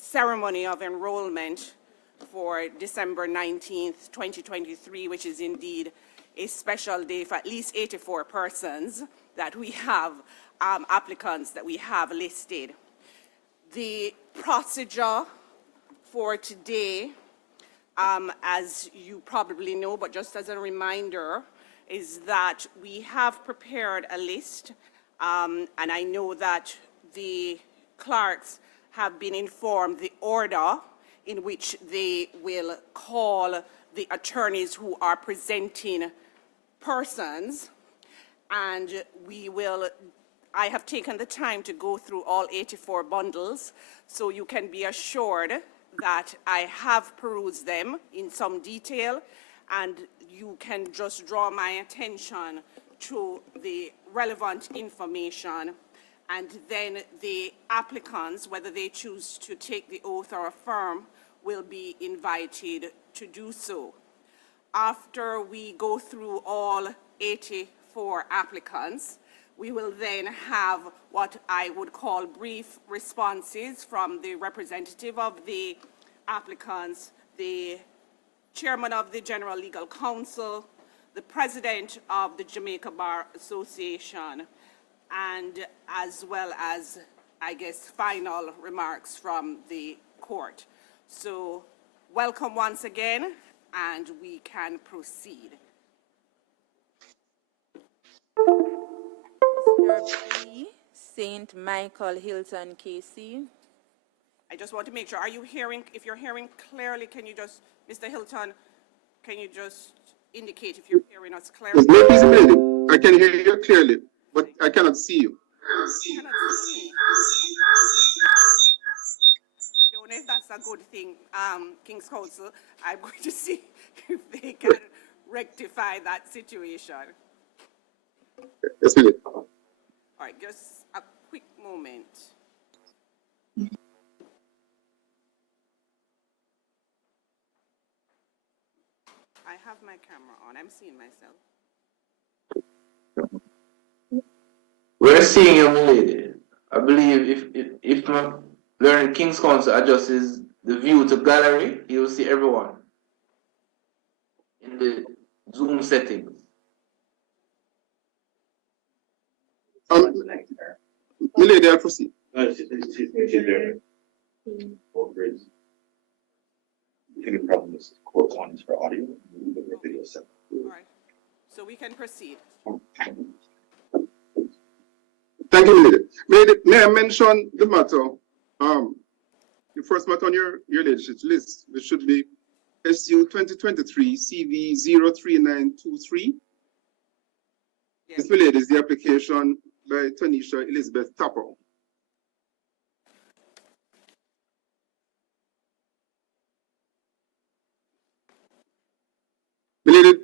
ceremony of enrollment for December 19th, 2023, which is indeed a special day for at least 84 persons that we have, applicants that we have listed. The procedure for today, as you probably know, but just as a reminder, is that we have prepared a list, and I know that the clerks have been informed the order in which they will call the attorneys who are presenting persons, and I have taken the time to go through all 84 bundles, so you can be assured that I have perused them in some detail, and you can just draw my attention to the relevant information, and then the applicants, whether they choose to take the oath or affirm, will be invited to do so. After we go through all 84 applicants, we will then have what I would call brief responses from the representative of the applicants, the chairman of the General Legal Council, the president of the Jamaica Bar Association, and as well as, I guess, final remarks from the court. So welcome once again, and we can proceed. Mr. B. St. Michael Hilton, KC. I just want to make sure, are you hearing, if you're hearing clearly, can you just, Mr. Hilton, can you just indicate if you're hearing us clearly? Yes, I can hear you clearly, but I cannot see you. You cannot see me. I don't know if that's a good thing, King's Council. I'm going to see if they can rectify that situation. Yes, Philip. All right, just a quick moment. I have my camera on. I'm seeing myself. We're seeing you, lady. I believe if my learning King's Council adjusts the view to gallery, you'll see everyone in the Zoom settings. Milady, I'll proceed. She's there. I think the problem is quote one is for audio, the video set. All right, so we can proceed. Thank you, Milady. May I mention the matter? The first matter on your leadership list, which should be SU 2023 CV 03923. Yes. This, Milady, is the application by Tanisha Elizabeth Tapper. Milady,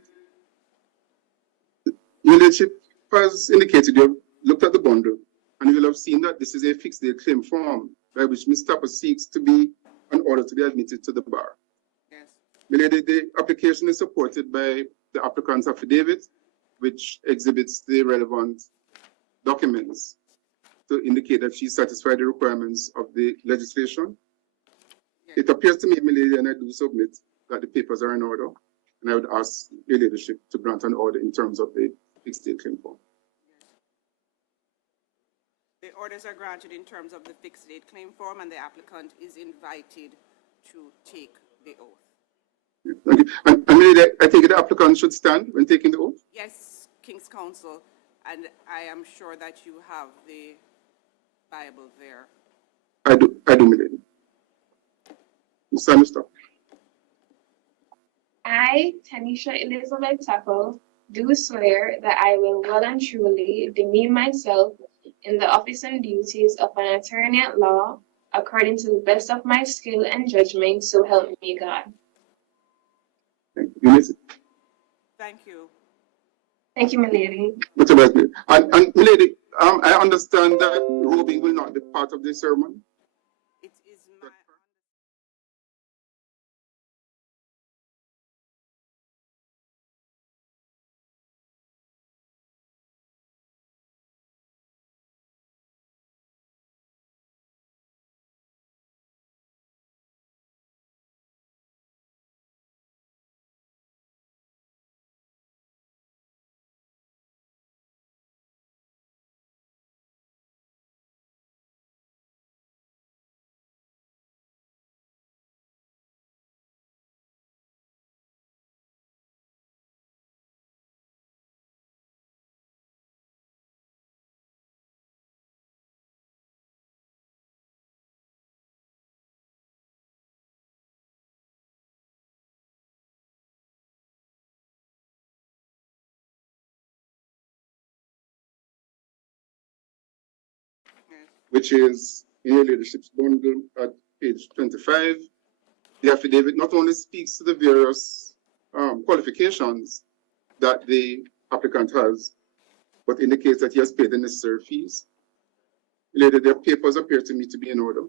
your leadership has indicated you have looked at the bundle, and you will have seen that this is a fixed day claim form by which Ms. Tapper seeks to be in order to be admitted to the bar. Yes. Milady, the application is supported by the applicant's affidavit, which exhibits the relevant documents to indicate that she satisfied the requirements of the legislation. Yes. It appears to me, Milady, and I do submit that the papers are in order, and I would ask your leadership to grant an order in terms of the fixed day claim form. The orders are granted in terms of the fixed date claim form, and the applicant is invited to take the oath. Thank you. And Milady, I think the applicant should stand when taking the oath. Yes, King's Council, and I am sure that you have the Bible there. I do, Milady. Mr. I, Tanisha Elizabeth Tapper, do swear that I will well and truly demean myself in the office and duties of an attorney at law, according to the best of my skill and judgment, so help me God. Thank you. Thank you. Thank you, my lady. And Milady, I understand that robing will not be part of the ceremony. which is in your leadership's bundle at page 25. The affidavit not only speaks to the various qualifications that the applicant has, but indicates that he has paid the necessary fees. Lady, the papers appear to me to be in order,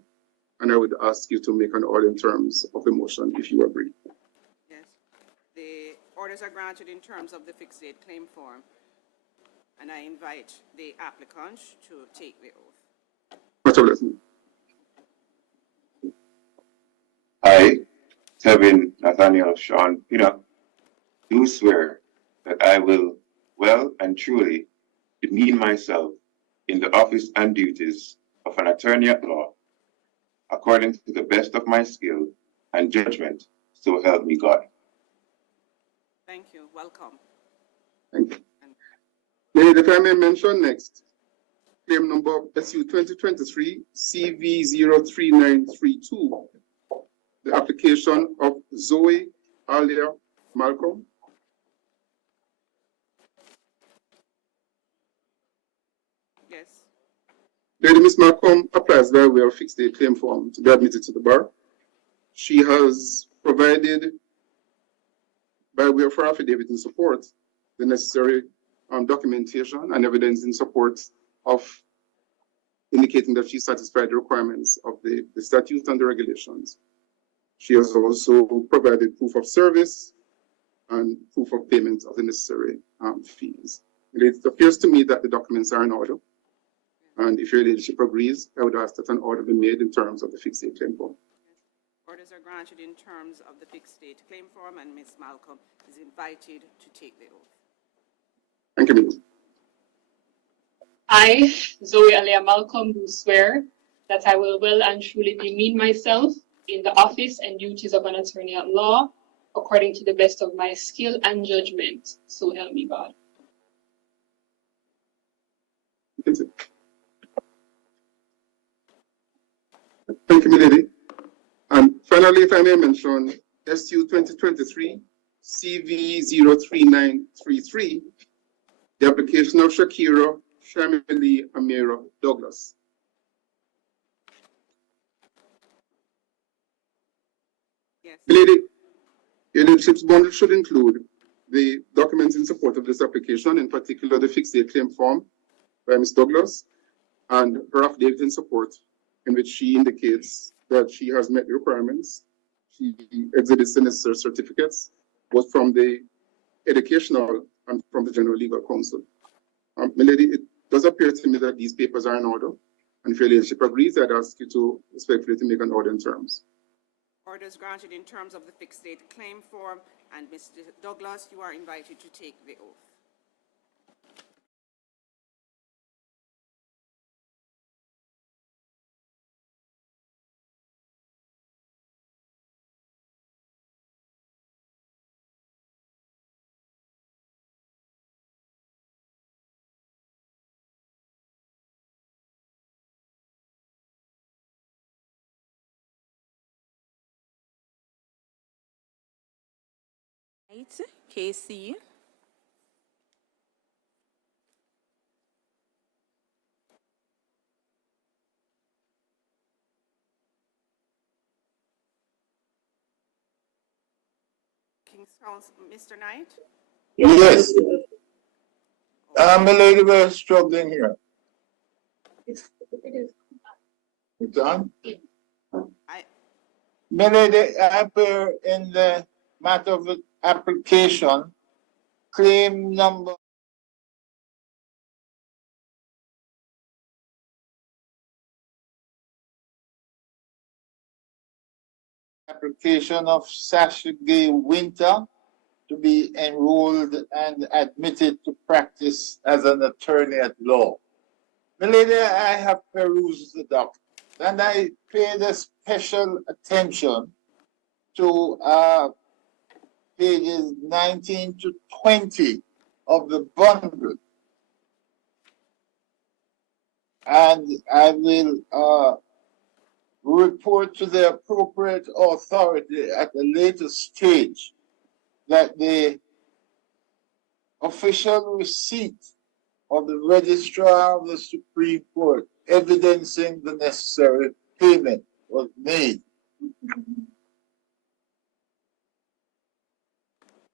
and I would ask you to make an order in terms of the motion if you agree. Yes. The orders are granted in terms of the fixed date claim form, and I invite the applicant to take the oath. Much obliged. I, Tevin Nathaniel Sean Pinnock, do swear that I will well and truly demean myself in the office and duties of an attorney at law, according to the best of my skill and judgment, so help me God. Thank you. Welcome. Thank you. Lady, if I may mention next, claim number SU 2023 CV03932, the application of Zoe Alia Malcolm. Yes. Lady Miss Malcolm applies by way of fixed date claim form to be admitted to the bar. She has provided, by way of her affidavit in support, the necessary documentation and evidence in support of indicating that she satisfied the requirements of the statute and the regulations. She has also provided proof of service and proof of payment of the necessary fees. It appears to me that the documents are in order. And if your leadership agrees, I would ask that an order be made in terms of the fixed date claim form. Orders are granted in terms of the fixed date claim form, and Ms. Malcolm is invited to take the oath. Thank you, Minister. I, Zoe Alia Malcolm, do swear that I will well and truly demean myself in the office and duties of an attorney at law, according to the best of my skill and judgment, so help me God. Thank you, milady. And finally, if I may mention, SU 2023 CV03933, the application of Shakira Shamili Amira Douglas. Yes. Milady, your leadership's bundle should include the documents in support of this application, in particular the fixed date claim form by Ms. Douglas, and her affidavit in support, in which she indicates that she has met the requirements. She exhibits the necessary certificates, both from the educational and from the General Legal Counsel. Milady, it does appear to me that these papers are in order, and if your leadership agrees, I'd ask you to respectfully to make an order in terms. Orders granted in terms of the fixed date claim form, and Mr. Douglas, you are invited to take the oath. Right, KC. King's Counsel, Mr. Knight? Yes. My lady, we're struggling here. It's on? My lady, I appear in the matter of application, claim number. Application of Sasha Gay Winter to be enrolled and admitted to practice as an attorney at law. Milady, I have perused the document and I paid a special attention to pages 19 to 20 of the bundle. And I will report to the appropriate authority at a later stage that the official receipt of the Registrar of the Supreme Court evidencing the necessary payment was made.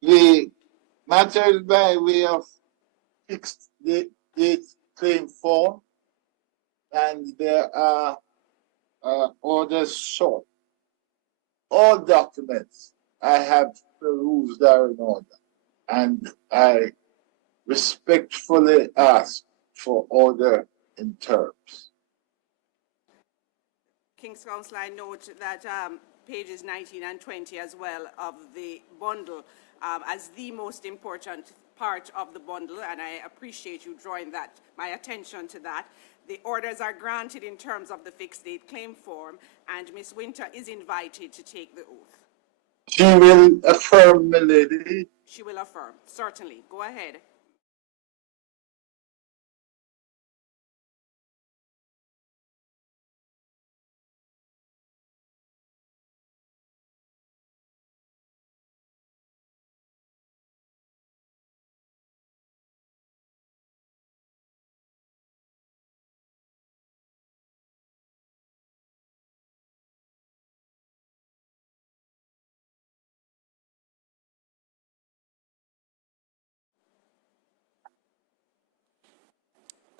The matter is by way of fixed date claim form, and there are orders short. All documents I have perused are in order, and I respectfully ask for order in terms. King's Counsel, I note that pages 19 and 20 as well of the bundle as the most important part of the bundle, and I appreciate you drawing my attention to that. The orders are granted in terms of the fixed date claim form, and Ms. Winter is invited to take the oath. She will affirm, my lady. She will affirm, certainly. Go ahead.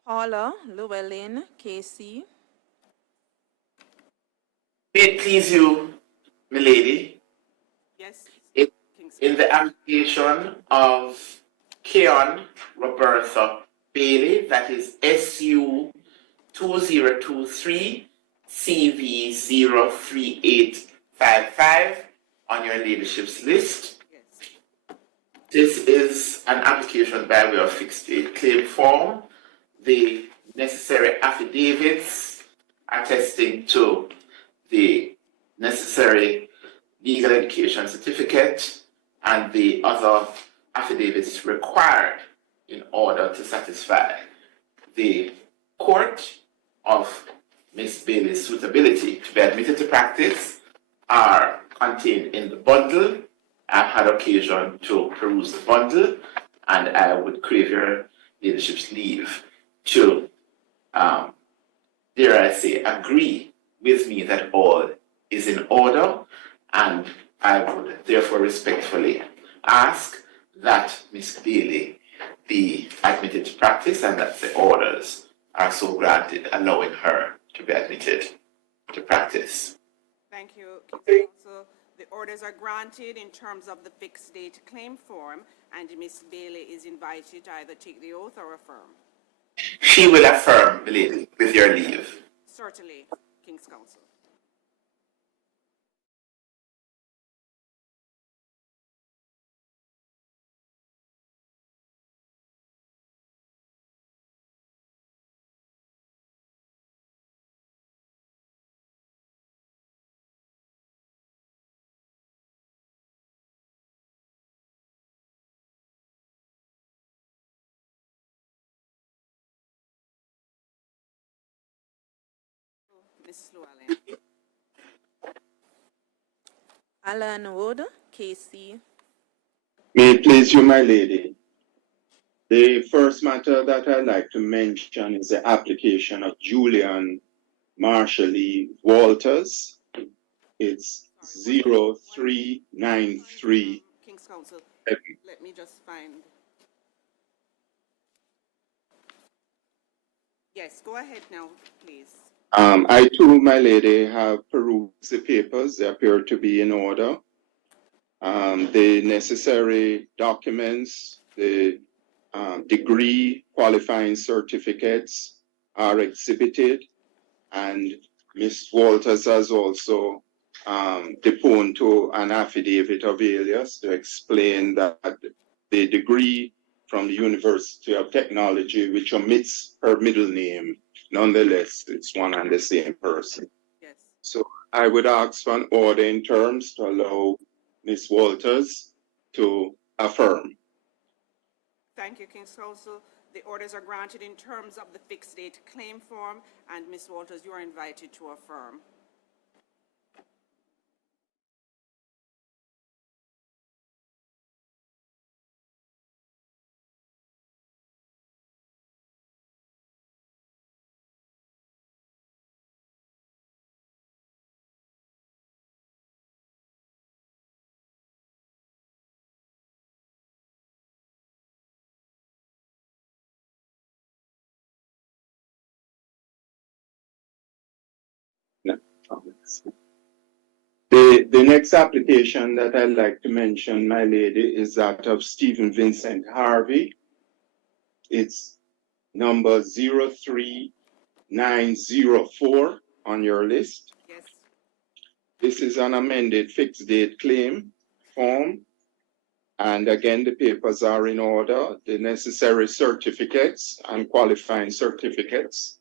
Paula Llewellyn, KC. May it please you, milady, Yes, in King's the application of Keon Roberta Bailey, that is SU 2023 CV03855 on your ladyship's list. Yes. This is an application by way of fixed date claim form. The necessary affidavits attesting to the necessary legal education certificate and the other affidavits required in order to satisfy the court of Ms. Bailey's suitability to be admitted to practice are contained in the bundle. I've had occasion to peruse the bundle, and I would crave your leadership's leave to, dare I say, agree with me that all is in order, and I would therefore respectfully ask that Ms. Bailey be admitted to practice and that the orders are so granted, allowing her to be admitted to practice. Thank you, King's Counsel. The orders are granted in terms of the fixed date claim form, and Ms. Bailey is invited to either take the oath or affirm. She will affirm, milady, with your leave. Certainly, King's Counsel. Ms. Llewellyn. Alan Wood, KC. May it please you, my lady. The first matter that I'd like to mention is the application of Julian Marshall Walters. It's 0393. King's Counsel, let me just find. Yes, go ahead now, please. I too, my lady, have perused the papers. They appear to be in order. The necessary documents, the degree qualifying certificates are exhibited, and Ms. Walters has also deponed to an affidavit of alias to explain that the degree from the University of Technology, which omits her middle name, nonetheless, it's one and the same person. Yes. So I would ask for an order in terms to allow Ms. Walters to affirm. Thank you, King's Counsel. The orders are granted in terms of the fixed date claim form, and Ms. Walters, you are invited to affirm. The next application that I'd like to mention, my lady, is that of Stephen Vincent Harvey. It's number 03904 on your list. Yes. This is an amended fixed date claim form. And again, the papers are in order. The necessary certificates and qualifying certificates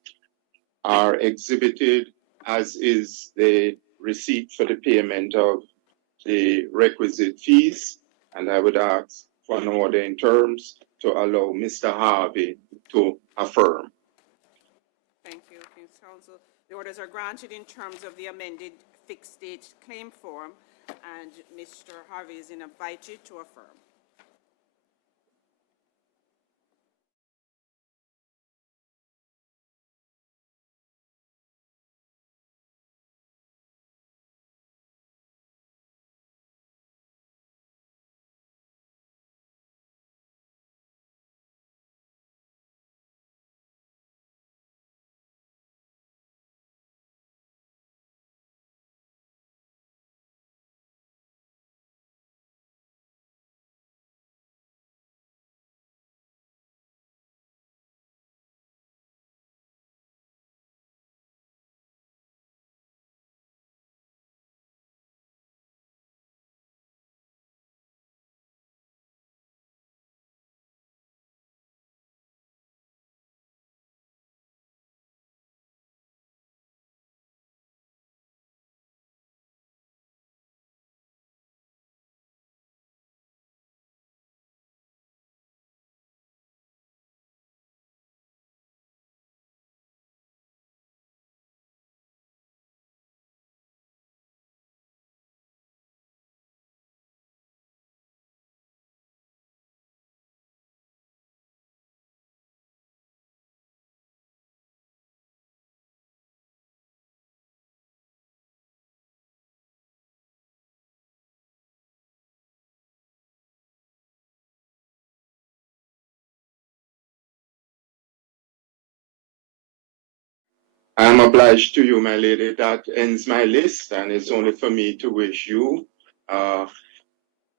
are exhibited, as is the receipt for the payment of the requisite fees. And I would ask for an order in terms to allow Mr. Harvey to affirm. Thank you, King's Counsel. The orders are granted in terms of the amended fixed date claim form, and Mr. Harvey is invited to affirm. I'm obliged to you, my lady. That ends my list, and it's only for me to wish you a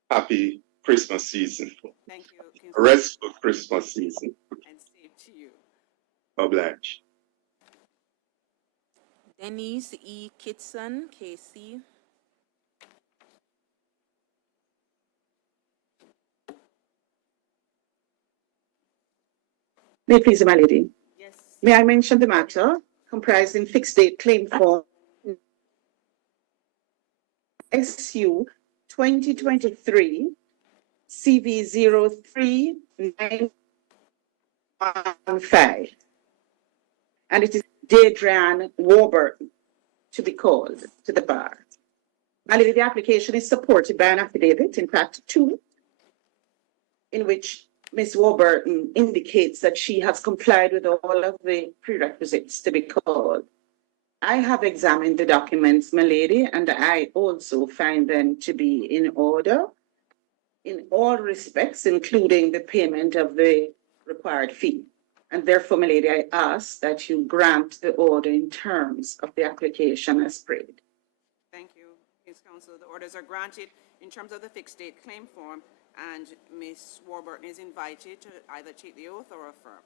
happy Christmas season, Thank you, King's a restful Christmas season. and same to you. Obliged. Denise E. Kitson, KC. May it please, my lady. Yes. May I mention the matter comprising fixed date claim form SU 2023 CV 03915, and it is Deidrean Warburton to be called to the bar. My lady, the application is supported by an affidavit, in fact, two, in which Ms. Warburton indicates that she has complied with all of the prerequisites to be called. I have examined the documents, my lady, and I also find them to be in order in all respects, including the payment of the required fee. And therefore, my lady, I ask that you grant the order in terms of the application as prayed. Thank you, King's Counsel. The orders are granted in terms of the fixed date claim form, and Ms. Warburton is invited to either take the oath or affirm.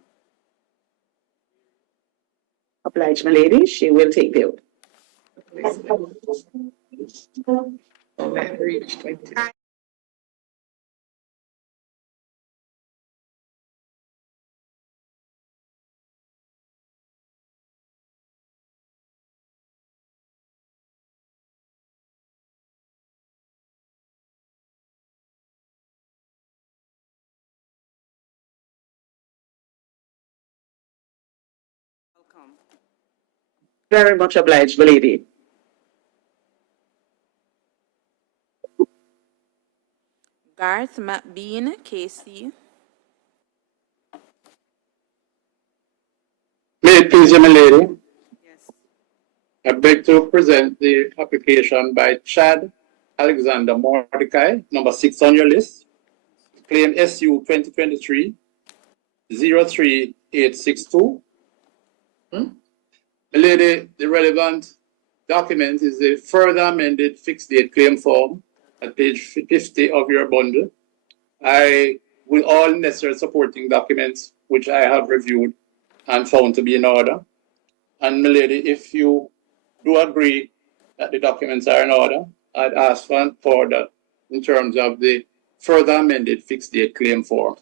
Obliged, my lady, she will take the oath. Welcome. Very much obliged, my lady. Garth McBean, KC. May it please you, my lady. Yes. I beg to present the application by Chad Alexander Mordecai, number 6 on your list. Claim SU 2023 03862. My lady, the relevant document is a further amended fixed date claim form at page 50 of your bundle. With all necessary supporting documents, which I have reviewed and found to be in order. And milady, if you do agree that the documents are in order, I'd ask for that in terms of the further amended fixed date claim form.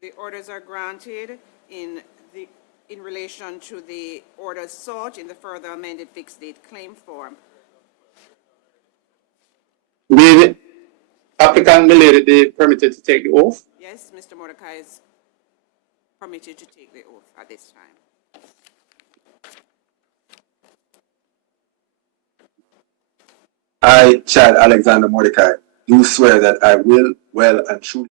The orders are granted in relation to the orders sought in the further amended fixed date claim form. The applicant, milady, they permitted to take the oath. Yes, Mr. Mordecai is permitted to take the oath at this time. I, Chad Alexander Mordecai, do swear that I will well and truly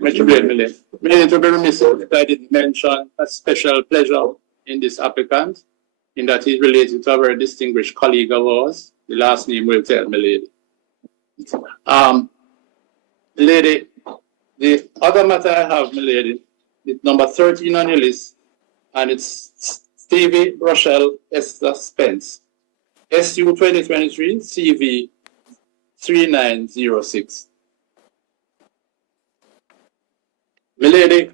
Mr. Blade, milady. Milady, to be remiss if I didn't mention a special pleasure in this applicant, in that he's related to a very distinguished colleague of ours. The last name will tell milady. Lady, the other matter I have, milady, is number 13 on your list, and it's Stevie Rochelle Esther Spence, SU 2023 CV 3906. Milady,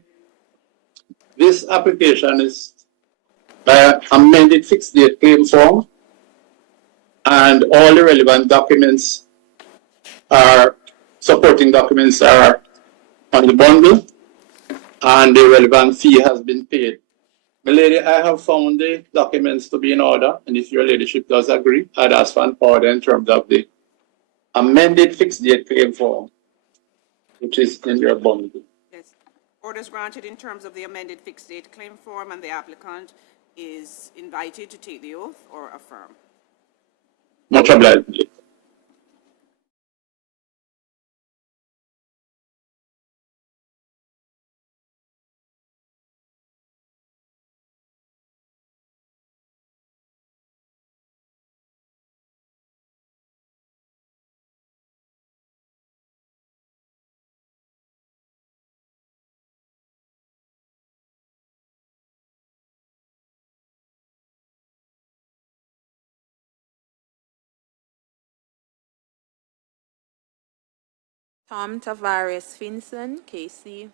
this application is by amended fixed date claim form, and all the relevant documents supporting documents are on the bundle, and the relevant fee has been paid. Milady, I have found the documents to be in order, and if your ladyship does agree, I'd ask for an order in terms of the amended fixed date claim form, which is in your bundle. Yes. Orders granted in terms of the amended fixed date claim form, and the applicant is invited to take the oath or affirm. Much obliged. Tom Tavares Finson, KC.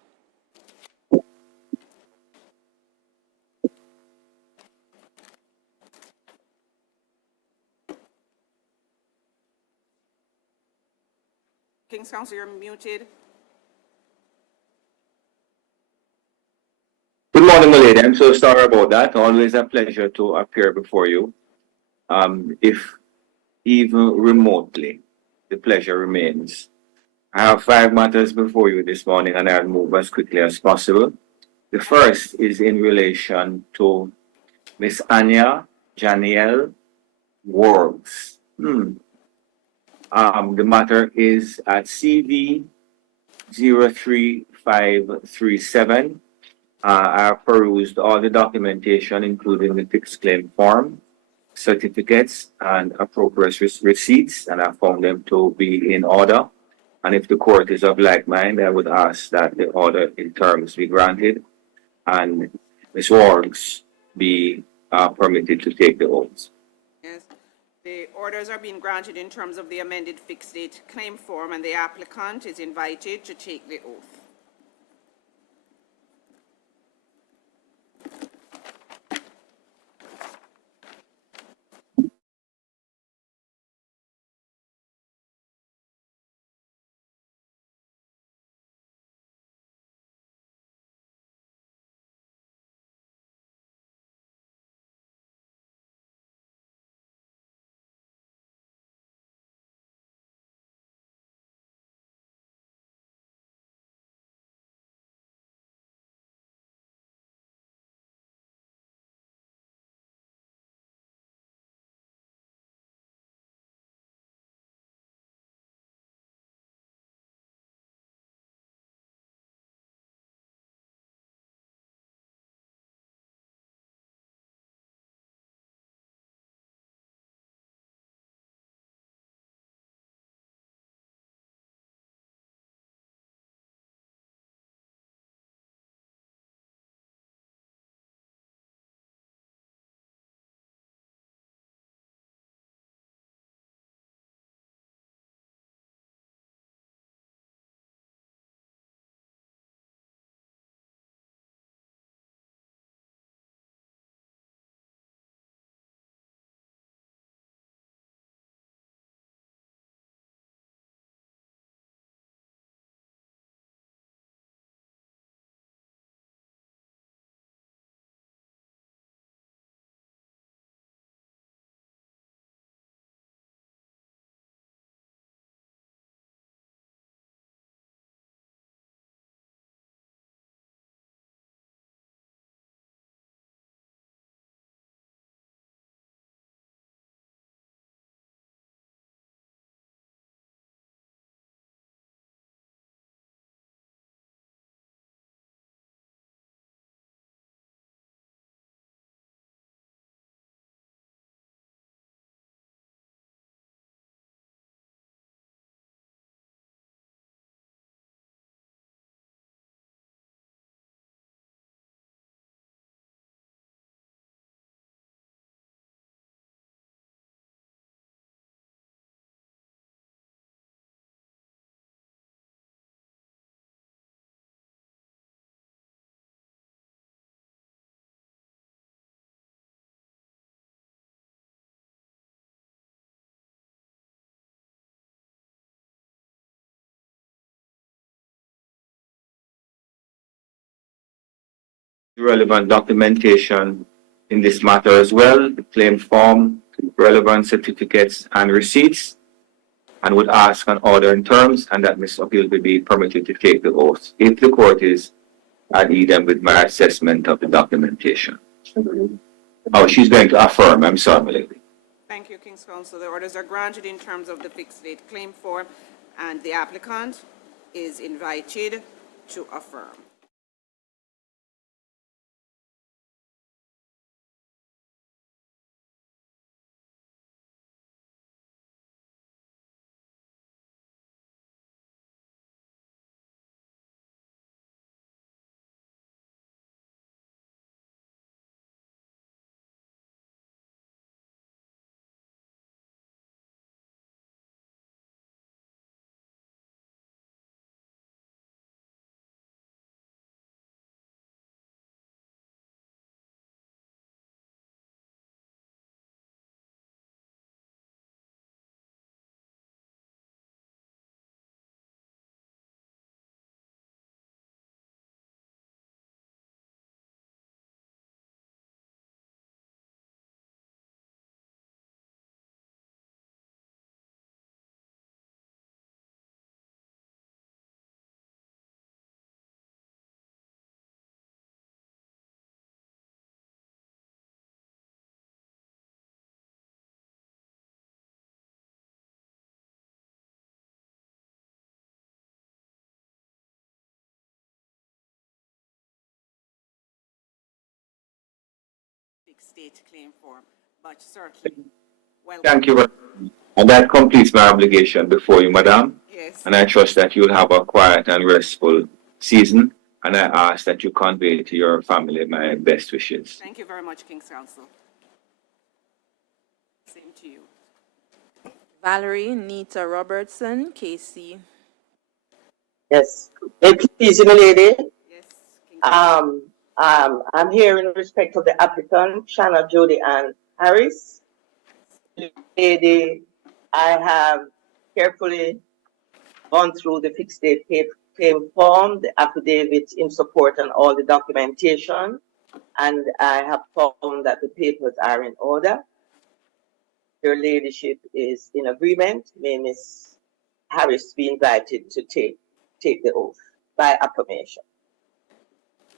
King's Counsel, you're muted. Good morning, my lady. I'm so sorry about that. Always a pleasure to appear before you. If even remotely, the pleasure remains. I have 5 matters before you this morning, and I'll move as quickly as possible. The first is in relation to Miss Anya Janiel Works. The matter is at CV 03537. I have perused all the documentation, including the fixed claim form, certificates, and appropriate receipts, and I found them to be in order. And if the court is of like mind, I would ask that the order in terms be granted and Ms. Wargs be permitted to take the oaths. Yes. The orders are being granted in terms of the amended fixed date claim form, and the applicant is invited to take the oath. relevant documentation in this matter as well, the claim form, relevant certificates and receipts, and would ask an order in terms and that Ms. Ogilvy be permitted to take the oath if the court is at them with my assessment of the documentation. Oh, she's going to affirm. I'm sorry, my lady. Thank you, King's Counsel. The orders are granted in terms of the fixed date claim form, and the applicant is invited to affirm. Fixed date claim form, but certainly, welcome. Thank you. And that completes my obligation before you, Madam. Yes. And I trust that you'll have a quiet and restful season. And I ask that you convey to your family my best wishes. Thank you very much, King's Counsel. Same to you. Valerie Nita Robertson, KC. Yes. Please, my lady. Yes, King's Counsel. I'm here in respect of the applicant, Shanna Jody Ann Harris. Lady, I have carefully gone through the fixed date claim form, the affidavit in support and all the documentation, and I have found that the papers are in order. Your ladyship is in agreement. May Ms. Harris be invited to take the oath by acclamation.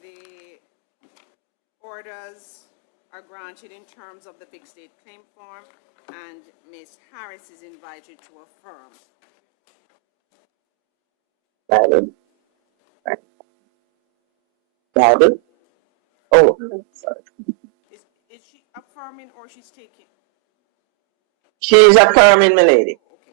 The orders are granted in terms of the fixed date claim form, and Ms. Harris is invited to affirm. Bible. Oh, sorry. Is she affirming or she's taking? She's affirming, my lady. Okay.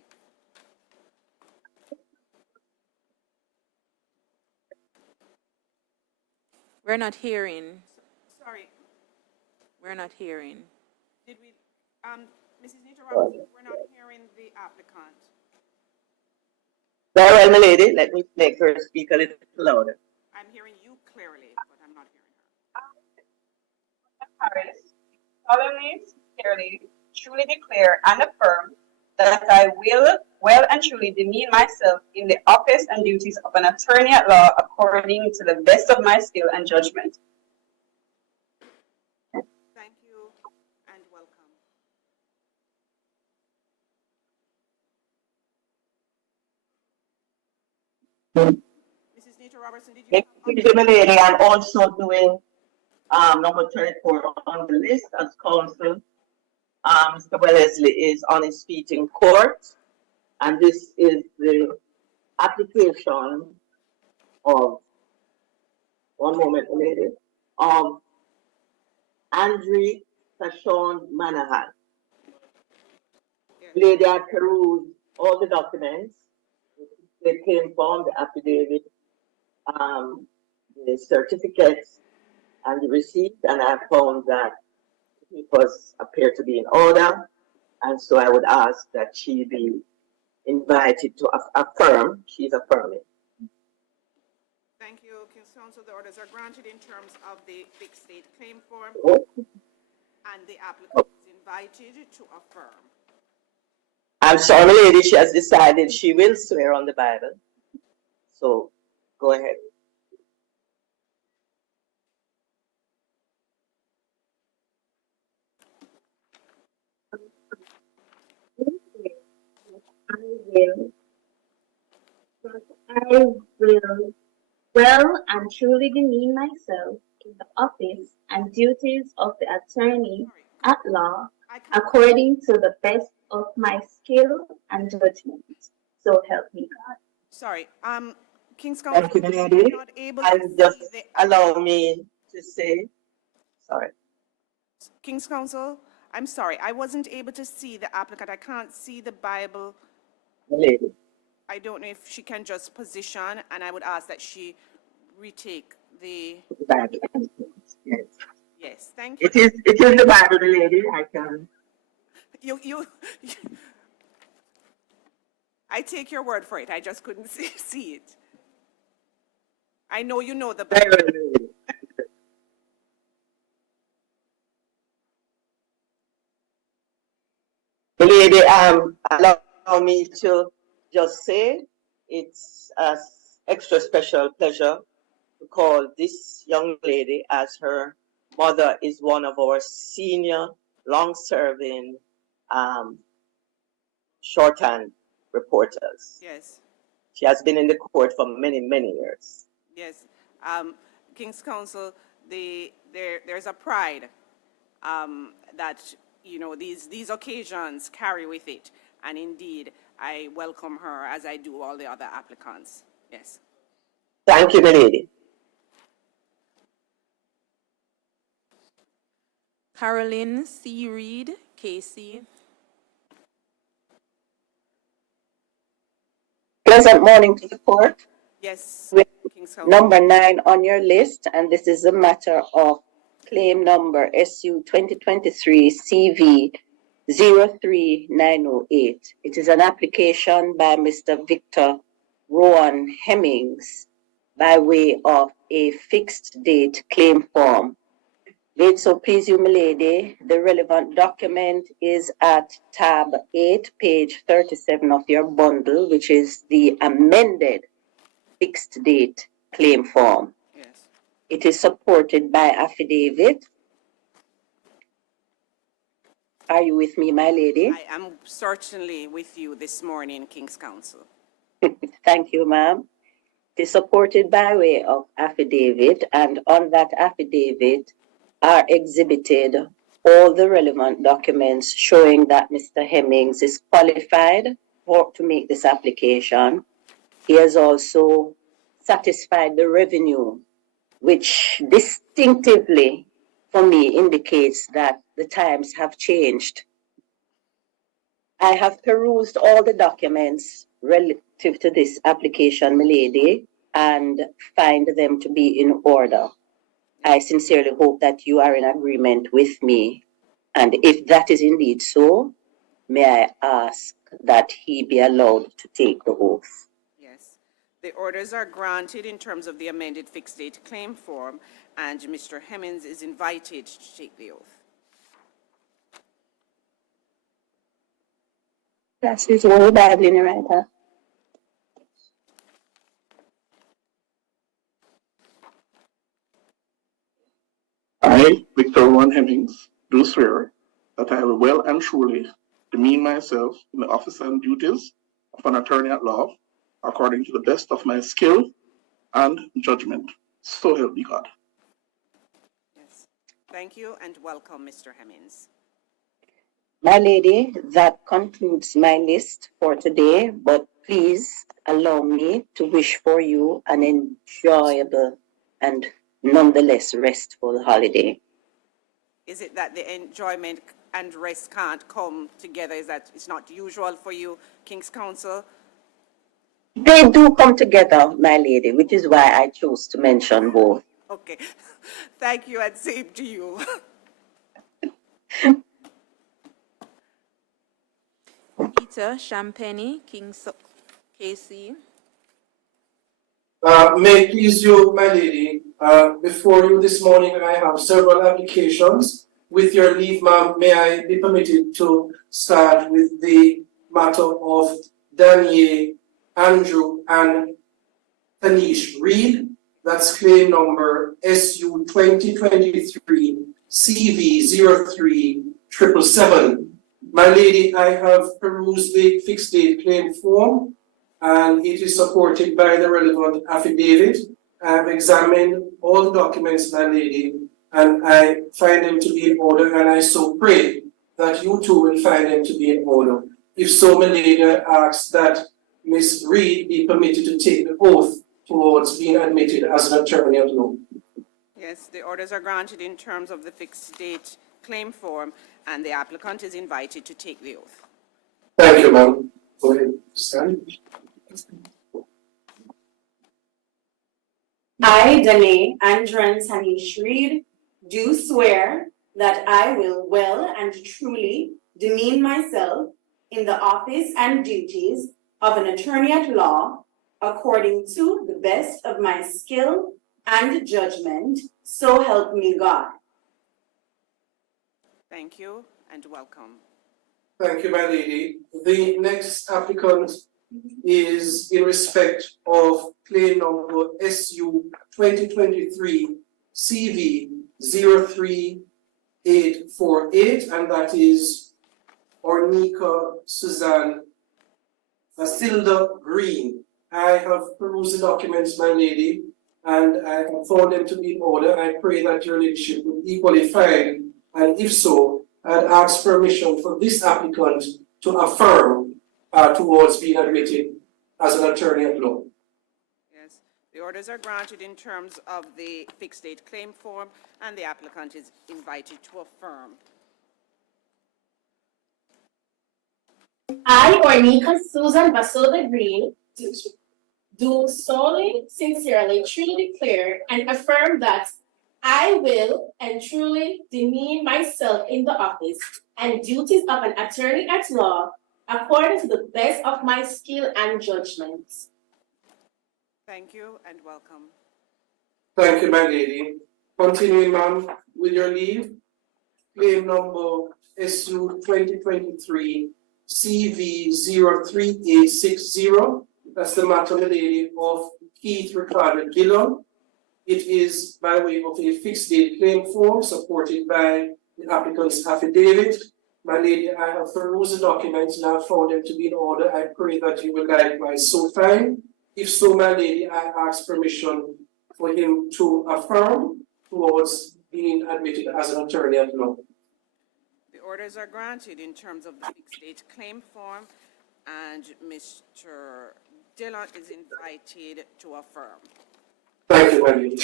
We're not hearing. Sorry, We're not hearing. did we, Mrs. Nita Robertson, we're not hearing the applicant. Very well, my lady. Let me make her speak a little louder. I'm hearing you clearly, but I'm not hearing her. Harris, solemnly, sincerely, truly declare and affirm that I will well and truly demean myself in the office and duties of an attorney at law according to the best of my skill and judgment. Thank you and welcome. Mrs. Nita Robertson, did you? Thank you, my lady. I'm also doing number 34 on the list as counsel. Mr. Wellesley is on his feet in court, and this is the application of, one moment, lady, of Andrew Tashon Manahan. Lady, I perused all the documents. They came from the affidavit, the certificates, and the receipt, and I found that it was appeared to be in order, and so I would ask that she be invited to affirm. She's affirming. Thank you, King's Counsel. The orders are granted in terms of the fixed date claim form, and the applicant is invited to affirm. I'm sorry, my lady, she has decided she will swear on the Bible. So, go ahead. that I will well and truly demean myself in the office and duties of the attorney at law according to the best of my skill and judgment. So help me God. Sorry, King's Counsel, Thank you, I'm lady. not able And to just see allow me to say, sorry. King's Counsel, I'm sorry, I wasn't able to see the applicant. I can't see the Bible. Lady. I don't know if she can just position, and I would ask that she retake the, Yes. yes, thank you. It is the Bible, lady. I can. You, I take your word for it. I just couldn't see it. I know you know the Very Bible. well, lady. Lady, allow me to just say it's an extra special pleasure to call this young lady, as her mother is one of our senior, long-serving shorthand reporters. Yes, She has been in the court for many, many years. yes. King's Counsel, there's a pride that, you know, these occasions carry with it. And indeed, I welcome her as I do all the other applicants. Yes. Thank you, my lady. Caroline C. Reed, KC. Pleasant morning to the court. Yes, With King's Counsel. number 9 on your list, and this is a matter of claim number SU 2023 CV 03908. It is an application by Mr. Victor Rowan Hemmings by way of a fixed date claim form. Lady, so please you, my lady, the relevant document is at tab 8, page 37 of your bundle, which is the amended fixed date claim form. Yes. It is supported by affidavit. Are you with me, my lady? I am certainly with you this morning, King's Counsel. Thank you, ma'am. It is supported by way of affidavit, and on that affidavit are exhibited all the relevant documents showing that Mr. Hemmings is qualified to make this application. He has also satisfied the revenue, which distinctively for me indicates that the times have changed. I have perused all the documents relative to this application, my lady, and find them to be in order. I sincerely hope that you are in agreement with me. And if that is indeed so, may I ask that he be allowed to take the oath? Yes. The orders are granted in terms of the amended fixed date claim form, and Mr. Hemmings is invited to take the oath. That's his whole Bible in the right hand. I, Victor Rowan Hemmings, do swear that I will well and truly demean myself in the office and duties of an attorney at law according to the best of my skill and judgment. So help me God. Yes. Thank you and welcome, Mr. Hemmings. My lady, that concludes my list for today, but please allow me to wish for you an enjoyable and nonetheless restful holiday. Is it that the enjoyment and rest can't come together? Is that it's not usual for you, King's Counsel? They do come together, my lady, which is why I chose to mention both. Okay. Thank you and same to you. Peter Champagne, KC. May it please you, my lady, before you this morning, I have several applications. With your leave, ma'am, may I be permitted to start with the matter of Daniel, Andrew, and Tanish Reed. That's claim number SU 2023 CV 03777. My lady, I have perused the fixed date claim form and it is supported by the relevant affidavit. I have examined all the documents, my lady, and I find them to be in order, and I so pray that you too will find them to be in order. If so, my lady, I ask that Ms. Reed be permitted to take the oath towards being admitted as an attorney at law. Yes, the orders are granted in terms of the fixed date claim form, and the applicant is invited to take the oath. Thank you, ma'am. Go ahead, stand. I, Danae Andran Sanish Reed, do swear that I will well and truly demean myself in the office and duties of an attorney at law according to the best of my skill and judgment, so help me God. Thank you and welcome. Thank you, my lady. The next applicant is in respect of claim number SU 2023 CV 03848, and that is Ornika Suzanne Vasilda Green. I have perused the documents, my lady, and I have found them to be in order. I pray that your leadership will equally find, and if so, I'd ask permission for this applicant to affirm towards being admitted as an attorney at law. Yes, the orders are granted in terms of the fixed date claim form, and the applicant is invited to affirm. I, Ornika Susan Vasilda Green, do solely, sincerely, truly declare and affirm that I will and truly demean myself in the office and duties of an attorney at law according to the best of my skill and judgment. Thank you and welcome. Thank you, my lady. Continuing, ma'am, with your leave, claim number SU 2023 CV 03860. That's the matter, my lady, of Keith Ricardo Gillon. It is by way of a fixed date claim form supported by the applicant's affidavit. My lady, I have perused the documents and I have found them to be in order. I pray that you will likewise so find. If so, my lady, I ask permission for him to affirm towards being admitted as an attorney at law. The orders are granted in terms of the fixed date claim form, and Mr. Dillon is invited to affirm. Thank you, my lady.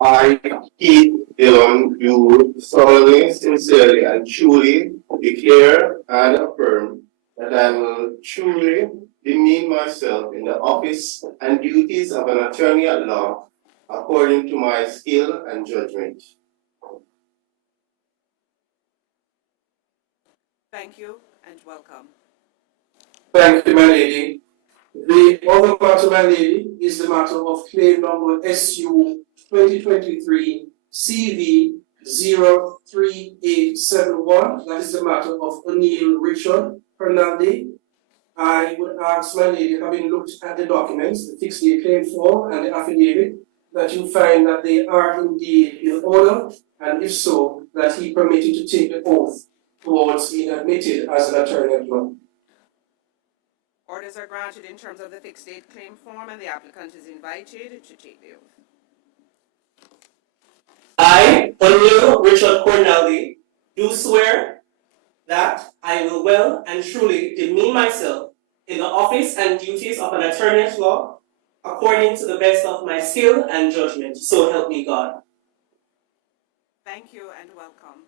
I, Keith Dillon, do solemnly, sincerely, and truly declare and affirm that I will truly demean myself in the office and duties of an attorney at law according to my skill and judgment. Thank you and welcome. Thank you, my lady. The other matter, my lady, is the matter of claim number SU 2023 CV 03871. That is the matter of O'Neill Richard Hernandez. I would ask my lady, having looked at the documents, the fixed date claim form and the affidavit, that you find that they are indeed in order, and if so, that he permitted to take the oath towards being admitted as an attorney at law. Orders are granted in terms of the fixed date claim form, and the applicant is invited to take the oath. I, O'Neill Richard Cornelly, do swear that I will well and truly demean myself in the office and duties of an attorney at law according to the best of my skill and judgment, so help me God. Thank you and welcome.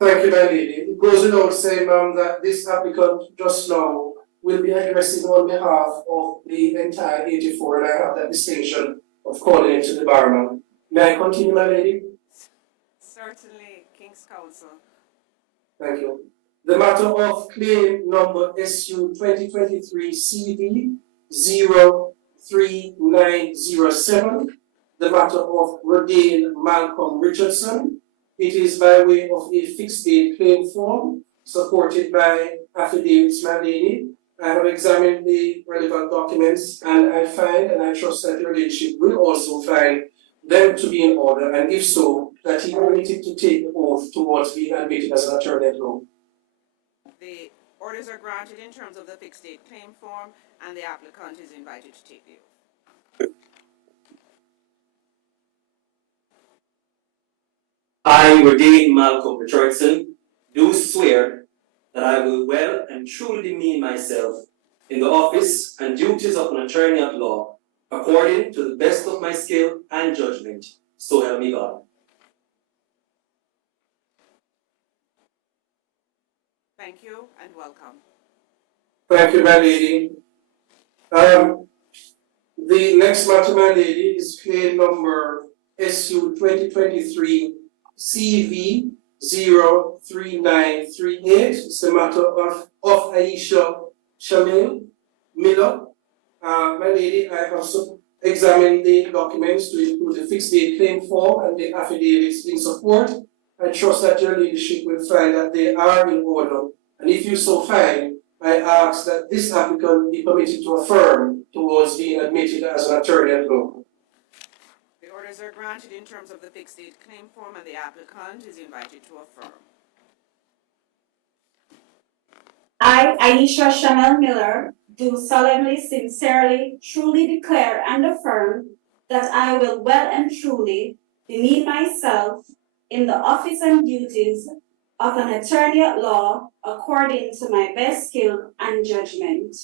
Thank you, my lady. It goes without saying, ma'am, that this applicant just now will be addressing on behalf of the entire 84, and I have that distinction of calling it to the bar, ma'am. May I continue, my lady? Certainly, King's Counsel. Thank you. The matter of claim number SU 2023 CV 03907, the matter of Rodane Malcolm Richardson. It is by way of a fixed date claim form supported by affidavits, my lady. I have examined the relevant documents and I find, and I trust that your leadership will also find them to be in order, and if so, that he permitted to take the oath towards being admitted as an attorney at law. The orders are granted in terms of the fixed date claim form, and the applicant is invited to take the oath. I, Redeem Malcolm Richardson, do swear that I will well and truly demean myself in the office and duties of an attorney at law, according to the best of my skill and judgment, so help me God. Thank you and welcome. Thank you, my lady. The next matter, my lady, is claim number SU 2023 CV 03938. It's the matter of Aisha Shamil Miller. My lady, I have examined the documents to include the fixed date claim form and the affidavits in support. I trust that your leadership will find that they are in order. And if you so find, I ask that this applicant be permitted to affirm towards being admitted as an attorney at law. The orders are granted in terms of the fixed date claim form, and the applicant is invited to affirm. I, Aisha Chanel Miller, do solemnly, sincerely, truly declare and affirm that I will well and truly demean myself in the office and duties of an attorney at law according to my best skill and judgment.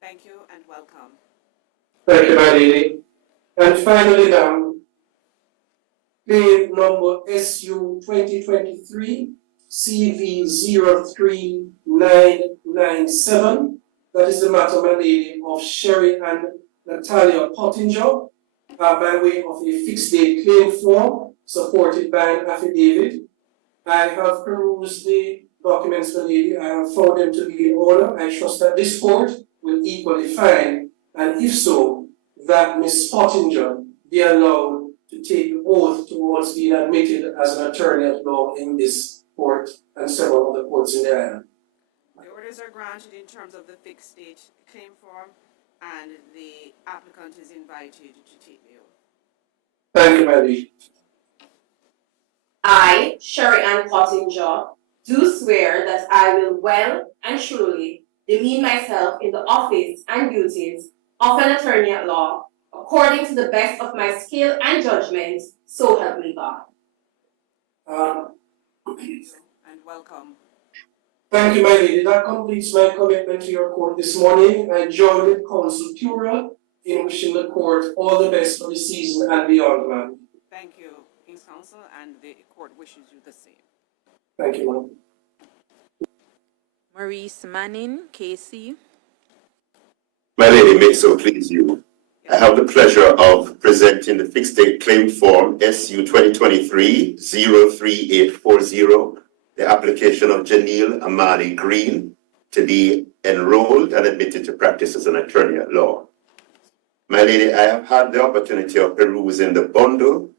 Thank you and welcome. Thank you, my lady. And finally now, claim number SU 2023 CV 03997. That is the matter, my lady, of Sherry and Natalia Pottinger, by way of a fixed date claim form supported by an affidavit. I have perused the documents, my lady. I have found them to be in order. I trust that this court will equally find, and if so, that Ms. Pottinger be allowed to take the oath towards being admitted as an attorney at law in this court and several other courts in the island. The orders are granted in terms of the fixed date claim form, and the applicant is invited to take the oath. Thank you, my lady. I, Sherry Ann Pottinger, do swear that I will well and truly demean myself in the office and duties of an attorney at law according to the best of my skill and judgment, so help me God. Thank you and welcome. Thank you, my lady. That completes my commitment to your court this morning. I join with Counsel Pura in wishing the court all the best for the season and beyond, ma'am. Thank you, King's Counsel, and the court wishes you the same. Thank you, ma'am. Maurice Manning, KC. My lady, may it so please you. I have the pleasure of presenting the fixed date claim form SU 2023-03840, the application of Janelle Amani Green to be enrolled and admitted to practice as an attorney at law. My lady, I have had the opportunity of perusing the bundle,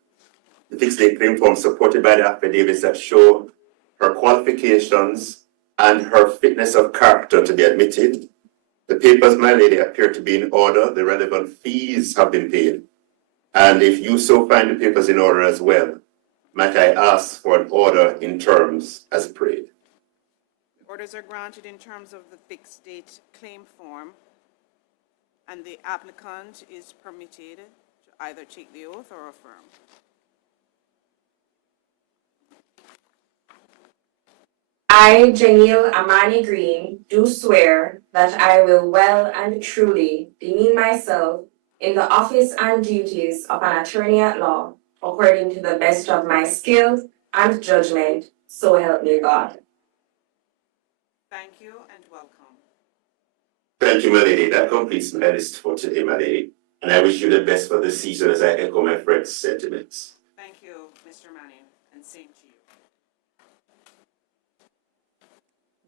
the fixed date claim form supported by the affidavits that show her qualifications and her fitness of character to be admitted. The papers, my lady, appear to be in order. The relevant fees have been paid. And if you so find the papers in order as well, might I ask for an order in terms as prayed? The orders are granted in terms of the fixed date claim form, and the applicant is permitted to either take the oath or affirm. I, Janelle Amani Green, do swear that I will well and truly demean myself in the office and duties of an attorney at law according to the best of my skill and judgment, so help me God. Thank you and welcome. Thank you, my lady. That completes my list for today, my lady. And I wish you the best for this season as I echo my friend's sentiments. Thank you, Mr. Manning, and same to you.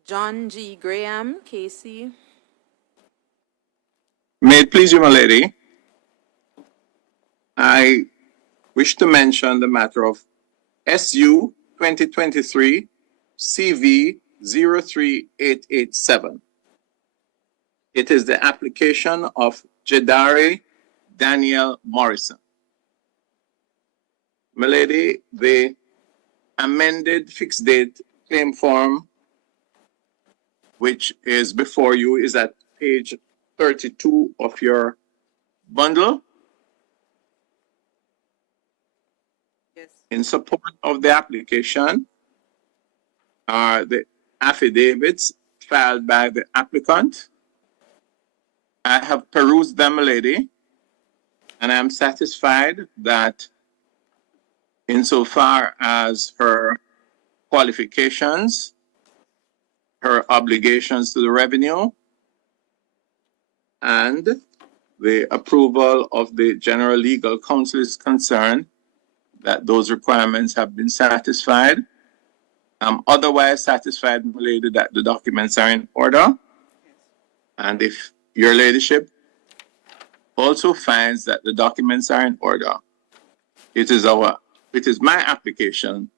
John G. Graham, KC. May it please you, my lady. I wish to mention the matter of SU 2023 CV 03887. It is the application of Jedari Daniel Morrison. Milady, the amended fixed date claim form, which is before you, is at page 32 of your bundle. Yes. In support of the application are the affidavits filed by the applicant. I have perused them, lady, and I am satisfied that insofar as her qualifications, her obligations to the revenue, and the approval of the General Legal Counsel is concerned, that those requirements have been satisfied. I'm otherwise satisfied, my lady, that the documents are in order. And if your ladyship also finds that the documents are in order, it is my application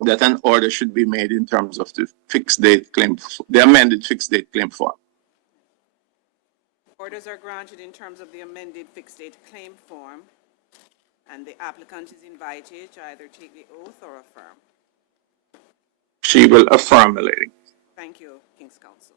that an order should be made in terms of the fixed date claim, the amended fixed date claim form. Orders are granted in terms of the amended fixed date claim form, and the applicant is invited to either take the oath or affirm. She will affirm, my lady. Thank you, King's Counsel.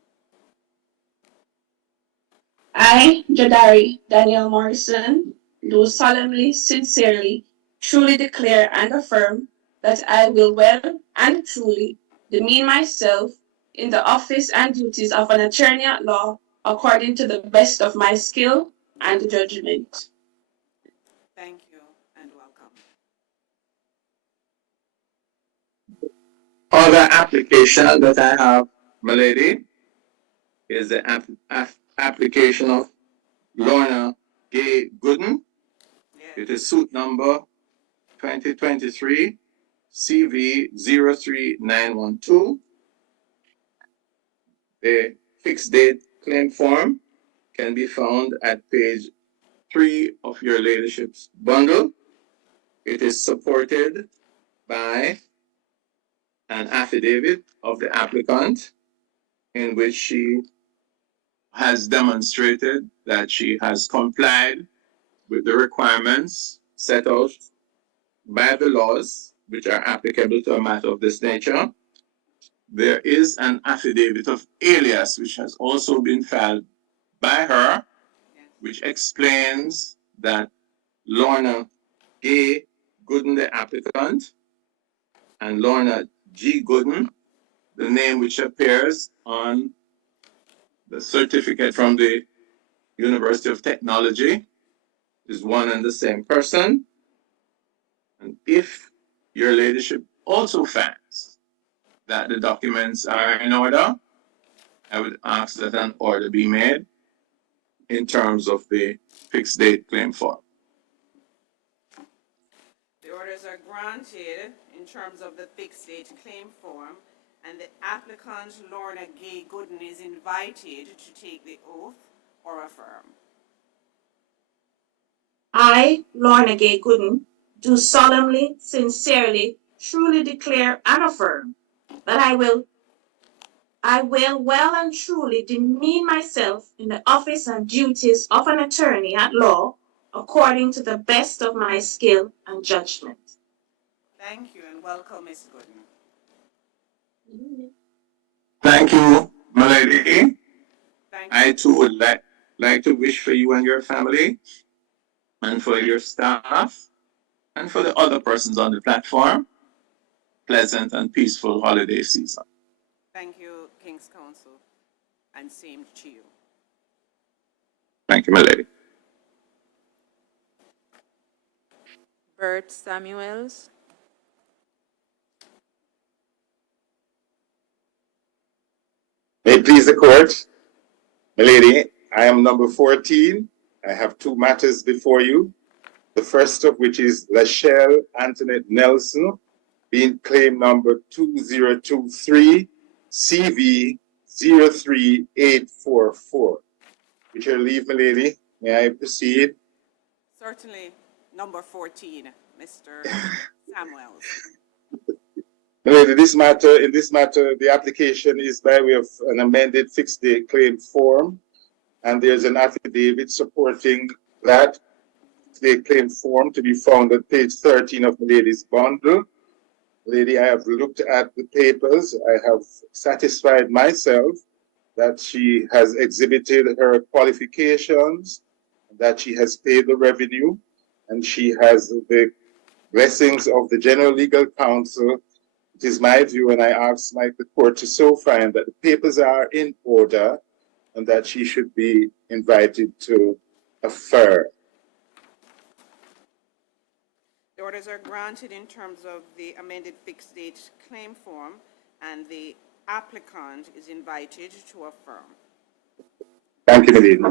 I, Jadari Daniel Morrison, do solemnly, sincerely, truly declare and affirm that I will well and truly demean myself in the office and duties of an attorney at law according to the best of my skill and judgment. Thank you and welcome. Other application that I have, my lady, is the application of Lorna Gay Gooden. It is suit number 2023 CV 03912. The fixed date claim form can be found at page 3 of your ladyship's bundle. It is supported by an affidavit of the applicant in which she has demonstrated that she has complied with the requirements set out by the laws which are applicable to a matter of this nature. There is an affidavit of alias which has also been filed by her, which explains that Lorna A. Gooden, the applicant, and Lorna G. Gooden, the name which appears on the certificate from the University of Technology, is one and the same person. And if your ladyship also finds that the documents are in order, I would ask that an order be made in terms of the fixed date claim form. The orders are granted in terms of the fixed date claim form, and the applicant, Lorna Gay Gooden, is invited to take the oath or affirm. I, Lorna Gay Gooden, do solemnly, sincerely, truly declare and affirm that I will well and truly demean myself in the office and duties of an attorney at law according to the best of my skill and judgment. Thank you and welcome, Ms. Gooden. Thank you, my lady. Thank I too would like to wish for you and your family, and for your staff, and for the other persons on the platform, pleasant and peaceful holiday season. Thank you, King's Counsel, and same to you. Thank you, my lady. Bert Samuels. May it please the court, my lady, I am number 14. I have two matters before you. The first of which is Lachelle Antoinette Nelson, being claim number 2023 CV 03844. With your leave, my lady, may I proceed? Certainly, number 14, Mr. Samuels. My lady, in this matter, the application is by way of an amended fixed date claim form, and there's an affidavit supporting that they claim form to be found at page 13 of the lady's bundle. Lady, I have looked at the papers. I have satisfied myself that she has exhibited her qualifications, that she has paid the revenue, and she has the blessings of the General Legal Counsel. It is my view, and I ask the court to so find that the papers are in order and that she should be invited to affirm. The orders are granted in terms of the amended fixed date claim form, and the applicant is invited to affirm. Thank you, Lady.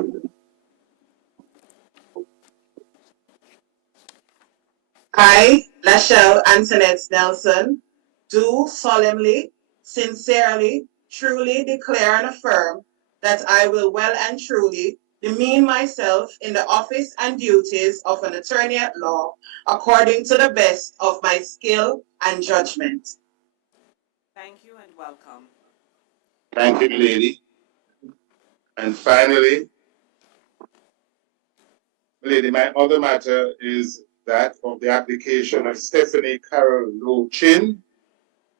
I, Lachelle Antoinette Nelson, do solemnly, sincerely, truly declare and affirm that I will well and truly demean myself in the office and duties of an attorney at law according to the best of my skill and judgment. Thank you and welcome. Thank you, Lady. And finally, Lady, my other matter is that of the application of Stephanie Carol Lochin.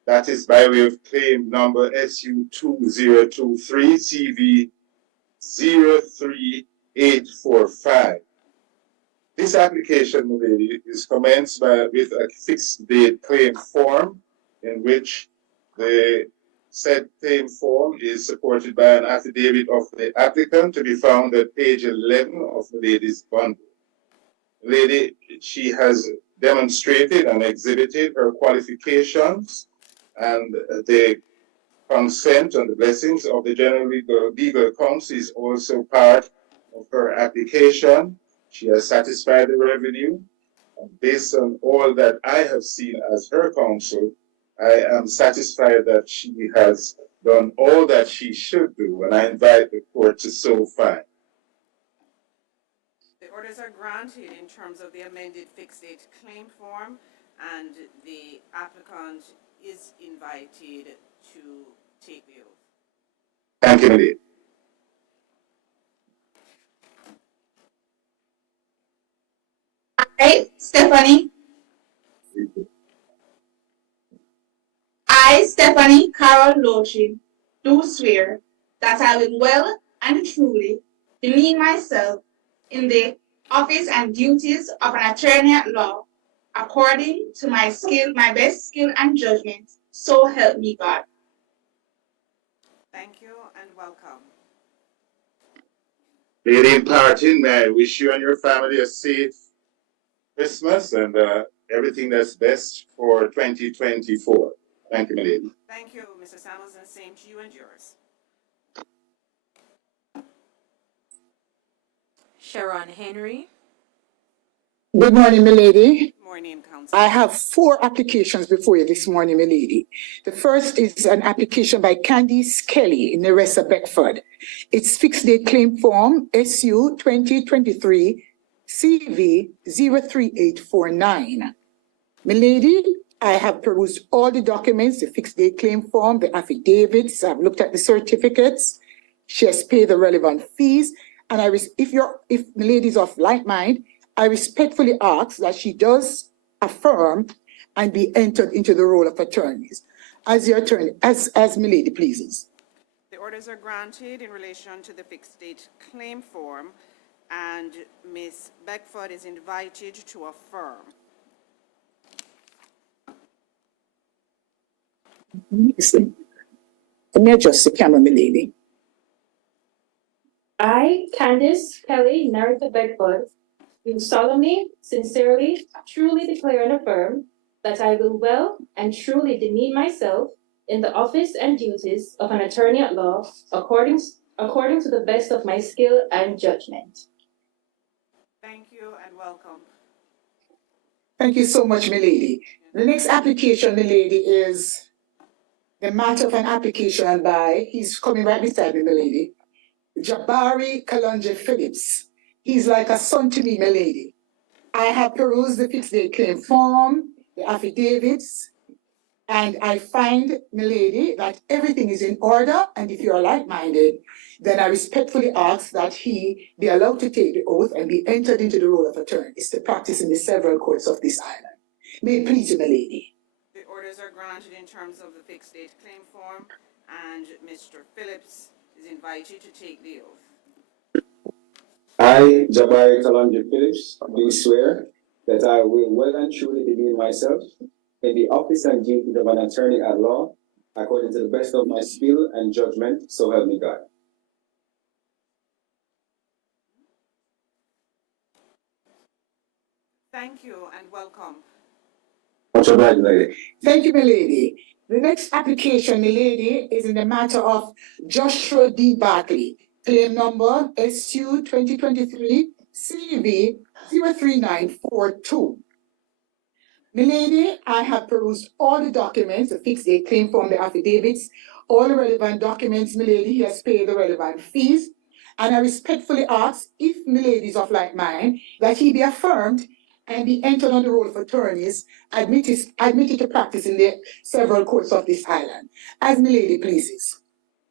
That is by way of claim number SU 2023 CV 03845. This application, lady, is commenced with a fixed date claim form in which the said claim form is supported by an affidavit of the applicant to be found at page 11 of the lady's bundle. Lady, she has demonstrated and exhibited her qualifications, and the consent and the blessings of the General Legal Counsel is also part of her application. She has satisfied the revenue. And based on all that I have seen as her counsel, I am satisfied that she has done all that she should do, and I invite the court to so find. The orders are granted in terms of the amended fixed date claim form, and the applicant is invited to take the oath. Thank you, indeed. I, Stephanie Carol Lochin, do swear that I will well and truly demean myself in the office and duties of an attorney at law according to my skill, my best skill and judgment, so help me God. Thank you and welcome. Lady in parting, may I wish you and your family a safe Christmas and everything that's best for 2024. Thank you, my lady. Thank you, Mr. Samuels, and same to you and yours. Sharon Henry. Good morning, my lady. Morning, Council. I have 4 applications before you this morning, my lady. The first is an application by Candice Kelly in Nerissa, Beckford. It's fixed date claim form SU 2023 CV 03849. My lady, I have perused all the documents, the fixed date claim form, the affidavits. I've looked at the certificates. She has paid the relevant fees. And if the lady's of like mind, I respectfully ask that she does affirm and be entered into the role of attorneys. As your attorney, as my lady pleases. The orders are granted in relation to the fixed date claim form, and Ms. Beckford is invited to affirm. Let me adjust the camera, my lady. I, Candice Kelly, Nerissa Beckford, do solemnly, sincerely, truly declare and affirm that I will well and truly demean myself in the office and duties of an attorney at law according to the best of my skill and judgment. Thank you and welcome. Thank you so much, my lady. The next application, my lady, is the matter of an application by, he's coming right beside me, my lady, Jabari Kalonji Phillips. He's like a son to me, my lady. I have perused the fixed date claim form, the affidavits, And I find, milady, that everything is in order, and if you are like-minded, then I respectfully ask that he be allowed to take the oath and be entered into the role of attorney to practice in the several courts of this island. May it please you, milady. The orders are granted in terms of the fixed date claim form, and Mr. Phillips is invited to take the oath. I, Jabari Kalonji Phillips, do swear that I will well and truly demean myself in the office and duties of an attorney at law, according to the best of my skill and judgment, so help me God. Thank you and welcome. Much obliged, lady. Thank you, milady. The next application, milady, is in the matter of Joshua D. Barkley, claim number SU 2023 CV 03942. Milady, I have perused all the documents, the fixed date claim form, the affidavits, all the relevant documents, milady. He has paid the relevant fees, and I respectfully ask, if milady is of like mind, that he be affirmed and be entered on the roll of attorneys, admitted to practice in the several courts of this island. As milady pleases.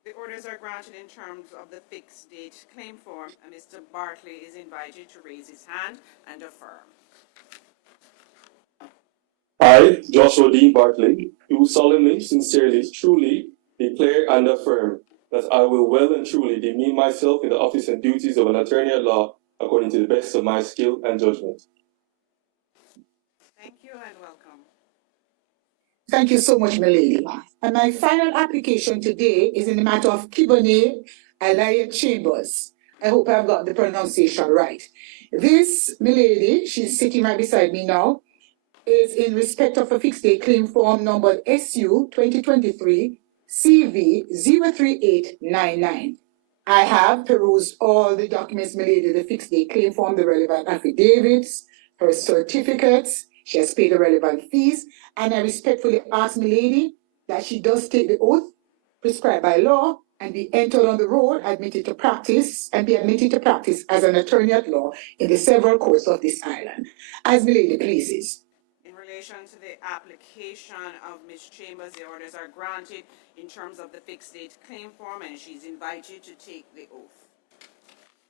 The orders are granted in terms of the fixed date claim form, and Mr. Bartley is invited to raise his hand and affirm. I, Joshua D. Bartley, do solemnly, sincerely, truly declare and affirm that I will well and truly demean myself in the office and duties of an attorney at law according to the best of my skill and judgment. Thank you and welcome. Thank you so much, milady. And my final application today is in the matter of Kibone Alaya Chambers. I hope I've got the pronunciation right. This milady, she's sitting right beside me now, is in respect of a fixed date claim form number SU 2023 CV 03899. I have perused all the documents, milady, the fixed date claim form, the relevant affidavits, her certificates. She has paid the relevant fees, and I respectfully ask milady that she does take the oath prescribed by law and be entered on the roll, admitted to practice, and be admitted to practice as an attorney at law in the several courts of this island. As milady pleases. In relation to the application of Ms. Chambers, the orders are granted in terms of the fixed date claim form, and she's invited to take the oath.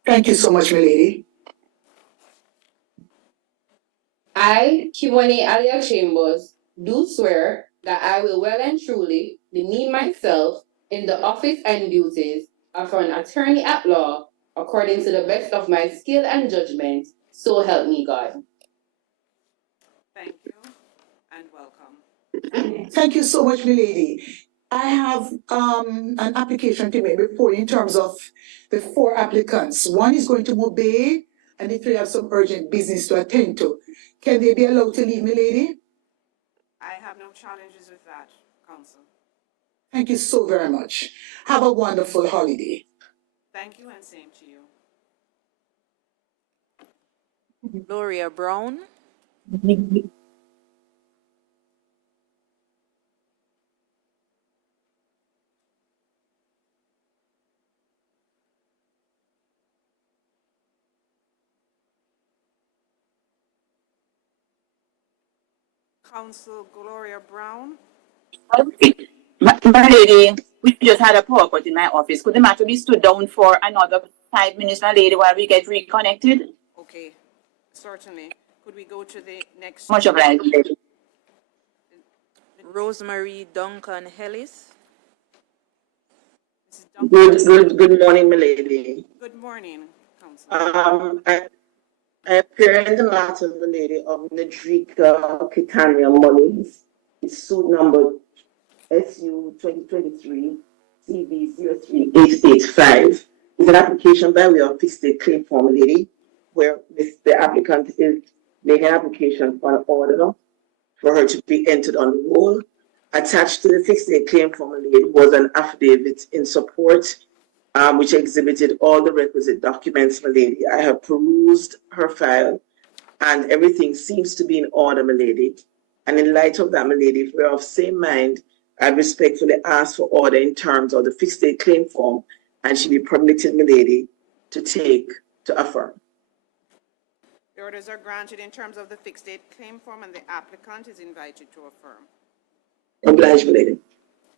Thank you so much, milady. I, Kibone Alia Chambers, do swear that I will well and truly demean myself in the office and duties of an attorney at law according to the best of my skill and judgment, so help me God. Thank you and welcome. Thank you so much, milady. I have an application to make before you in terms of the 4 applicants. One is going to Mobe, and the 3 have some urgent business to attend to. Can they be allowed to leave, milady? I have no challenges with that, Counsel. Thank you so very much. Have a wonderful holiday. Thank you and same to you. Gloria Brown. Counsel Gloria Brown. My lady, we just had a power cut in my office. Could the matter be stood down for another 5 minutes, my lady, while we get reconnected? Okay, certainly. Could we go to the next? Much obliged, lady. Rosemary Duncan Ellis. Good morning, my lady. Good morning, Counsel. I appear in the matter, my lady, of Nadrika Kitania Mullins. It's suit number SU 2023 CV 03885. It's an application by way of fixed date claim form, lady, where the applicant is making an application for an order for her to be entered on the roll. Attached to the fixed date claim form, lady, was an affidavit in support, which exhibited all the requisite documents, my lady. I have perused her file, and everything seems to be in order, my lady. And in light of that, my lady, if we're of same mind, I respectfully ask for order in terms of the fixed date claim form, and she be permitted, my lady, to affirm. The orders are granted in terms of the fixed date claim form, and the applicant is invited to affirm. Oblige, my lady.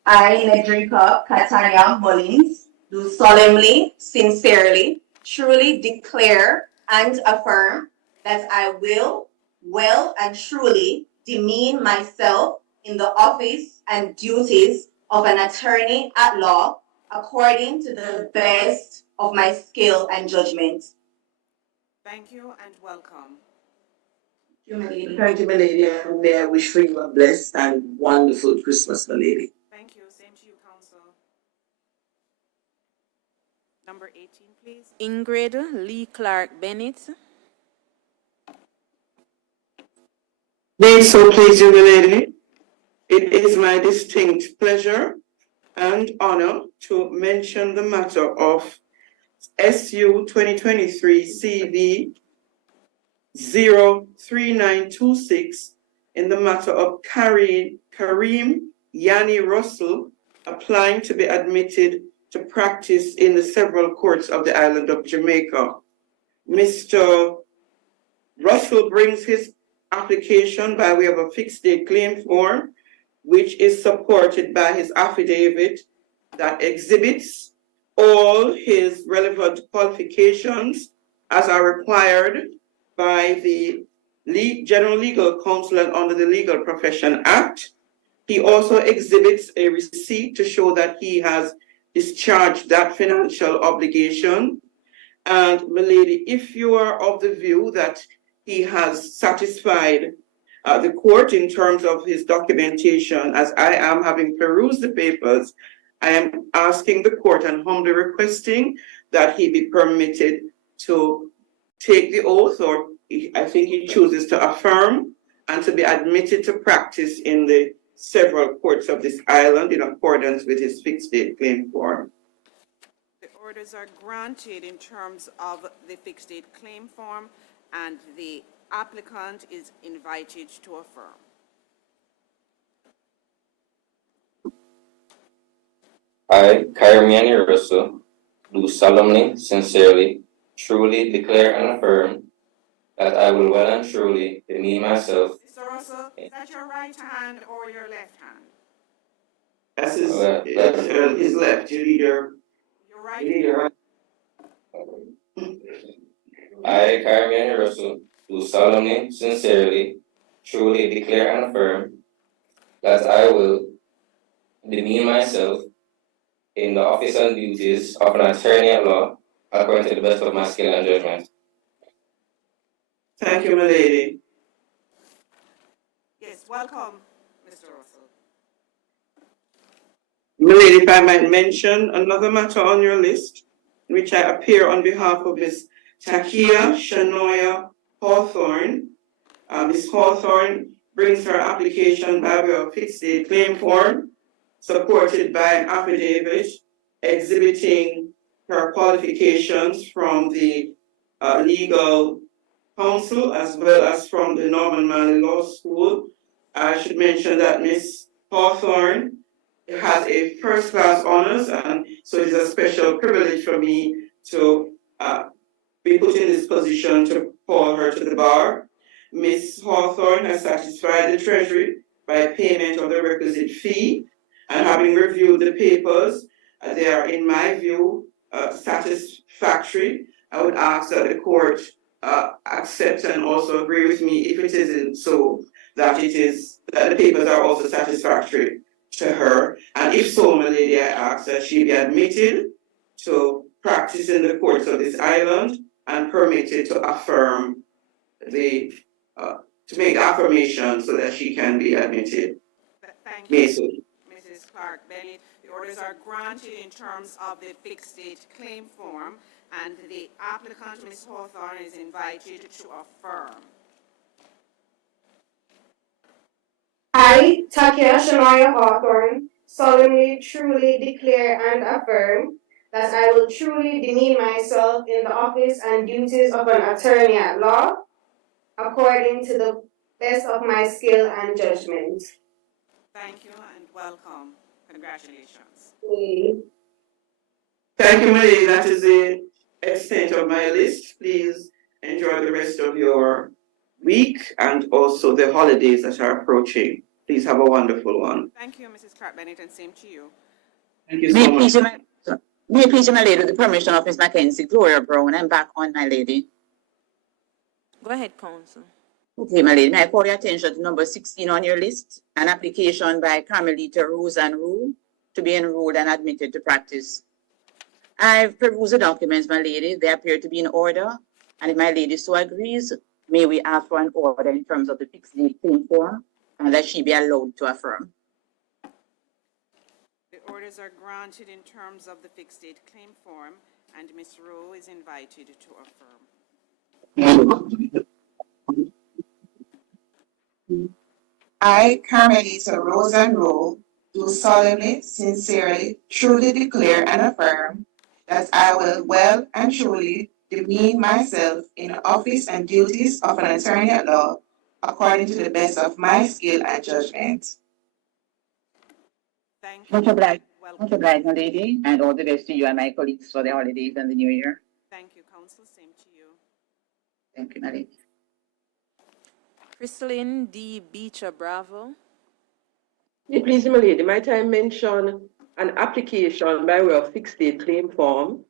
I, Nedrika Catania Mullins, do solemnly, sincerely, truly declare and affirm that I will well and truly demean myself in the office and duties of an attorney at law according to the best of my skill and judgment. Thank you and welcome. Thank you, my lady, and may I wish for you a blessed and wonderful Christmas, my lady. Thank you. Same to you, Council. Number 18, please. Ingrid Lee Clark Bennett. May it so please you, my lady, it is my distinct pleasure and honor to mention the matter of SU 2023 CV 03926 in the matter of Kareem Yanni Russell applying to be admitted to practice in the several courts of the island of Jamaica. Mr. Russell brings his application by way of a fixed date claim form, which is supported by his affidavit that exhibits all his relevant qualifications as are required by the General Legal Counsel and under the Legal Profession Act. He also exhibits a receipt to show that he has discharged that financial obligation. And my lady, if you are of the view that he has satisfied the court in terms of his documentation, as I am, having perused the papers, I am asking the court and humbly requesting that he be permitted to take the oath, or I think he chooses to affirm, and to be admitted to practice in the several courts of this island in accordance with his fixed date claim form. The orders are granted in terms of the fixed date claim form, and the applicant is invited to affirm. I, Kareem Yanni Russell, do solemnly, sincerely, truly declare and affirm that I will well and truly demean myself. Mr. Russell, is that your right hand or your left hand? That's his left, you need your right. I, Kareem Yanni Russell, do solemnly, sincerely, truly declare and affirm that I will demean myself in the office and duties of an attorney at law according to the best of my skill and judgment. Thank you, my lady. Yes, welcome, Mr. Russell. My lady, if I might mention another matter on your list, in which I appear on behalf of Ms. Takia Shanoya Hawthorne. Ms. Hawthorne brings her application by way of fixed date claim form, supported by an affidavit exhibiting her qualifications from the legal counsel as well as from the Norman Manley Law School. I should mention that Ms. Hawthorne has a first-class honors, and so it is a special privilege for me to be put in this position to call her to the bar. Ms. Hawthorne has satisfied the Treasury by payment of the requisite fee, and having reviewed the papers, they are, in my view, satisfactory. I would ask that the court accept and also agree with me, if it isn't so, that the papers are also satisfactory to her. And if so, my lady, I ask that she be admitted to practice in the courts of this island and permitted to affirm to make affirmation so that she can be admitted. Thank you, Mrs. Clark Bennett. The orders are granted in terms of the fixed date claim form, and the applicant, Ms. Hawthorne, is invited to affirm. I, Takia Shanoya Hawthorne, solemnly, truly declare and affirm that I will truly demean myself in the office and duties of an attorney at law, according to the best of my skill and judgment. Thank you and welcome. Congratulations. Thank you, Marie. That is the extent of my list. Please enjoy the rest of your week and also the holidays that are approaching. Please have a wonderful one. Thank you, Mrs. Clark-Bennett, and same to you. Thank you May so I much. please, may I please, my lady, with the permission of Ms. Mackenzie, Gloria Brown, I'm back on, my lady. Go ahead, Council. Okay, my lady, may I call your attention to number 16 on your list, an application by Carmelita Rose and Rule to be enrolled and admitted to practice. I've perused the documents, my lady. They appear to be in order, and if my lady so agrees, may we ask for an order in terms of the fixed date claim form, and that she be allowed to affirm. The orders are granted in terms of the fixed date claim form, and Ms. Rowe is invited to affirm. I, Carmelita Rose and Rule, do solemnly, sincerely, truly declare and affirm that I will well and truly demean myself in the office and duties of an attorney at law according to the best of my skill and judgment. Thank you. Much obliged, my lady, and all the best to you and my colleagues for the holidays and the new year. Thank you, Council. Same to you. Thank you, my lady. Chrislyn D. Beecher Bravo. Please, my lady, might I mention an application by way of fixed date claim form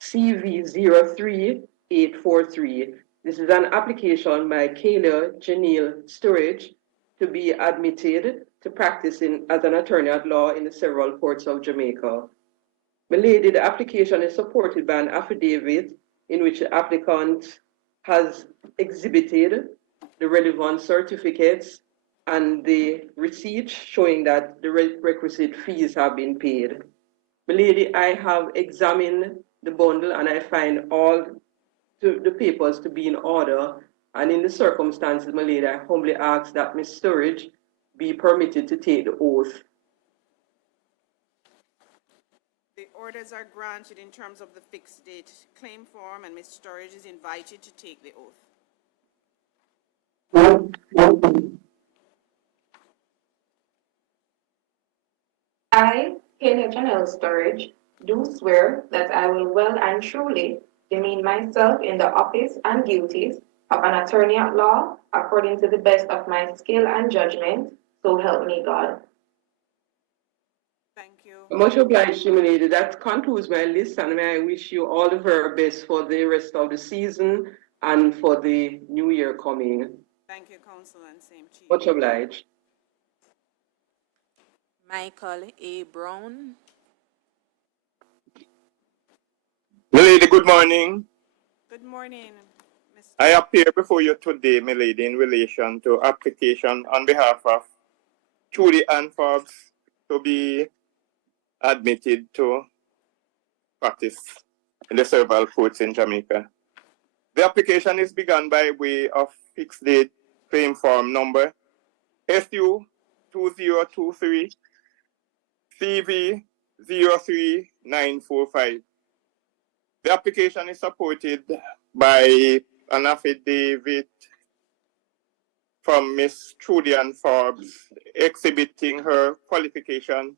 CV03843. This is an application by Kayla Janelle Sturridge to be admitted to practice as an attorney at law in the several courts of Jamaica. My lady, the application is supported by an affidavit in which the applicant has exhibited the relevant certificates and the receipt showing that the requisite fees have been paid. My lady, I have examined the bundle and I find all the papers to be in order. And in the circumstances, my lady, I humbly ask that Ms. Sturridge be permitted to take the oath. The orders are granted in terms of the fixed date claim form, and Ms. Sturridge is invited to take the oath. I, Kayla Janelle Sturridge, do swear that I will well and truly demean myself in the office and duties of an attorney at law according to the best of my skill and judgment, so help me God. Thank you. Much obliged, my lady. That concludes my list, and may I wish you all the very best for the rest of the season and for the new year coming. Thank you, Council, and same to you. Much obliged. Michael A. Brown. My lady, good morning. Good morning, Mr. I appear before you today, my lady, in relation to application on behalf of Trudy Ann Forbes to be admitted to practice in the several courts in Jamaica. The application is begun by way of fixed date claim form number SU 2023 CV 03945. The application is supported by an affidavit from Ms. Trudy Ann Forbes exhibiting her qualification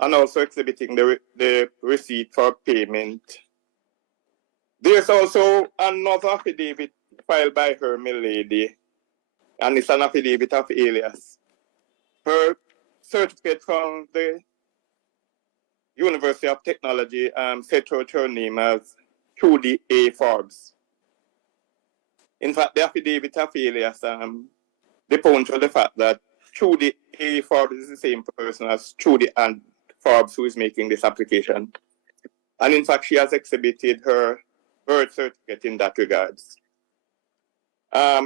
and also exhibiting the receipt for payment. There's also another affidavit filed by her, my lady, and it's an affidavit of alias. Her certificate from the University of Technology set out her name as Trudy A. Forbes. In fact, the affidavit of alias depends on the fact that Trudy A. Forbes is the same person as Trudy Ann Forbes who is making this application. And in fact, she has exhibited her birth certificate in that regards. My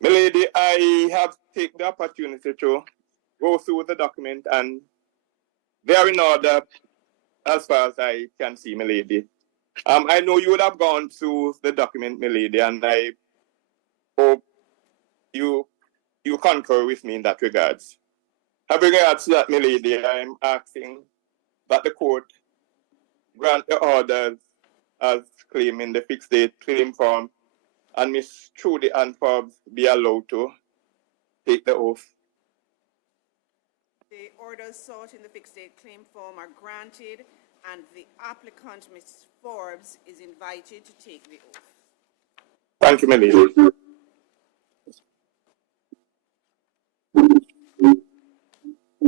lady, I have taken the opportunity to go through the document, and they are in order as far as I can see, my lady. I know you would have gone through the document, my lady, and I hope you concur with me in that regards. Having regards to that, my lady, I'm asking that the court grant the orders as claimed in the fixed date claim form, and Ms. Trudy Ann Forbes be allowed to take the oath. The orders sought in the fixed date claim form are granted, and the applicant, Ms. Forbes, is invited to take the oath. Thank you, my lady.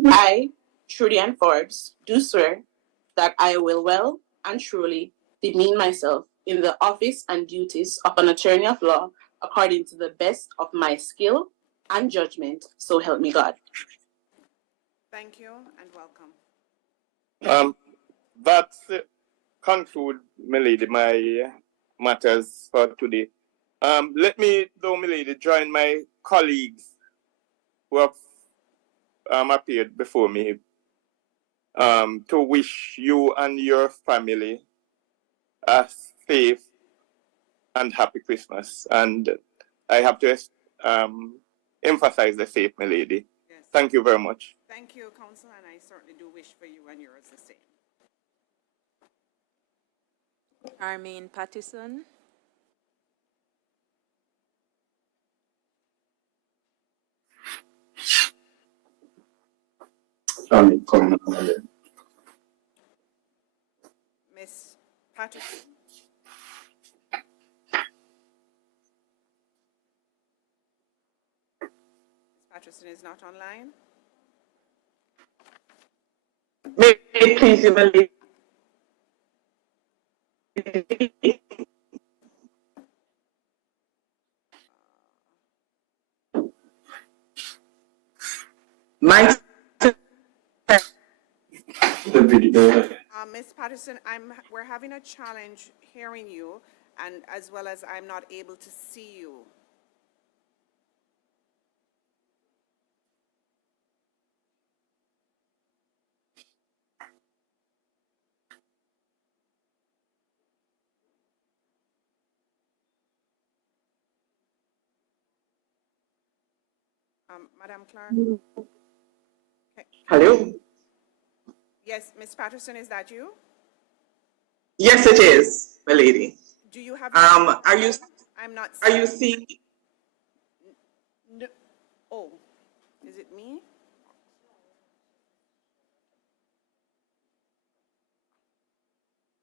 I, Trudy Ann Forbes, do swear that I will well and truly demean myself in the office and duties of an attorney of law according to the best of my skill and judgment, so help me God. Thank you and welcome. That conclude, my lady, my matters for today. Let me, though, my lady, join my colleagues who have appeared before me to wish you and your family a safe and happy Christmas. And I have to emphasize the safe, my lady. Yes. Thank you very much. Thank you, Council, and I certainly do wish for you and yours the same. Armine Pattison. Miss Patterson. Miss Patterson is not online. May it please you, my lady. My Miss Patterson, we're having a challenge hearing you, and as well as I'm not able to see you. Madam Clerk? Okay. Hello. Yes, Miss Patterson, is that you? Yes, it is, my lady. Do you have? Are you? I'm not. Are you seeing? No. Oh, is it me?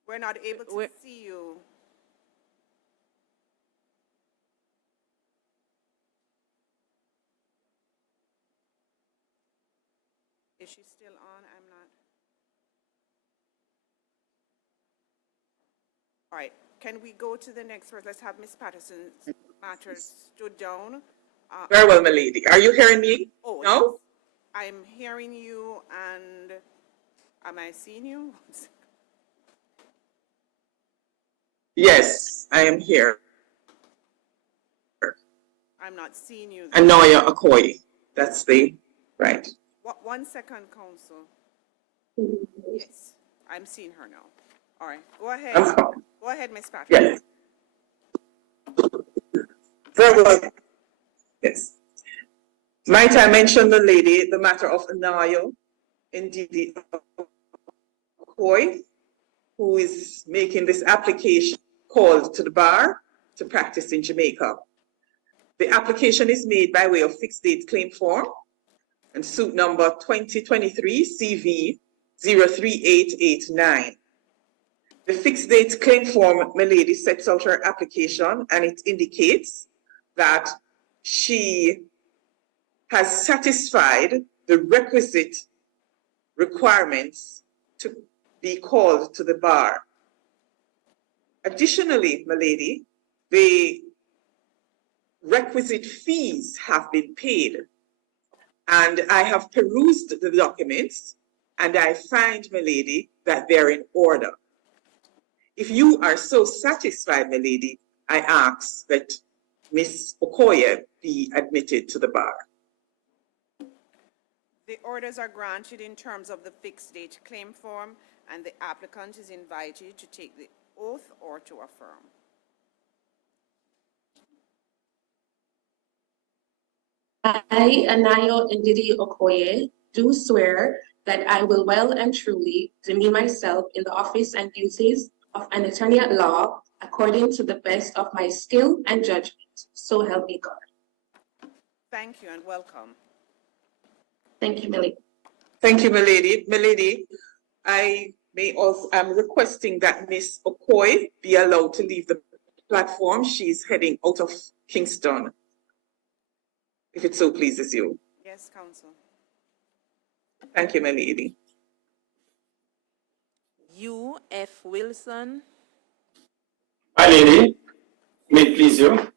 We're not able to see you. Is she still on? I'm not. All right. Can we go to the next word? Let's have Miss Patterson's matters stood down. Very well, my lady. Are you hearing me? Oh, no? yes. I'm hearing you, and am I seeing you? Yes, I am here. I'm not seeing you. Anoya Okoye. That's the right. 1 second, Council. Yes, I'm seeing her now. All right, go ahead. Go ahead, Miss Patterson. Yes. Very well. Yes. Might I mention the lady, the matter of Anayo, indeed, Okoye, who is making this application called to the bar to practice in Jamaica. The application is made by way of fixed date claim form and suit number 2023 CV 03889. The fixed date claim form, my lady, sets out her application and it indicates that she has satisfied the requisite requirements to be called to the bar. Additionally, my lady, the requisite fees have been paid, and I have perused the documents and I find, my lady, that they're in order. If you are so satisfied, my lady, I ask that Miss Okoye be admitted to the bar. The orders are granted in terms of the fixed date claim form, and the applicant is invited to take the oath or to affirm. I, Anayo Ndidi Okoye, do swear that I will well and truly demean myself in the office and duties of an attorney at law according to the best of my skill and judgment. So help me God. Thank you and welcome. Thank you, Millie. Thank you, my lady. My lady, I may also, I'm requesting that Miss Okoye be allowed to leave the platform. She's heading out of Kingston, if it so pleases you. Yes, Council. Thank you, my lady. U. F. Wilson. My lady, may it please you,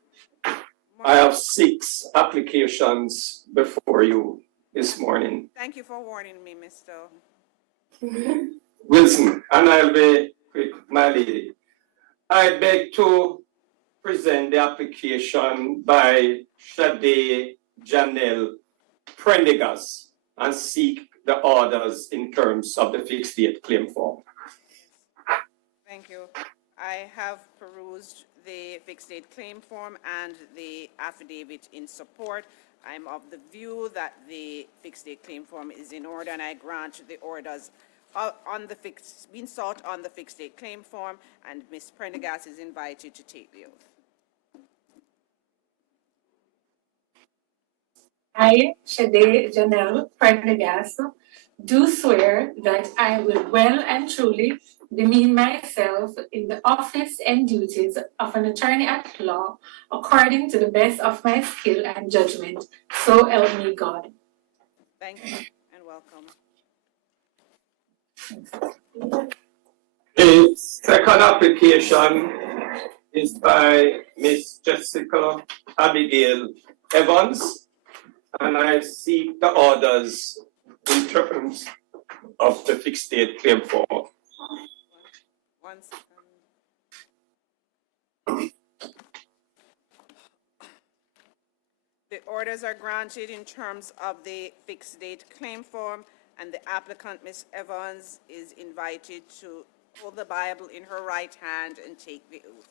I have 6 applications before you this morning. Thank you for warning me, Mr. Wilson, and I'll be quick, my lady. I beg to present the application by Shade Janelle Prendergast and seek the orders in terms of the fixed date claim form. Thank you. I have perused the fixed date claim form and the affidavit in support. I'm of the view that the fixed date claim form is in order, and I grant the orders on the being sought on the fixed date claim form, and Ms. Prendergast is invited to take the oath. I, Shade Janelle Prendergast, do swear that I will well and truly demean myself in the office and duties of an attorney at law according to the best of my skill and judgment. So help me God. Thank you and welcome. The second application is by Miss Jessica Abigail Evans, and I seek the orders in terms of the fixed date claim form. 1 second. The orders are granted in terms of the fixed date claim form, and the applicant, Ms. Evans, is invited to hold the Bible in her right hand and take the oath.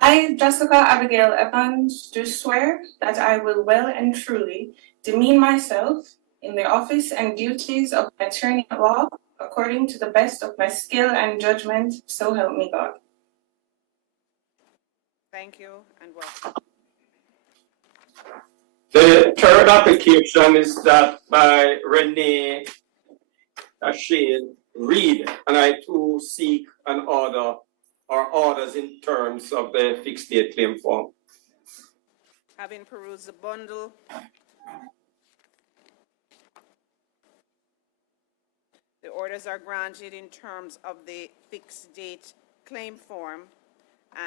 I, Jessica Abigail Evans, do swear that I will well and truly demean myself in the office and duties of an attorney at law according to the best of my skill and judgment, so help me God. Thank you and welcome. The third application is that by Renee Ashane Reed, and I too seek an order or orders in terms of the fixed date claim form. Having perused the bundle, the orders are granted in terms of the fixed date claim form,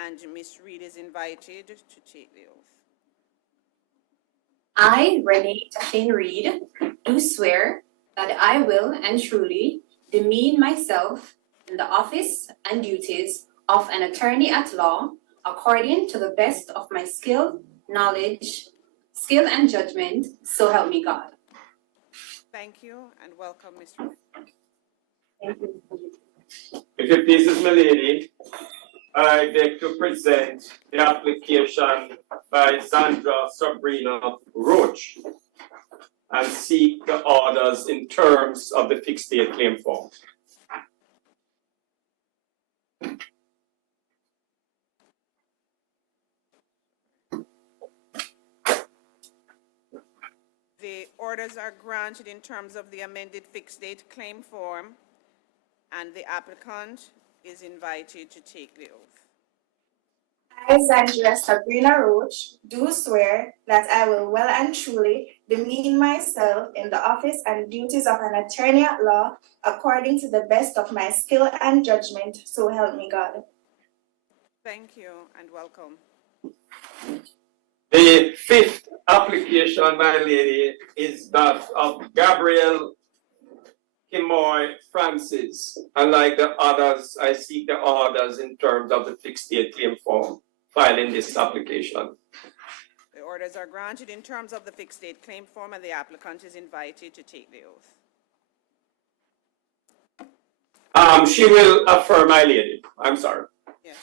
and Ms. Reed is invited to take the oath. I, Renee Tashin Reed, do swear that I will and truly demean myself in the office and duties of an attorney at law according to the best of my skill, knowledge, skill and judgment, so help me God. Thank you and welcome, Ms. Reed. Thank you. If it pleases my lady, I beg to present the application by Sandra Sabrina Roach and seek the orders in terms of the fixed date claim form. The orders are granted in terms of the amended fixed date claim form, and the applicant is invited to take the oath. I, Sandra Sabrina Roach, do swear that I will well and truly demean myself in the office and duties of an attorney at law according to the best of my skill and judgment, so help me God. Thank you and welcome. The fifth application, my lady, is that of Gabriel Kimoy Francis. Unlike the others, I seek the orders in terms of the fixed date claim form filed in this application. The orders are granted in terms of the fixed date claim form, and the applicant is invited to take the oath. She will affirm, my lady. I'm sorry. Yes.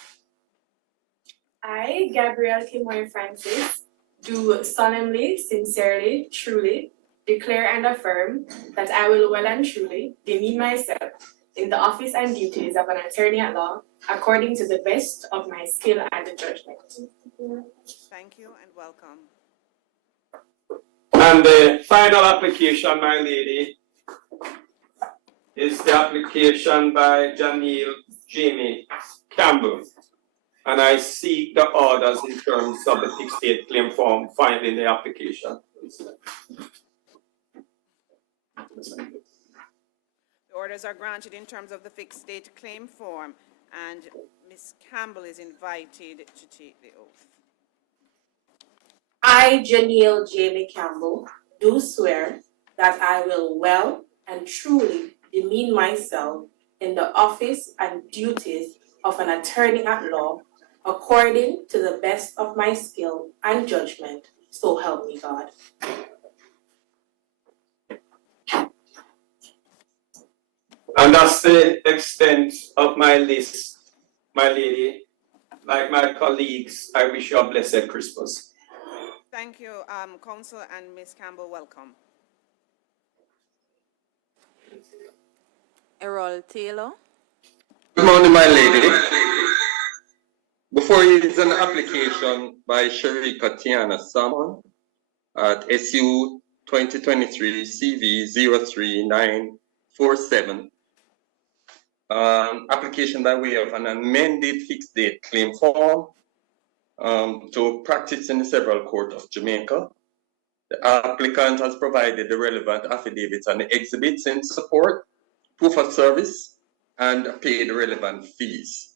I, Gabrielle Kimoy Francis, do solemnly, sincerely, truly declare and affirm that I will well and truly demean myself in the office and duties of an attorney at law according to the best of my skill and judgment. Thank you and welcome. And the final application, my lady, is the application by Janelle Jamie Campbell. And I seek the orders in terms of the fixed date claim form filed in the application. orders are granted in terms of the fixed date claim form, and Ms. Campbell is invited to take the oath. I, Janelle Jamie Campbell, do swear that I will well and truly demean myself in the office and duties of an attorney at law according to the best of my skill and judgment, so help me God. And that's the extent of my list, my lady. Like my colleagues, I wish you a blessed Christmas. Thank you, Council and Ms. Campbell, welcome. Errol Taylor. Good morning, my lady. Before you is an application by Sharika Tiana Salmon at SU 2023 CV 03947. Application by way of an amended fixed date claim form to practice in the several court of Jamaica. The applicant has provided the relevant affidavits and exhibits in support, proof of service, and paid the relevant fees.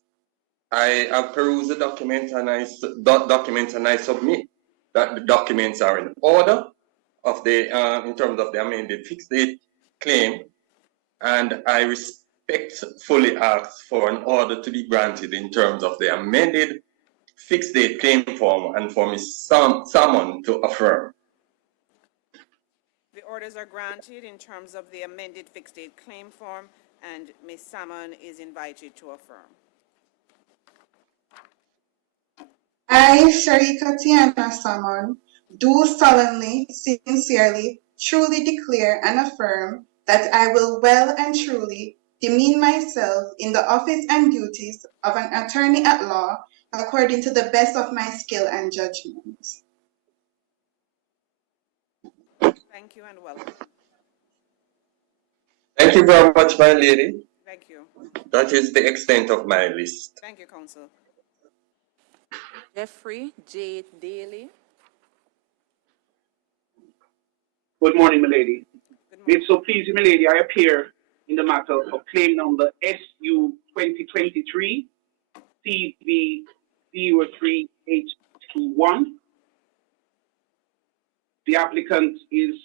I have perused the document and I submit that the documents are in order of the in terms of the amended fixed date claim, and I respectfully ask for an order to be granted in terms of the amended fixed date claim form and for Ms. Salmon to affirm. The orders are granted in terms of the amended fixed date claim form, and Ms. Salmon is invited to affirm. I, Sharika Tiana Salmon, do solemnly, sincerely, truly declare and affirm that I will well and truly demean myself in the office and duties of an attorney at law according to the best of my skill and judgment. Thank you and welcome. Thank you very much, my lady. Thank you. That is the extent of my list. Thank you, Council. Jeffrey J. Daly. Good morning, my lady. May it so please you, my lady, I appear in the matter of claim number SU 2023 CV 03821. The applicant is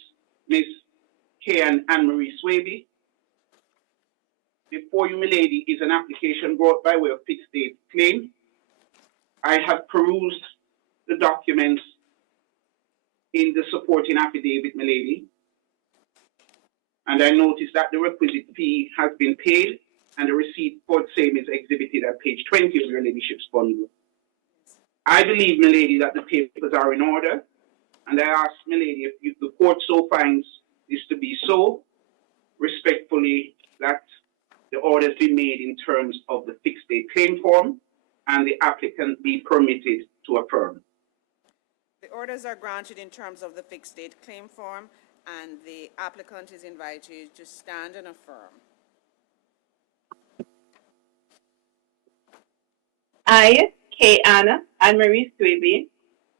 Ms. Anne Marie Swaby. Before you, my lady, is an application brought by way of fixed date claim. I have perused the documents in the supporting affidavit, my lady, and I noticed that the requisite fee has been paid and the receipt for the same is exhibited at page 20 of your ladyship's bundle. I believe, my lady, that the papers are in order, and I ask, my lady, if the court so finds this to be so, respectfully, that the orders be made in terms of the fixed date claim form and the applicant be permitted to affirm. The orders are granted in terms of the fixed date claim form, and the applicant is invited to stand and affirm. I, Anne Marie Swaby,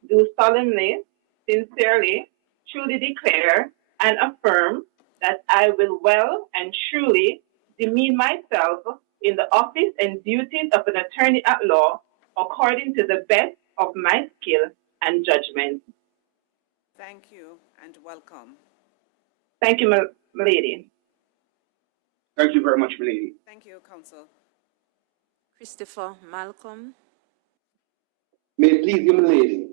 do solemnly, sincerely, truly declare and affirm that I will well and truly demean myself in the office and duties of an attorney at law according to the best of my skill and judgment. Thank you and welcome. Thank you, my lady. Thank you very much, my lady. Thank you, Council. Christopher Malcolm. May it please you, my lady,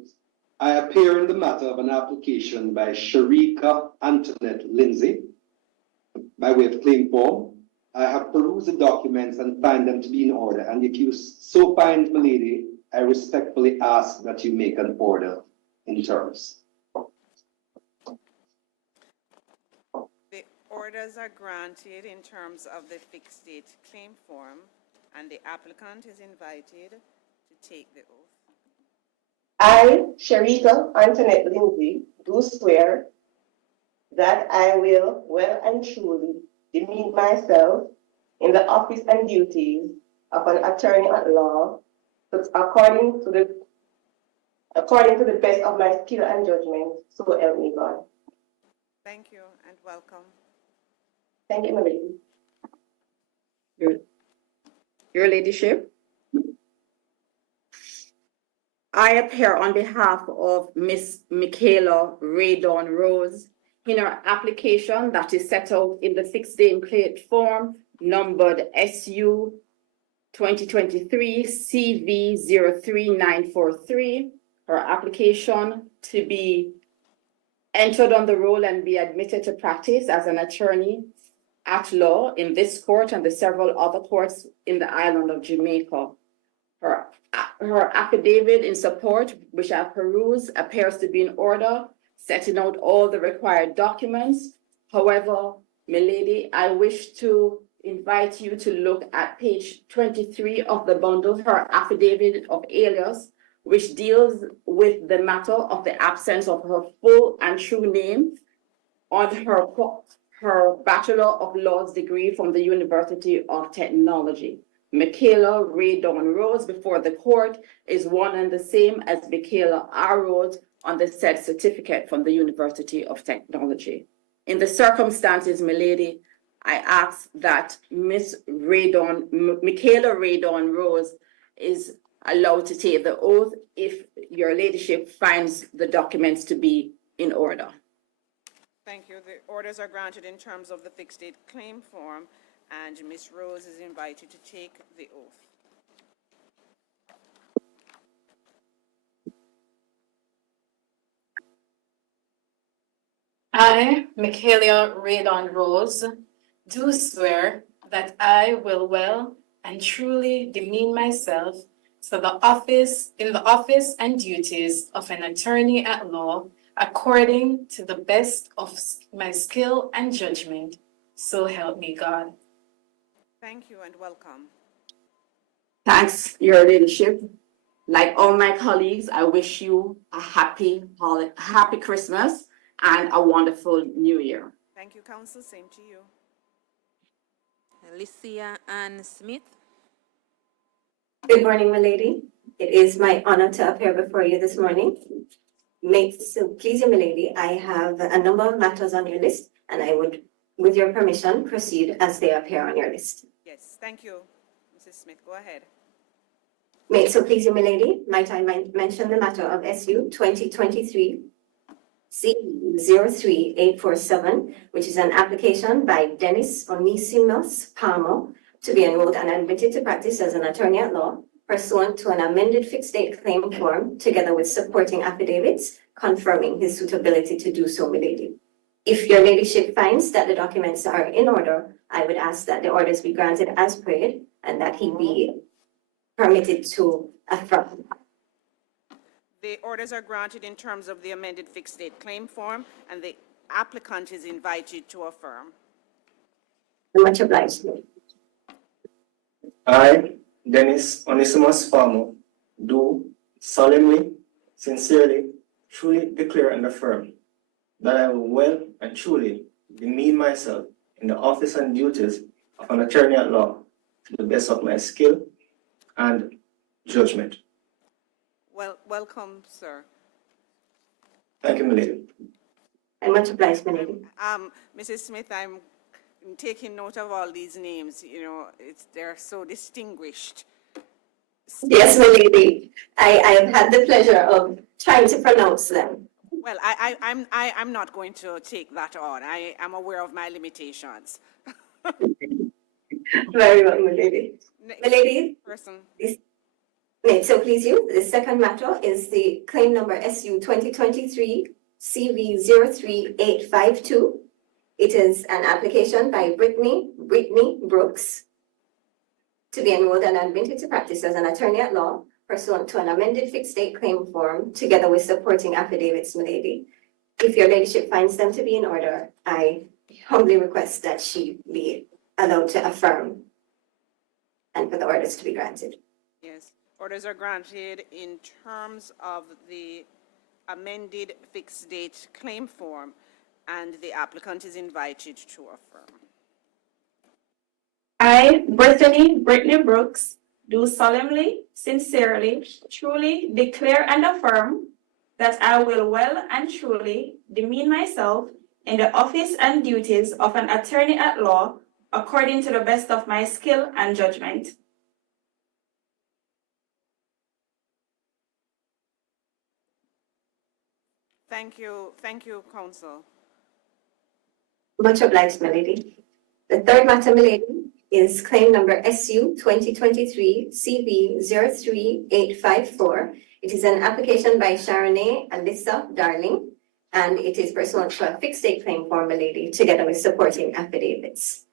I appear in the matter of an application by Sharika Antoinette Lindsay by way of claim form. I have perused the documents and find them to be in order, and if you so find, my lady, I respectfully ask that you make an order in terms. The orders are granted in terms of the fixed date claim form, and the applicant is invited to take the oath. I, Sharika Antoinette Lindsay, do swear that I will well and truly demean myself in the office and duties of an attorney at law according to the best of my skill and judgment, so help me God. Thank you and welcome. Thank you, my lady. Your Ladyship, I appear on behalf of Miss Michaela Raydon Rose in her application that is set out in the 16 plate form numbered SU 2023 CV 03943. Her application to be entered on the roll and be admitted to practice as an attorney at law in this court and the several other courts in the island of Jamaica. Her affidavit in support, which I peruse, appears to be in order, setting out all the required documents. However, milady, I wish to invite you to look at page 23 of the bundle, her affidavit of alias, which deals with the matter of the absence of her full and true name on her Bachelor of Laws degree from the University of Technology. Michaela Raydon Rose before the court is one and the same as Michaela R. Rose on the said certificate from the University of Technology. In the circumstances, milady, I ask that Michaela Raydon Rose is allowed to take the oath if your ladyship finds the documents to be in order. Thank you. The orders are granted in terms of the fixed date claim form, and Ms. Rose is invited to take the oath. I, Michaela Raydon Rose, do swear that I will well and truly demean myself in the office and duties of an attorney at law according to the best of my skill and judgment. So help me God. Thank you and welcome. Thanks, your ladyship. Like all my colleagues, I wish you a happy Christmas and a wonderful New Year. Thank you, Counsel. Same to you. Alicia Ann Smith. Good morning, my lady. It is my honor to appear before you this morning. So please, my lady, I have a number of matters on your list, and I would, with your permission, proceed as they appear on your list. Yes, thank you, Mrs. Smith. Go ahead. So please, my lady, might I mention the matter of SU 2023 C03847, which is an application by Dennis Onesimus Palmer to be enrolled and admitted to practice as an attorney at law pursuant to an amended fixed date claim form together with supporting affidavits confirming his suitability to do so, my lady. If your ladyship finds that the documents are in order, I would ask that the orders be granted as prayed and that he be permitted to affirm. The orders are granted in terms of the amended fixed date claim form, and the applicant is invited to affirm. Much obliged. I, Dennis Onesimus Palmer, do solemnly, sincerely, truly declare and affirm that I will well and truly demean myself in the office and duties of an attorney at law to the best of my skill and judgment. Well, welcome, sir. Thank you, my lady. I'm much obliged, my lady. Mrs. Smith, I'm taking note of all these names. You know, they're so distinguished. Yes, my lady. I have had the pleasure of trying to pronounce them. Well, I'm not going to take that on. I am aware of my limitations. Very well, my lady. My lady. Person. So please you, the second matter is the claim number SU 2023 CV03852. It is an application by Brittany Brooks to be enrolled and admitted to practice as an attorney at law pursuant to an amended fixed date claim form together with supporting affidavits, my lady. If your ladyship finds them to be in order, I humbly request that she be allowed to affirm and for the orders to be granted. Yes, orders are granted in terms of the amended fixed date claim form, and the applicant is invited to affirm. I, Brittany Brooks, do solemnly, sincerely, truly declare and affirm that I will well and truly demean myself in the office and duties of an attorney at law according to the best of my skill and judgment. Thank you, Council. Much obliged, my lady. The third matter, my lady, is claim number SU 2023 CV 03854. It is an application by Sharonay Alyssa Darling, and it is pursuant to a fixed date claim form, my lady, together with supporting affidavits.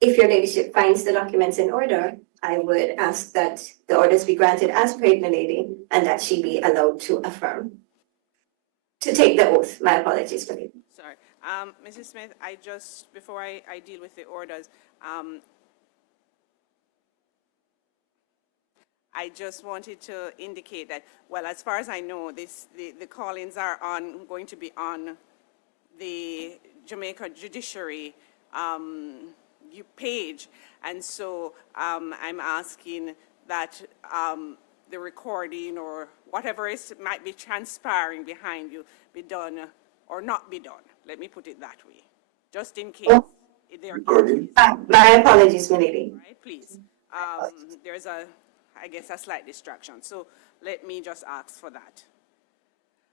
If your ladyship finds the documents in order, I would ask that the orders be granted as prayed, my lady, and that she be allowed to affirm. To take the oath. My apologies, my lady. Sorry. Mrs. Smith, before I deal with the orders, I just wanted to indicate that, well, as far as I know, the call-ins are going to be on the Jamaica Judiciary page, and so I'm asking that the recording or whatever might be transpiring behind you be done or not be done. Let me put it that way, just in case there is. My apologies, my lady. Right, please. There's I guess, a slight distraction. So let me just ask for that.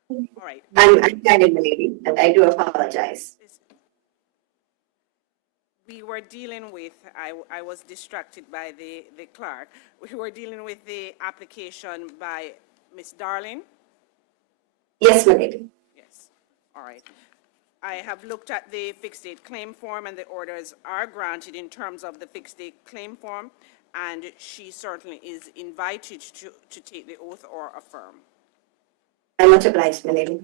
All right. I'm guided, my lady, and I do apologize. We were dealing with, I was distracted by the clerk. We were dealing with the application by Ms. Darling. Yes, my lady. Yes. All right. I have looked at the fixed date claim form, and the orders are granted in terms of the fixed date claim form, and she certainly is invited to take the oath or affirm. I'm much obliged, my lady.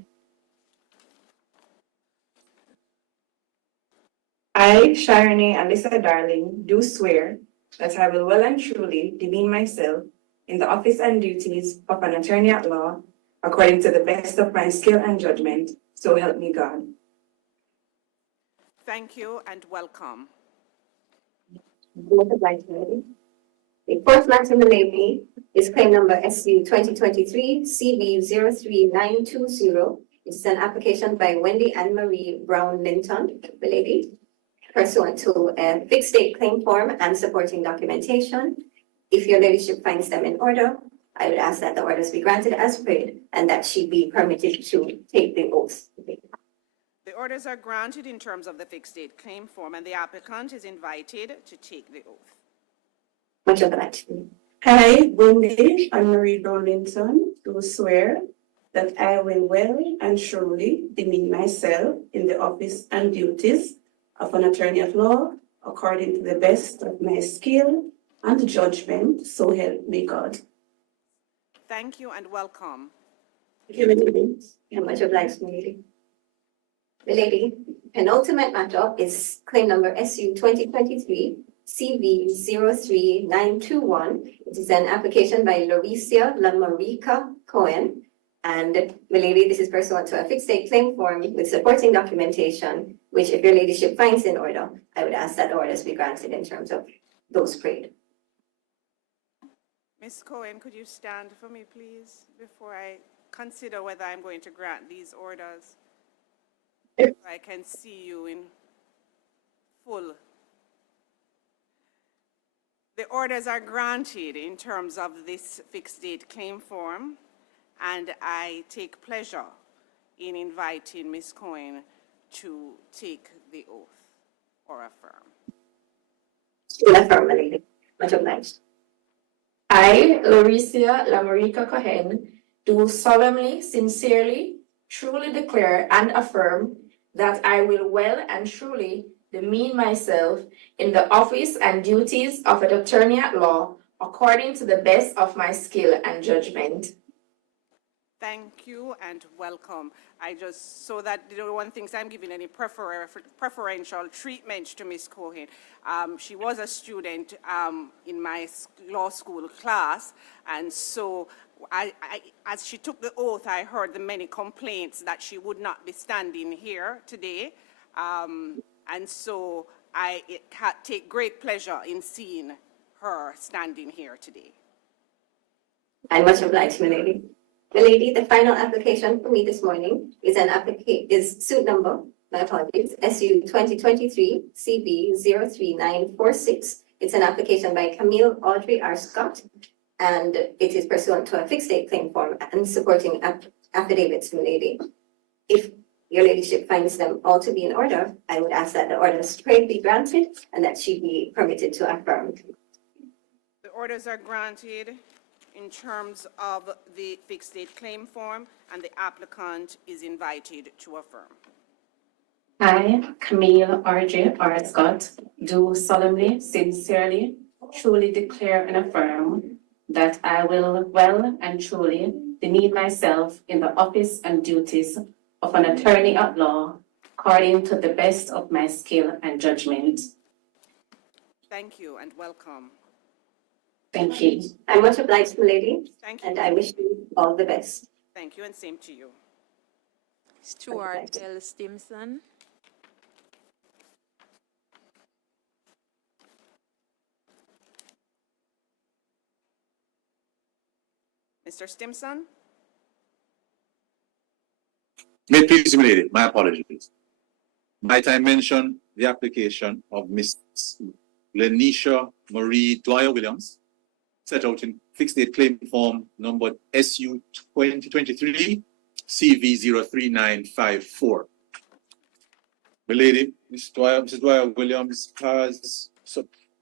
I, Sharonay Alyssa Darling, do swear that I will well and truly demean myself in the office and duties of an attorney at law according to the best of my skill and judgment, so help me God. Thank you and welcome. Much obliged, my lady. The fourth matter, my lady, is claim number SU 2023 CV 03920. It's an application by Wendy Anne Marie Brown Linton, my lady, pursuant to a fixed date claim form and supporting documentation. If your ladyship finds them in order, I would ask that the orders be granted as prayed and that she be permitted to take the oath. The orders are granted in terms of the fixed date claim form, and the applicant is invited to take the oath. Much obliged. I, Wendy Anne Marie Brown Linton, do swear that I will well and truly demean myself in the office and duties of an attorney at law according to the best of my skill and judgment, so help me God. Thank you and welcome. Thank you, my lady. I'm much obliged, my lady. My lady, penultimate matter is claim number SU 2023 CV 03921. It is an application by Lauricia Lamarica Cohen. And my lady, this is pursuant to a fixed date claim form with supporting documentation, which if your ladyship finds in order, I would ask that orders be granted in terms of those prayed. Ms. Cohen, could you stand for me, please, before I consider whether I'm going to grant these orders? I can see you in full. The orders are granted in terms of this fixed date claim form, and I take pleasure in inviting Ms. Cohen to take the oath or affirm. Still affirm, my lady. Much obliged. I, Lauricia Lamarica Cohen, do solemnly, sincerely, truly declare and affirm that I will well and truly demean myself in the office and duties of an attorney at law according to the best of my skill and judgment. Thank you and welcome. So that no one thinks I'm giving any preferential treatment to Ms. Cohen. She was a student in my law school class, and so as she took the oath, I heard the many complaints that she would not be standing here today, and so I take great pleasure in seeing her standing here today. I'm much obliged, my lady. My lady, the final application for me this morning is suit number my apologies, SU 2023 CB 03946. It's an application by Camille Audrey R. Scott, and it is pursuant to a fixed date claim form and supporting affidavits, milady. If your ladyship finds them all to be in order, I would ask that the orders be granted and that she be permitted to affirm. The orders are granted in terms of the fixed date claim form, and the applicant is invited to affirm. I, Camille R.J. R. Scott, do solemnly, sincerely, truly declare and affirm that I will well and truly demean myself in the office and duties of an attorney at law according to the best of my skill and judgment. Thank you and welcome. Thank you. I'm much obliged, milady, Thank you. and I wish you all the best. Thank you and same to you. Stuart L. Stimson. Mr. Stimson? May it please me, lady, my apologies. Might I mention the application of Miss Lenisha Marie Dwyer Williams, set out in fixed date claim form number SU 2023 CV 03954. My lady, Mrs. Dwyer Williams has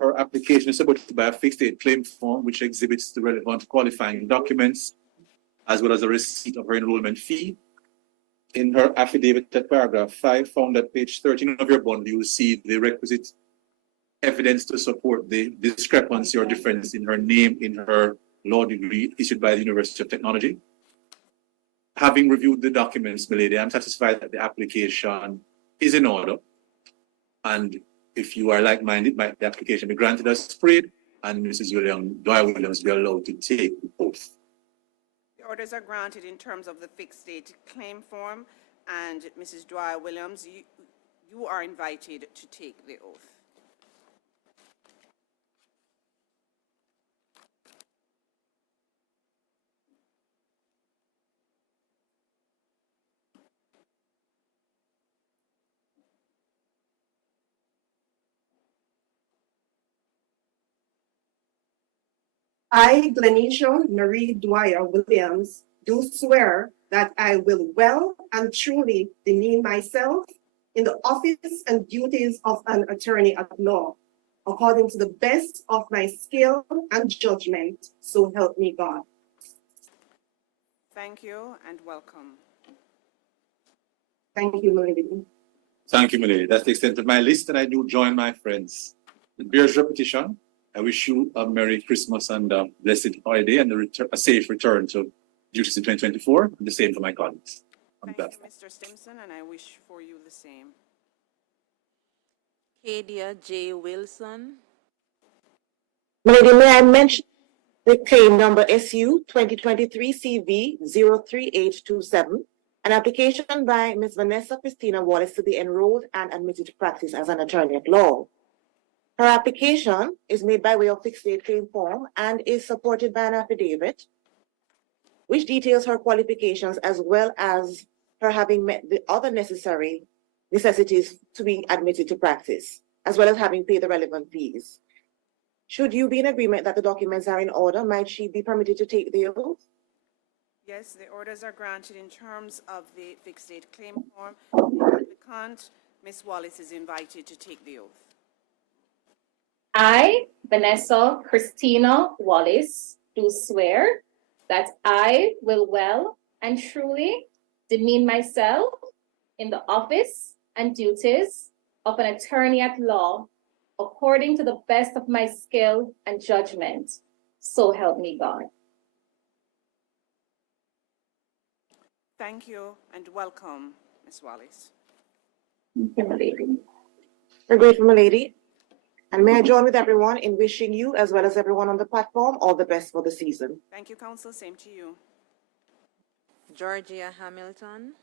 her application is supported by a fixed date claim form which exhibits the relevant qualifying documents as well as a receipt of her enrollment fee. In her affidavit at paragraph 5, found at page 13 of your bond, you will see the requisite evidence to support the discrepancy or difference in her name in her law degree issued by the University of Technology. Having reviewed the documents, my lady, I'm satisfied that the application is in order. And if you are like-minded, might the application be granted as sprayed and Mrs. Dwyer Williams be allowed to take the oath. The orders are granted in terms of the fixed date claim form, and Mrs. Dwyer Williams, you are invited to take the oath. I, Glenisha Marie Dwyer Williams, do swear that I will well and truly demean myself in the office and duties of an attorney at law, according to the best of my skill and judgment, so help me God. Thank you and welcome. Thank you, Lady. Thank you, my lady. That's the extent of my list, and I do join my friends. It bears repetition. I wish you a Merry Christmas and a blessed holiday and a safe return to duties in 2024. And the same for my colleagues. Thank you, Mr. Stimson, and I wish for you the same. Kadia J. Wilson. Lady, may I mention the claim number SU 2023 CV 03827, an application by Ms. Vanessa Christina Wallace to be enrolled and admitted to practice as an attorney at law. Her application is made by way of fixed date claim form and is supported by an affidavit, which details her qualifications as well as her having met the other necessary necessities to be admitted to practice, as well as having paid the relevant fees. Should you be in agreement that the documents are in order, might she be permitted to take the oath? Yes, the orders are granted in terms of the fixed date claim form. The applicant, Ms. Wallace, is invited to take the oath. I, Vanessa Christina Wallace, do swear that I will well and truly demean myself in the office and duties of an attorney at law according to the best of my skill and judgment. So help me God. Thank you and welcome, Ms. Wallace. Thank you, my lady. We're grateful, my lady. And may I join with everyone in wishing you, as well as everyone on the platform, all the best for the season. Thank you, Council. Same to you. Georgia Hamilton.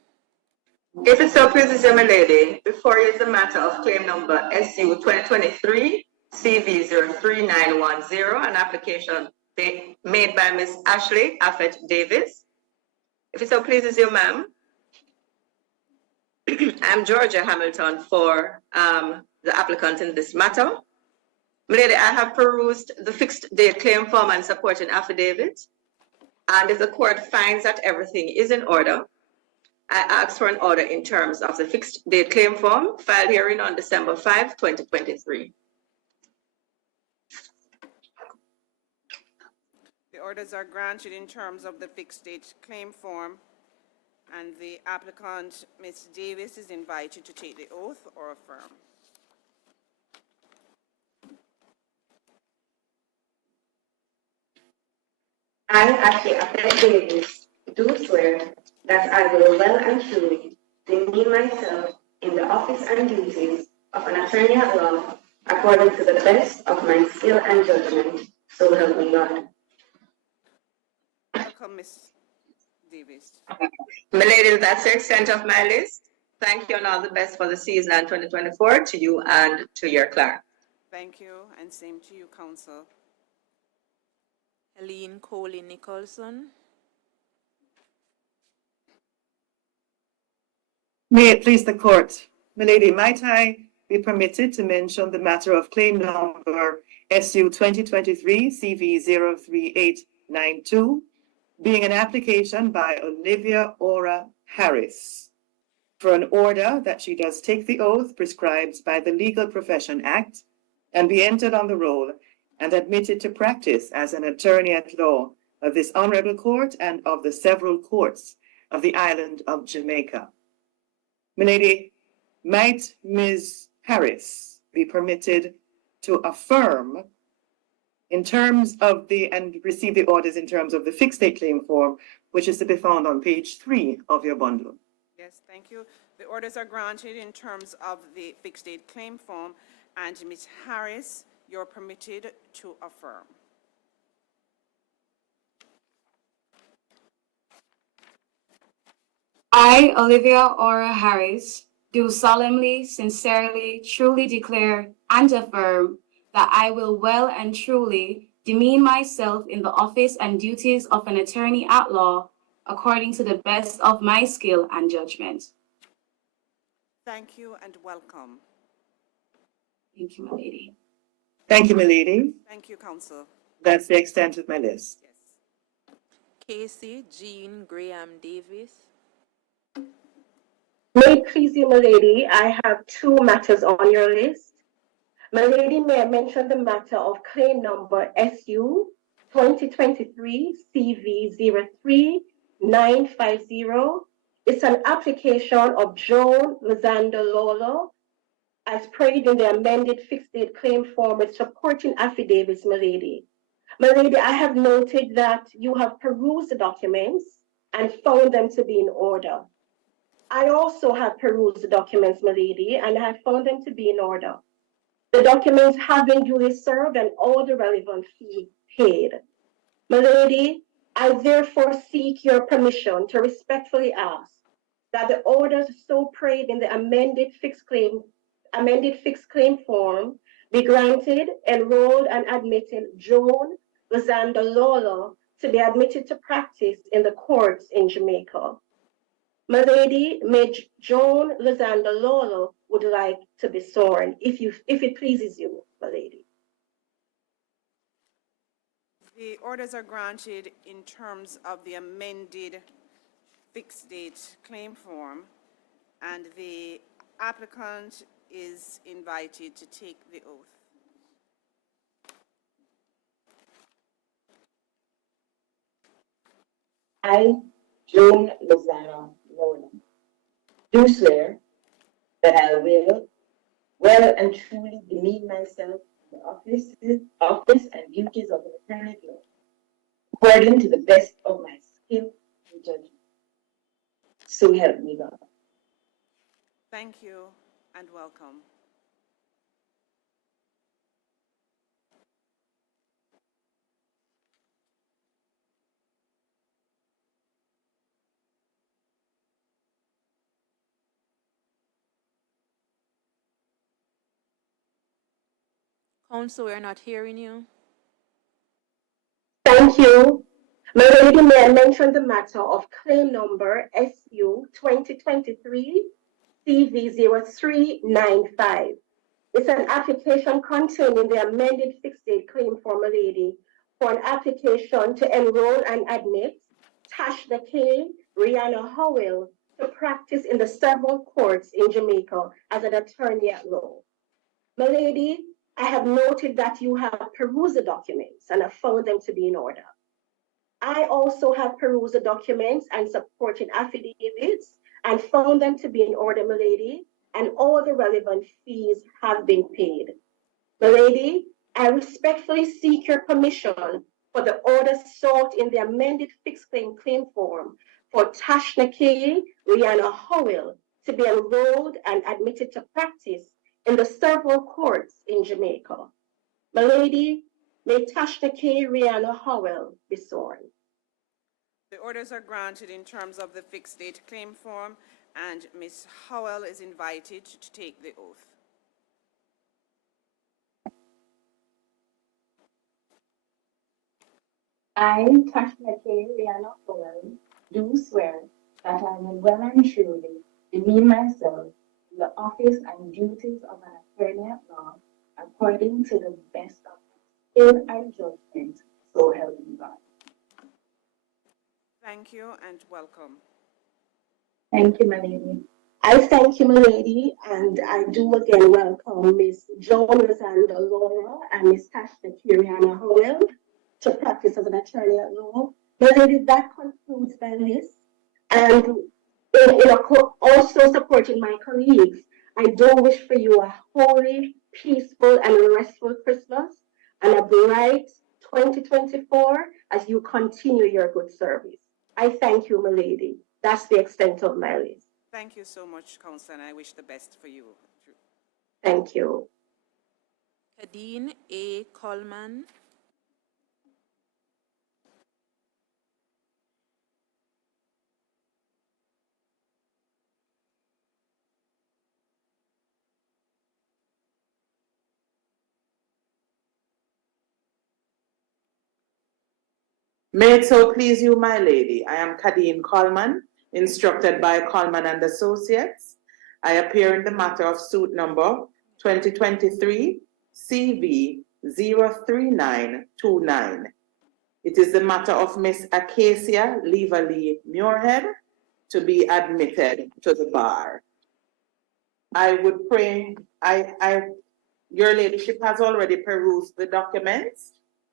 If it so pleases you, my lady, before you is the matter of claim number SU 2023 CV 03910, an application made by Ms. Ashley Affet Davis. If it so pleases you, ma'am, I'm Georgia Hamilton for the applicant in this matter. Milady, I have perused the fixed date claim form and supporting affidavit. And if the court finds that everything is in order, I ask for an order in terms of the fixed date claim form filed herein on December 5, 2023. The orders are granted in terms of the fixed date claim form, and the applicant, Ms. Davis, is invited to take the oath or affirm. I, Ashley Applet Davis, do swear that I will well and truly demean myself in the office and duties of an attorney at law according to the best of my skill and judgment, so help me God. Welcome, Ms. Davis. Milady, that's the extent of my list. Thank you and all the best for the season and 2024 to you and to your clerk. Thank you, and same to you, counsel. Helene Coley Nicholson. May it please the court. Milady, might I be permitted to mention the matter of claim number SU 2023 CV 03892, being an application by Olivia Ora Harris for an order that she does take the oath prescribed by the Legal Profession Act and be entered on the roll and admitted to practice as an attorney at law of this honorable court and of the several courts of the island of Jamaica. Milady, might Ms. Harris be permitted to affirm in terms of and receive the orders in terms of the fixed date claim form, which is to be found on page 3 of your bundle? Yes, thank you. The orders are granted in terms of the fixed date claim form, and Ms. Harris, you're permitted to affirm. I, Olivia Ora Harris, do solemnly, sincerely, truly declare and affirm that I will well and truly demean myself in the office and duties of an attorney at law according to the best of my skill and judgment. Thank you and welcome. Thank you, my lady. Thank you, milady. Thank you, counsel. That's the extent of my list. Yes. Casey Jean Graham Davis. May it please you, milady, I have two matters on your list. Milady, may I mention the matter of claim number SU 2023 CV 03950. It's an application of Joan Lizanda Lolo as prayed in the amended fixed date claim form with supporting affidavits, milady. Milady, I have noted that you have perused the documents and found them to be in order. I also have perused the documents, milady, and I have found them to be in order. The documents have been duly served and all the relevant fees paid. Milady, I therefore seek your permission to respectfully ask that the orders so prayed in the amended fixed claim form be granted, enrolled, and admitted Joan Lizanda Lolo to be admitted to practice in the courts in Jamaica. Milady, Joan Lizanda Lolo would like to be sworn, if it pleases you, milady. The orders are granted in terms of the amended fixed date claim form, and the applicant is invited to take the oath. I, Joan Lozano Lolo, do swear that I will well and truly demean myself in the office and duties of an attorney at law, according to the best of my skill and judgment. So help me God. Thank you and welcome. Counsel, we're not hearing you. Thank you. Milady, may I mention the matter of claim number SU 2023 CV 0395. It's an application containing the amended fixed date claim form, lady, for an application to enroll and admit Tashna K. Rihanna Howell to practice in the several courts in Jamaica as an attorney at law. My lady, I have noted that you have perused the documents and have found them to be in order. I also have perused the documents and supporting affidavits and found them to be in order, my lady, and all the relevant fees have been paid. My lady, I respectfully seek your permission for the order sought in the amended fixed claim form for Tashna K. Rihanna Howell to be enrolled and admitted to practice in the several courts in Jamaica. My lady, may Tashna K. Rihanna Howell be sworn. The orders are granted in terms of the fixed date claim form, and Ms. Howell is invited to take the oath. I, Tashna K. Rihanna Howell, do swear that I will well and truly demean myself in the office and duties of an attorney at law according to the best of my skill and judgment, so help me God. Thank you and welcome. Thank you, my lady. I thank you, my lady, and I do again welcome Ms. Joan Rosanda Laura and Ms. Tashna K. Rihanna Howell to practice as an attorney at law. My lady, that concludes my list. And also supporting my colleagues, I do wish for you a holy, peaceful, and restful Christmas and a bright 2024 as you continue your good service. I thank you, my lady. That's the extent of my list. Thank you so much, Council, and I wish the best for you. Thank you. Kadeen A. Coleman. May it so please you, my lady. I am Kadeen Coleman, instructed by Coleman and Associates. I appear in the matter of suit number 2023 CV 03929. It is the matter of Miss Acacia Leverly Muirhead to be admitted to the bar. I would pray, your ladyship has already perused the documents,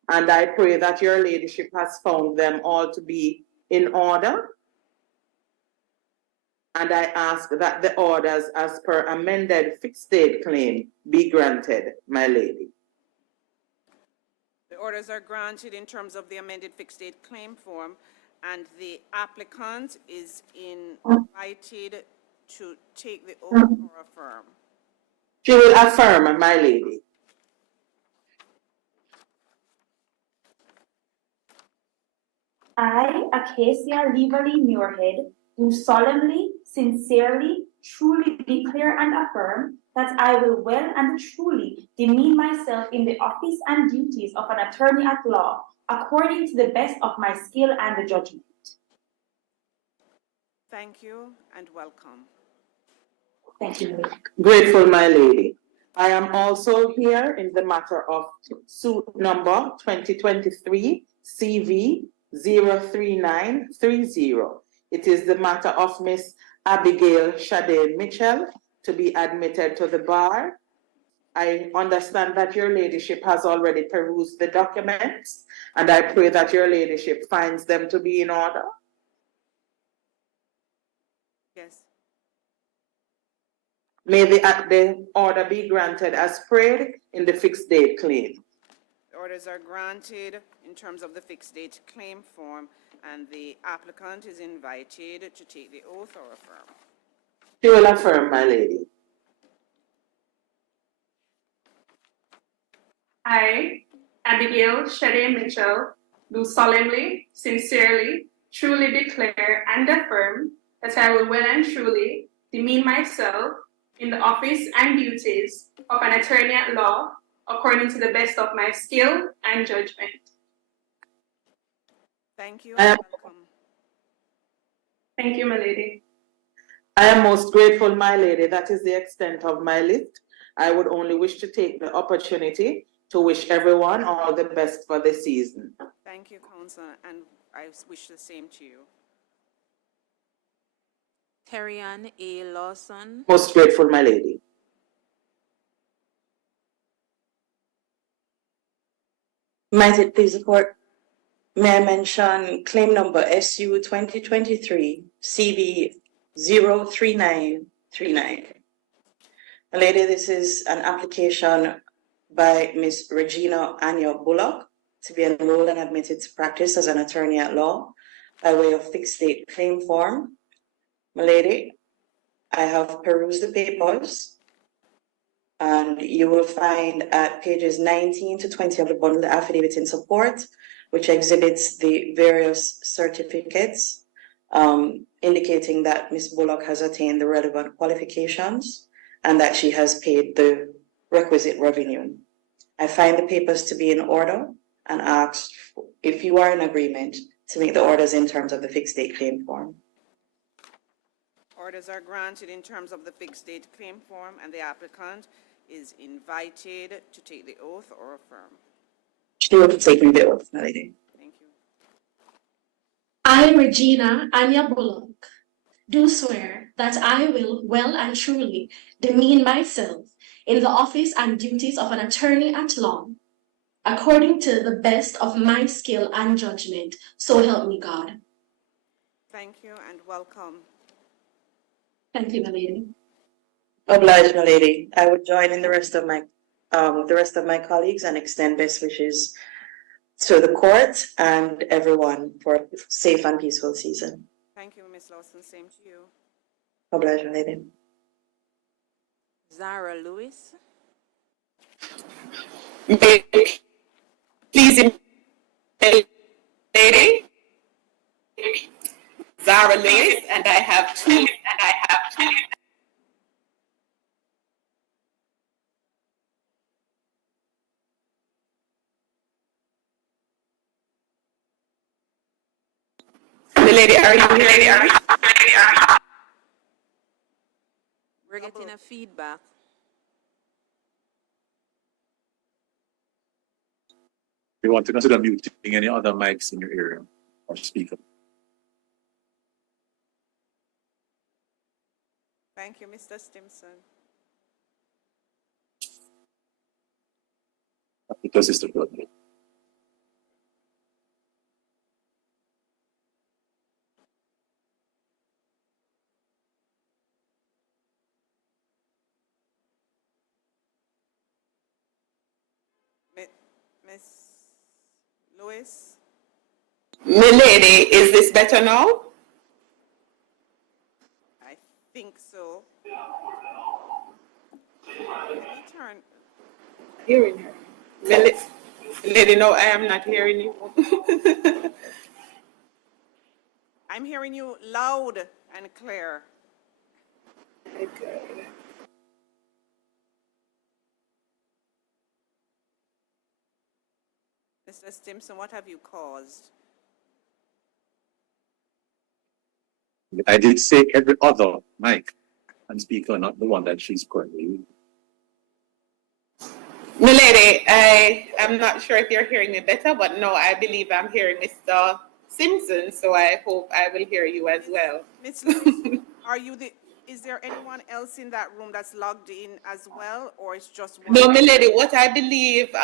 and I pray that your ladyship has found them all to be in order. And I ask that the orders as per amended fixed date claim be granted, my lady. The orders are granted in terms of the amended fixed date claim form, and the applicant is invited to take the oath or affirm. She will affirm, my lady. I, Acacia Leverly Muirhead, do solemnly, sincerely, truly declare and affirm that I will well and truly demean myself in the office and duties of an attorney at law, according to the best of my skill and judgment. Thank you and welcome. Thank you. Grateful, my lady. I am also here in the matter of suit number 2023 CV 03930. It is the matter of Miss Abigail Shade Mitchell to be admitted to the bar. I understand that your ladyship has already perused the documents, and I pray that your ladyship finds them to be in order. Yes. May the order be granted as prayed in the fixed date claim. The orders are granted in terms of the fixed date claim form, and the applicant is invited to take the oath or affirm. She will affirm, my lady. I, Abigail Shade Mitchell, do solemnly, sincerely, truly declare and affirm that I will well and truly demean myself in the office and duties of an attorney at law according to the best of my skill and judgment. Thank you and welcome. Thank you, my lady. I am most grateful, my lady. That is the extent of my list. I would only wish to take the opportunity to wish everyone all the best for the season. Thank you, Councillor, and I wish the same to you. Terry-Ann A. Lawson. Most grateful, my lady. Might it please the court? May I mention claim number SU 2023 CV 03939. Lady, this is an application by Ms. Regina Anya Bullock to be enrolled and admitted to practice as an attorney at law by way of fixed date claim form. My lady, I have perused the papers, and you will find at pages 19 to 20 of the bundle the affidavit in support, which exhibits the various certificates indicating that Ms. Bullock has attained the relevant qualifications and that she has paid the requisite revenue. I find the papers to be in order and ask if you are in agreement to make the orders in terms of the fixed date claim form. Orders are granted in terms of the fixed date claim form, and the applicant is invited to take the oath or affirm. She will be taking the oath, my lady. Thank you. I, Regina Anya Bullock, do swear that I will well and truly demean myself in the office and duties of an attorney at law, according to the best of my skill and judgment, so help me God. Thank you and welcome. Thank you, my lady. Obliged, my lady. I would join in the rest of my colleagues and extend best wishes to the court and everyone for a safe and peaceful season. Thank you, Ms. Lawson. Same to you. Obliged, my lady. Zara Lewis. Please, lady. Zara Lewis, and I have two. The lady, are you hearing me? We're getting a feedback. You want to consider muting any other mics in your area or speaker. Thank you, Mr. Stimson. Because it's the brother. Miss Lewis? Milady, is this better now? I think so. Let me turn. Hearing her. Milady, no, I am not hearing you. I'm hearing you loud and clear. Okay. Mr. Stimson, what have you caused? I did say every other mic and speaker, not the one that she's currently using. Milady, I am not sure if you're hearing me better, but no, I believe I'm hearing Mr. Simpson, so I hope I will hear you as well. Ms. Lewis, is there anyone else in that room that's logged in as well, or it's just one? No, milady, what I believe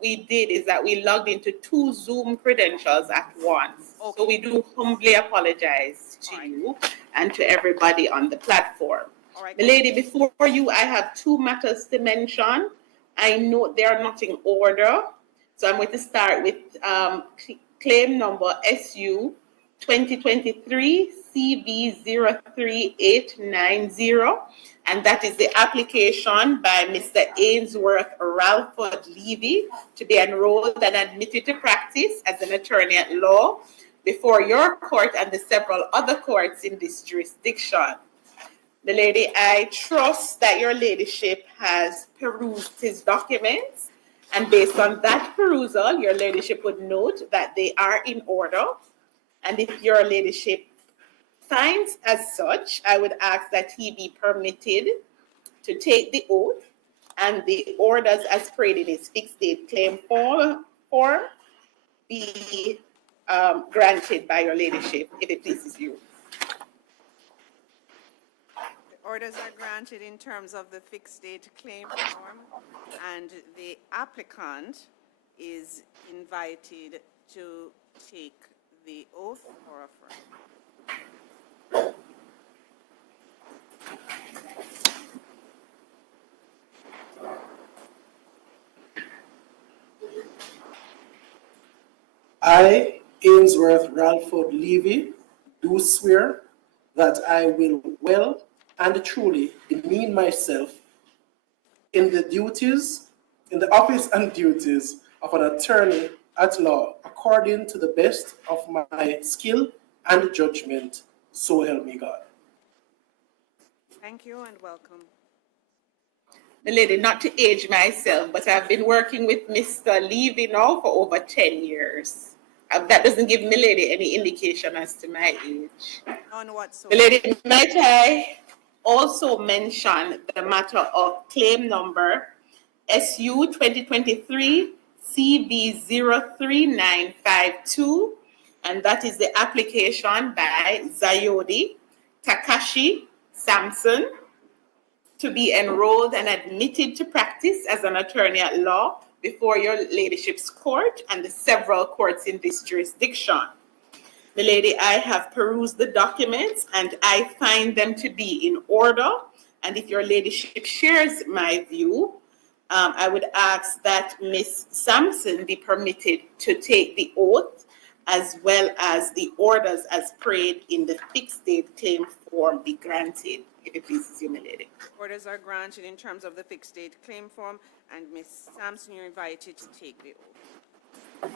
we did is that we logged into 2 Zoom credentials at once. Okay. So we do humbly apologize to you and to everybody on the platform. All right. Milady, before you, I have 2 matters to mention. I know they are not in order, so I'm going to start with claim number SU 2023 CV03890, and that is the application by Mr. Ainsworth Ralford Levy to be enrolled and admitted to practice as an attorney at law before your court and the several other courts in this jurisdiction. The lady, I trust that your ladyship has perused his documents, and based on that perusal, your ladyship would note that they are in order. And if your ladyship signs as such, I would ask that he be permitted to take the oath and the orders as prayed in his fixed date claim form be granted by your ladyship, if it pleases you. The orders are granted in terms of the fixed date claim form, and the applicant is invited to take the oath or affirm. I, Ainsworth Ralford Levy, do swear that I will well and truly demean myself in the office and duties of an attorney at law according to the best of my skill and judgment. So help me God. Thank you and welcome. The lady, not to age myself, but I've been working with Mr. Levy now for over 10 years. That doesn't give Milady any indication as to my age. None whatsoever. Milady, might I also mention the matter of claim number SU 2023 CV03952, and that is the application by Zayodi Takashi Samson to be enrolled and admitted to practice as an attorney at law before your ladyship's court and the several courts in this jurisdiction. Milady, I have perused the documents and I find them to be in order. And if your ladyship shares my view, I would ask that Ms. Sampson be permitted to take the oath as well as the orders as prayed in the fixed date claim form be granted, if it pleases you, Milady. Orders are granted in terms of the fixed date claim form, and Ms. Sampson, you're invited to take the oath.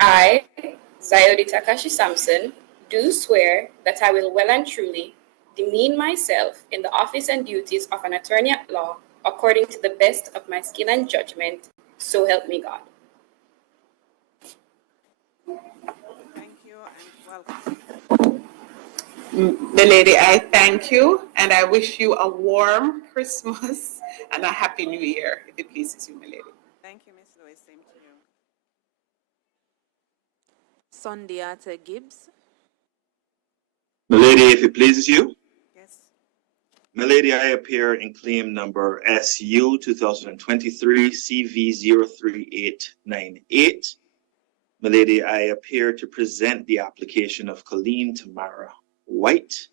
I, Zayodi Takashi Samson, do swear that I will well and truly demean myself in the office and duties of an attorney at law according to the best of my skill and judgment, so help me God. Thank you and welcome. Milady, I thank you and I wish you a warm Christmas and a happy New Year, if it pleases you, Milady. Thank you, Ms. Lewis. Same to you. Sondiata Gibbs. Milady, if it pleases you. Yes. Milady, I appear in claim number SU 2023 CV03898. Milady, I appear to present the application of Colleen Tamara White.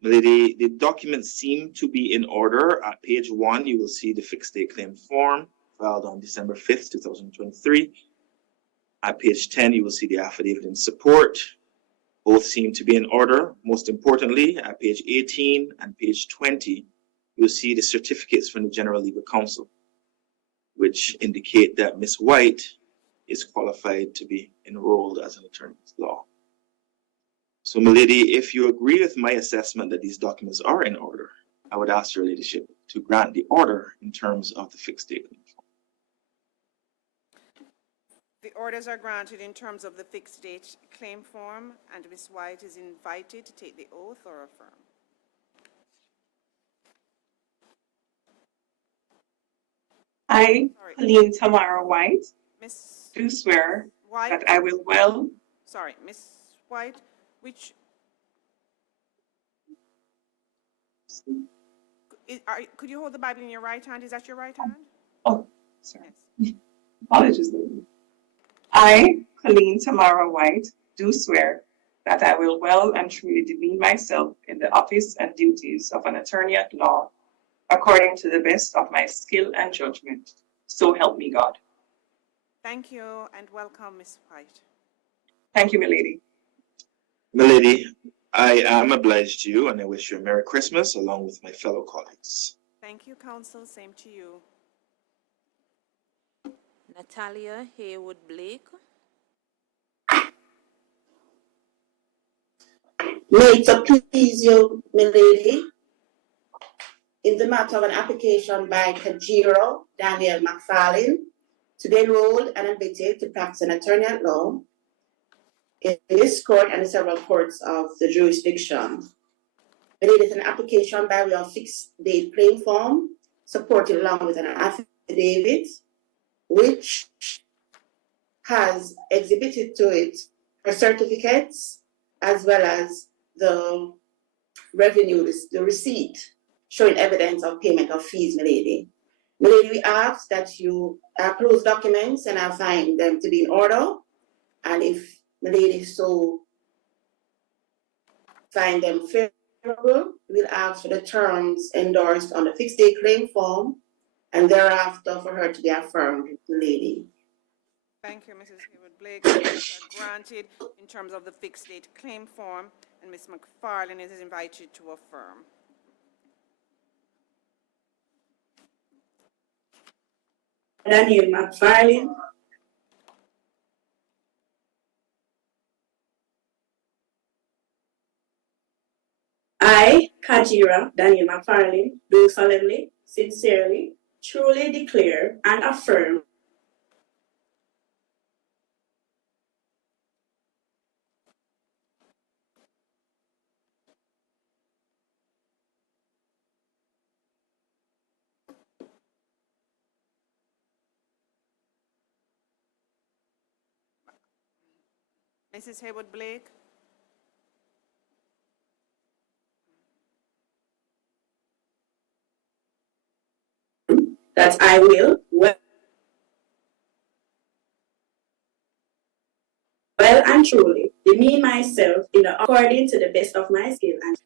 Milady, the documents seem to be in order. At page 1, you will see the fixed date claim form filed on December 5th, 2023. At page 10, you will see the affidavit in support. Both seem to be in order. Most importantly, at page 18 and page 20, you'll see the certificates from the General Legal Counsel, which indicate that Ms. White is qualified to be enrolled as an attorney at law. So, Milady, if you agree with my assessment that these documents are in order, I would ask your ladyship to grant the order in terms of the fixed date. The orders are granted in terms of the fixed date claim form, and Ms. White is invited to take the oath or affirm. I, Colleen Tamara White, Ms. do swear White? that I will well. Sorry, Ms. White, which could you hold the Bible in your right hand? Is that your right hand? Oh, sorry. Yes. Apologies, lady. I, Colleen Tamara White, do swear that I will well and truly demean myself in the office and duties of an attorney at law according to the best of my skill and judgment. So help me God. Thank you and welcome, Ms. White. Thank you, milady. Milady, I am obliged to you and I wish you a Merry Christmas along with my fellow colleagues. Thank you, Counsel. Same to you. Natalia Haywood Blake. May it please you, milady. in the matter of an application by Kajiro Daniel McFarlane to be enrolled and admitted to practice an attorney at law in this court and the several courts of the jurisdiction. It is an application by way of fixed date claim form supported along with an affidavit which has exhibited to it her certificates as well as the revenue, the receipt showing evidence of payment of fees, milady. Milady, we ask that you approve documents and I find them to be in order. And if milady so find them favorable, we'll ask for the terms endorsed on the fixed date claim form and thereafter for her to be affirmed, milady. Thank you, Mrs. Haywood-Blake. Orders are granted in terms of the fixed date claim form, and Ms. McFarlane is invited to affirm. Daniel McFarlane. I, Kajira Daniel McFarlane, do solemnly, sincerely, truly declare and affirm Mrs. Haywood-Blake? that I will well and truly demean myself according to the best of my skill and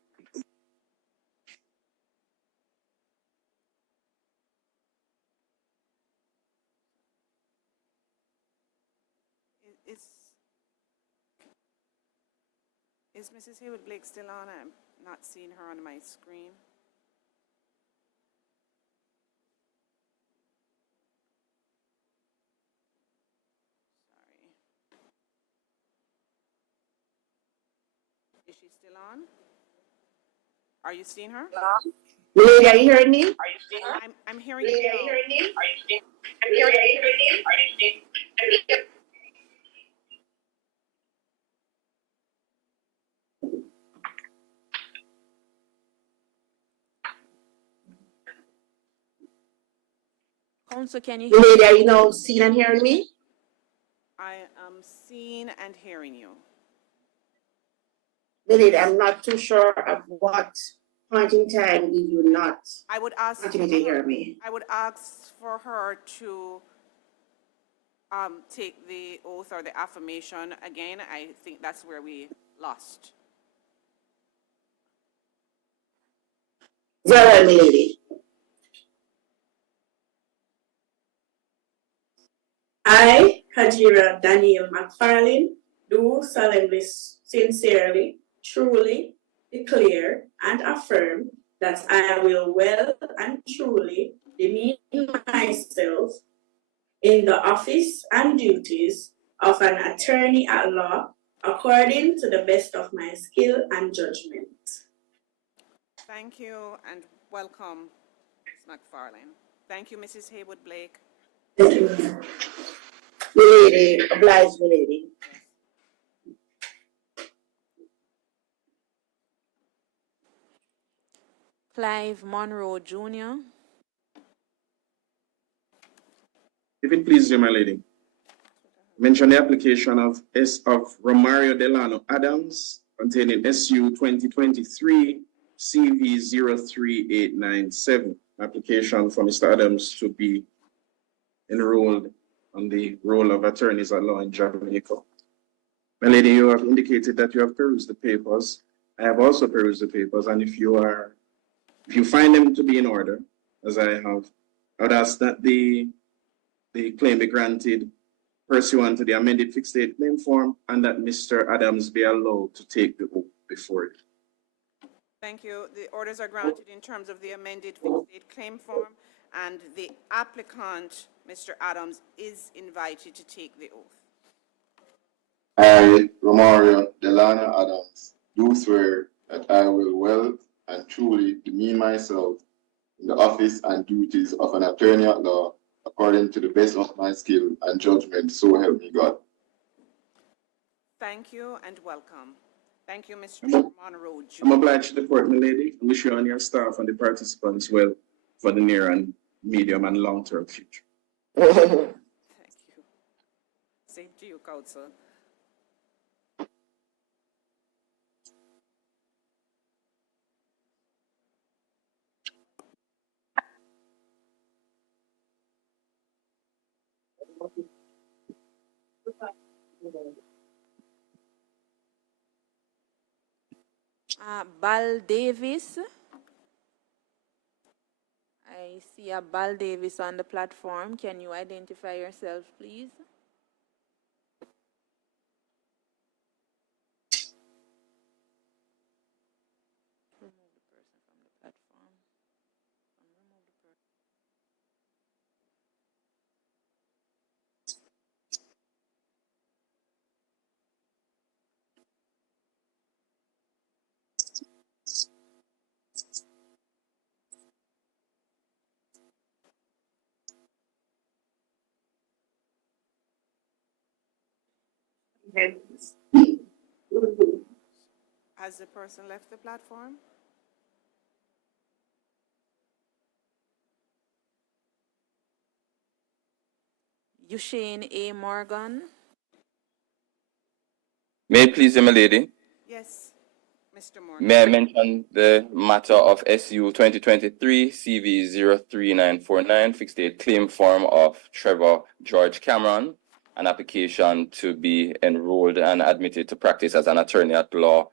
Is Mrs. Haywood-Blake still on? I'm not seeing her on my screen. Sorry. Is she still on? Are you seeing her? Milady, are you hearing me? I'm hearing you. Council, can you hear Milady, me? are you now seeing and hearing me? I am seeing and hearing you. Milady, I'm not too sure at what point in time did you not I would ask continue to hear me. I would ask for her to take the oath or the affirmation again. I think that's where we lost. Very well, milady. I, Kajira Daniel McFarlane, do solemnly, sincerely, truly declare and affirm that I will well and truly demean myself in the office and duties of an attorney at law according to the best of my skill and judgment. Thank you and welcome, Ms. McFarlane. Thank you, Mrs. Haywood-Blake. Thank you. Milady, oblige, milady. Clive Monroe Jr. If it pleases you, my lady, mention the application of Romario Delano Adams containing SU 2023 CV 03897. Application for Mr. Adams to be enrolled on the roll of attorneys at law in Jamaica. My lady, you have indicated that you have perused the papers. I have also perused the papers, and if you find them to be in order, as I have, I would ask that the claim be granted pursuant to the amended fixed date claim form and that Mr. Adams be allowed to take the oath before it. Thank you. The orders are granted in terms of the amended fixed date claim form, and the applicant, Mr. Adams, is invited to take the oath. I, Romario Delano Adams, do swear that I will well and truly demean myself in the office and duties of an attorney at law according to the best of my skill and judgment, so help me God. Thank you and welcome. Thank you, Mr. Monroe Jr. I'm obliged to the court, my lady. I wish you and your staff and the participants well for the near and medium and long-term future. Thank you. Same to you, counsel. Bal Davis. I see a Bal Davis on the platform. Can you identify yourself, please? Remove the person from the platform. Remove the person. Has the person left the platform? Eugene A. Morgan. May it please you, my lady? Yes, Mr. Morgan. May I mention the matter of SU 2023 CV 03949 fixed date claim form of Trevor George Cameron, an application to be enrolled and admitted to practice as an attorney at law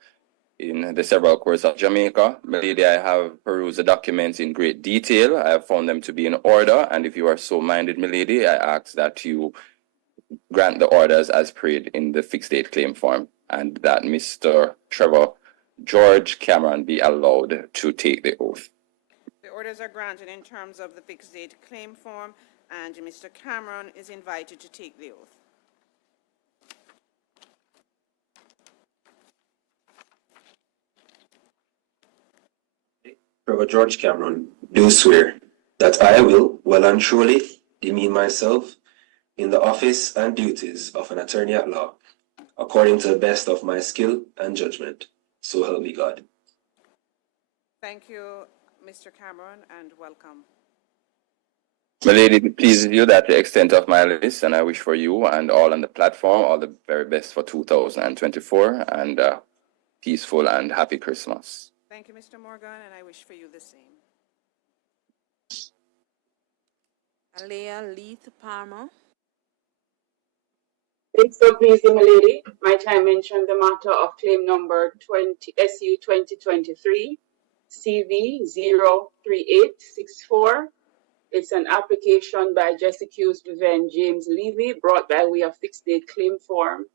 in the several courts of Jamaica. My lady, I have perused the documents in great detail. I have found them to be in order, and if you are so minded, my lady, I ask that you grant the orders as prayed in the fixed date claim form, and that Mr. Trevor George Cameron be allowed to take the oath. The orders are granted in terms of the fixed date claim form, and Mr. Cameron is invited to take the oath. Trevor George Cameron, do swear that I will well and truly demean myself in the office and duties of an attorney at law, according to the best of my skill and judgment. So help me God. Thank you, Mr. Cameron, and welcome. My lady, it pleases you that the extent of my list, and I wish for you and all on the platform all the very best for 2024 and peaceful and happy Christmas. Thank you, Mr. Morgan, and I wish for you the same. Alea Leith Palmer. It's so pleased, my lady. Might I mention the matter of claim number SU 2023 CV 03864. It's an application by just accused Vivian James Levy brought by way of fixed date claim form.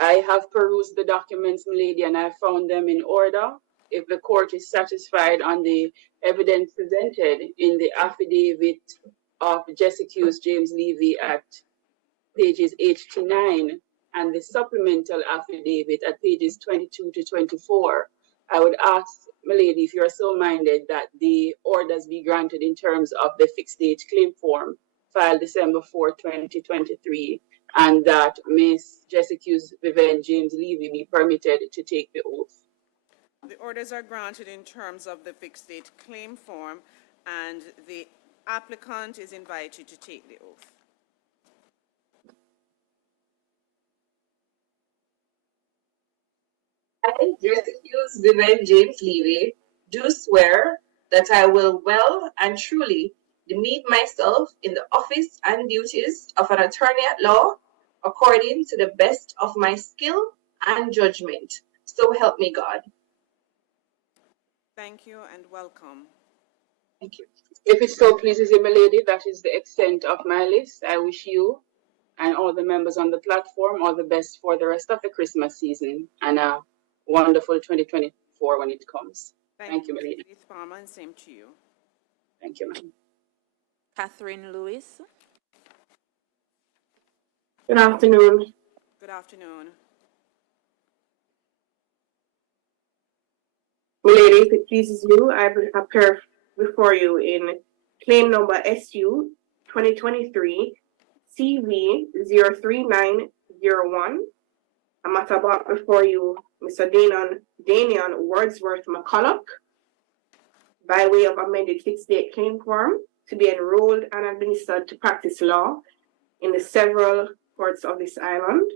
I have perused the documents, my lady, and I found them in order. If the court is satisfied on the evidence presented in the affidavit of just accused James Levy at pages 8 to 9 and the supplemental affidavit at pages 22 to 24, I would ask, my lady, if you're so minded, that the orders be granted in terms of the fixed date claim form filed December 4, 2023, and that Ms. just accused Vivian James Levy be permitted to take the oath. The orders are granted in terms of the fixed date claim form, and the applicant is invited to take the oath. I, just accused Vivian James Levy, do swear that I will well and truly demean myself in the office and duties of an attorney at law according to the best of my skill and judgment. So help me God. Thank you and welcome. Thank you. If it so pleases you, my lady, that is the extent of my list. I wish you and all the members on the platform all the best for the rest of the Christmas season and a wonderful 2024 when it comes. Thank you, my lady. Faith Palmer, and same to you. Thank you, ma'am. Catherine Lewis. Good afternoon. Good afternoon. My lady, if it pleases you, I appear before you in claim number SU 2023 CV 03901. A matter brought before you Mr. Danian Wordsworth McCulloch by way of amended fixed date claim form to be enrolled and administered to practice law in the several courts of this island.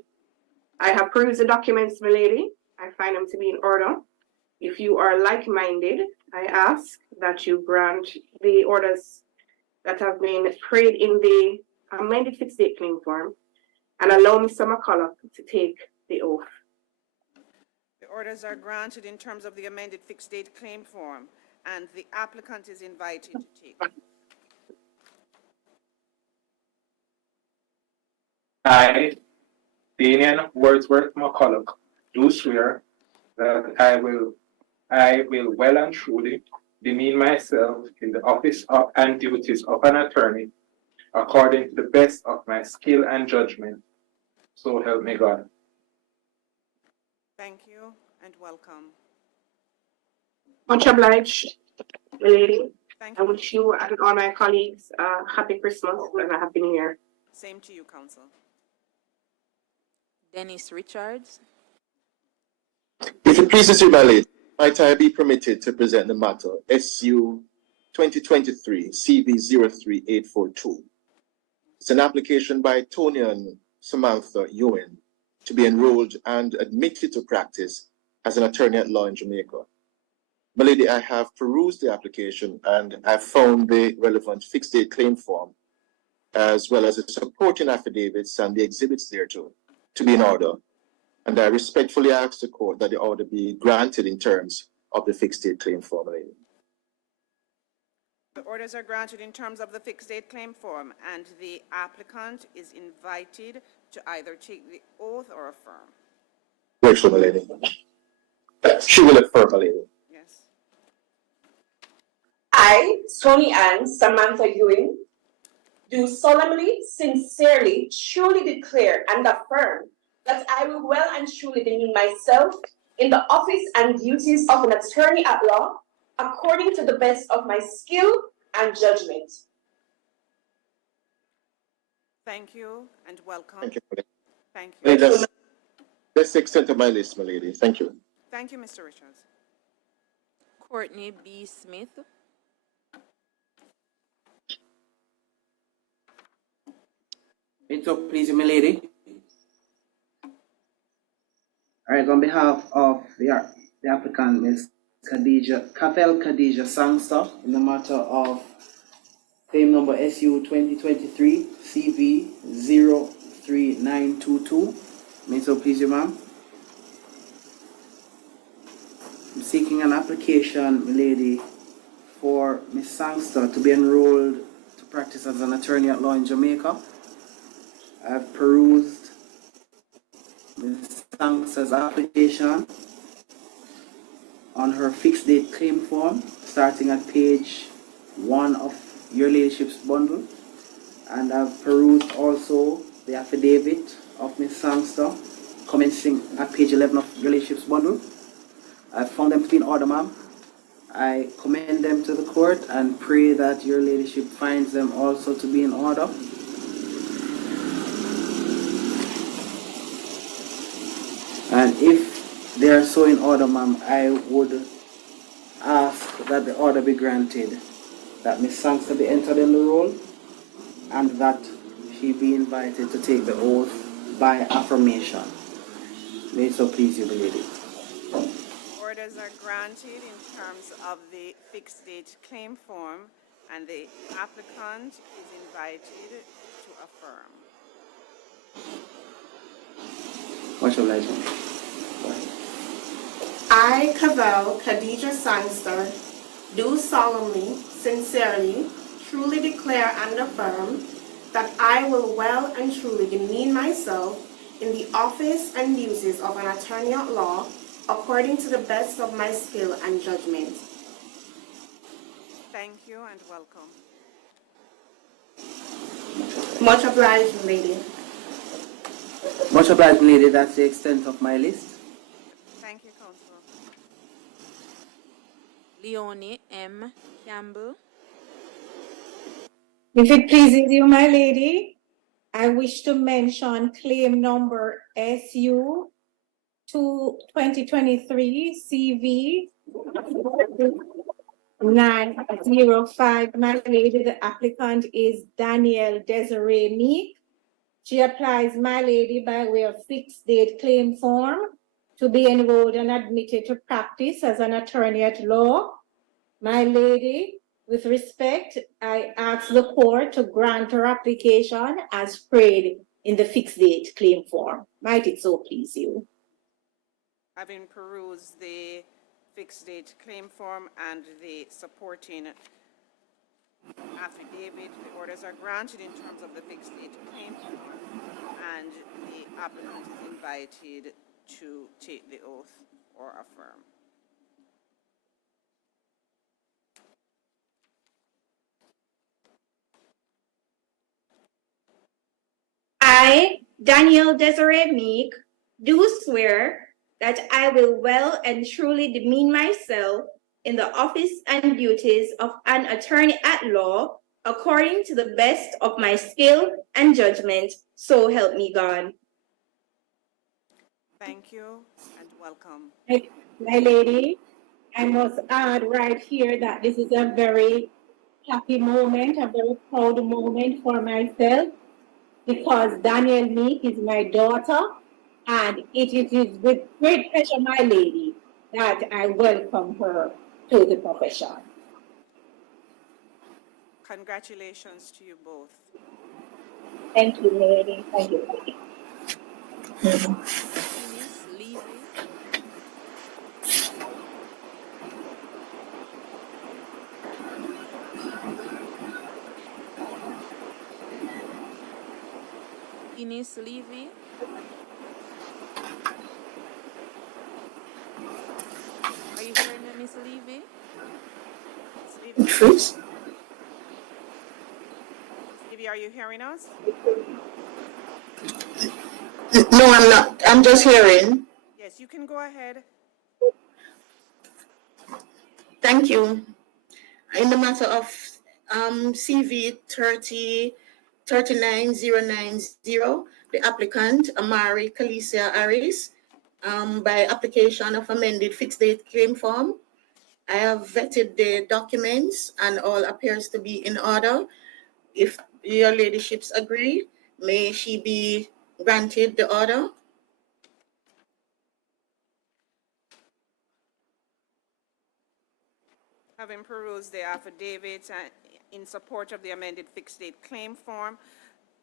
I have perused the documents, my lady. I find them to be in order. If you are like-minded, I ask that you grant the orders that have been prayed in the amended fixed date claim form and allow Mr. McCulloch to take the oath. The orders are granted in terms of the amended fixed date claim form, and the applicant is invited to take. I, Danian Wordsworth McCulloch, do swear that I will well and truly demean myself in the office and duties of an attorney according to the best of my skill and judgment. So help me God. Thank you and welcome. Much obliged, my lady. Thank I you. wish you and all my colleagues a happy Christmas and a happy New Year. Same to you, Council. Dennis Richards. If it pleases you, my lady, might I be permitted to present the matter SU 2023 CV 03842. It's an application by Tony and Samantha Ewan to be enrolled and admitted to practice as an attorney at law in Jamaica. My lady, I have perused the application and I found the relevant fixed date claim form as well as the supporting affidavits and the exhibits thereto to be in order. And I respectfully ask the court that the order be granted in terms of the fixed date claim form, my lady. The orders are granted in terms of the fixed date claim form, and the applicant is invited to either take the oath or affirm. Grateful, my lady. She will affirm, my lady. Yes. I, Tony Ann Samantha Ewing, do solemnly, sincerely, truly declare and affirm that I will well and truly demean myself in the office and duties of an attorney at law according to the best of my skill and judgment. Thank you and welcome. Thank you, my lady. Thank My you. lady, that's the extent of my list, my lady. Thank you. Thank you, Mr. Richards. Courtney B. Smith. It's up, please, my lady. All right, on behalf of the applicant, Ms. Khadija Sangster, in the matter of claim number SU 2023 CV 03922. May it so please you, ma'am. I'm seeking an application, my lady, for Ms. Sangster to be enrolled to practice as an attorney at law in Jamaica. I've perused Ms. Sangster's application on her fixed date claim form, starting at page 1 of your ladyship's bundle. And I've perused also the affidavit of Ms. Sangster, commencing at page 11 of your ladyship's bundle. I found them to be in order, ma'am. I commend them to the court and pray that your ladyship finds them also to be in order. And if they are so in order, ma'am, I would ask that the order be granted, that Ms. Sangster be entered in the roll, and that she be invited to take the oath by affirmation. May it so please you, lady. Orders are granted in terms of the fixed date claim form, and the applicant is invited to affirm. Much obliged. I, Cavell Khadija Sangster, do solemnly, sincerely, truly declare and affirm that I will well and truly demean myself in the office and duties of an attorney at law according to the best of my skill and judgment. Thank you and welcome. Much obliged, lady. Much obliged, lady. That's the extent of my list. Thank you, Councillor. Leonie M. Campbell. If it pleases you, my lady, I wish to mention claim number SU 2023 CV 905. My lady, the applicant is Danielle Desiree Meek. She applies, my lady, by way of fixed date claim form to be enrolled and admitted to practice as an attorney at law. My lady, with respect, I ask the court to grant her application as prayed in the fixed date claim form. Might it so please you? Having perused the fixed date claim form and the supporting affidavit, the orders are granted in terms of the fixed date claim form, and the applicant is invited to take the oath or affirm. I, Danielle Desiree Meek, do swear that I will well and truly demean myself in the office and duties of an attorney at law according to the best of my skill and judgment, so help me God. Thank you and welcome. My lady, I must add right here that this is a very happy moment, a very proud moment for myself, because Danielle Meek is my daughter, and it is with great pleasure, my lady, that I welcome her to the profession. Congratulations to you both. Thank you, lady. Thank you. Eunice Levy. Eunice Levy. Are you hearing me, Miss Levy? Miss Levy, are you hearing us? No, I'm not. I'm just hearing. Yes, you can go ahead. Thank you. In the matter of CV 39090, the applicant, Amari Kalicia Aris, by application of amended fixed date claim form. I have vetted the documents and all appears to be in order. If your ladyships agree, may she be granted the order. Having perused the affidavit in support of the amended fixed date claim form,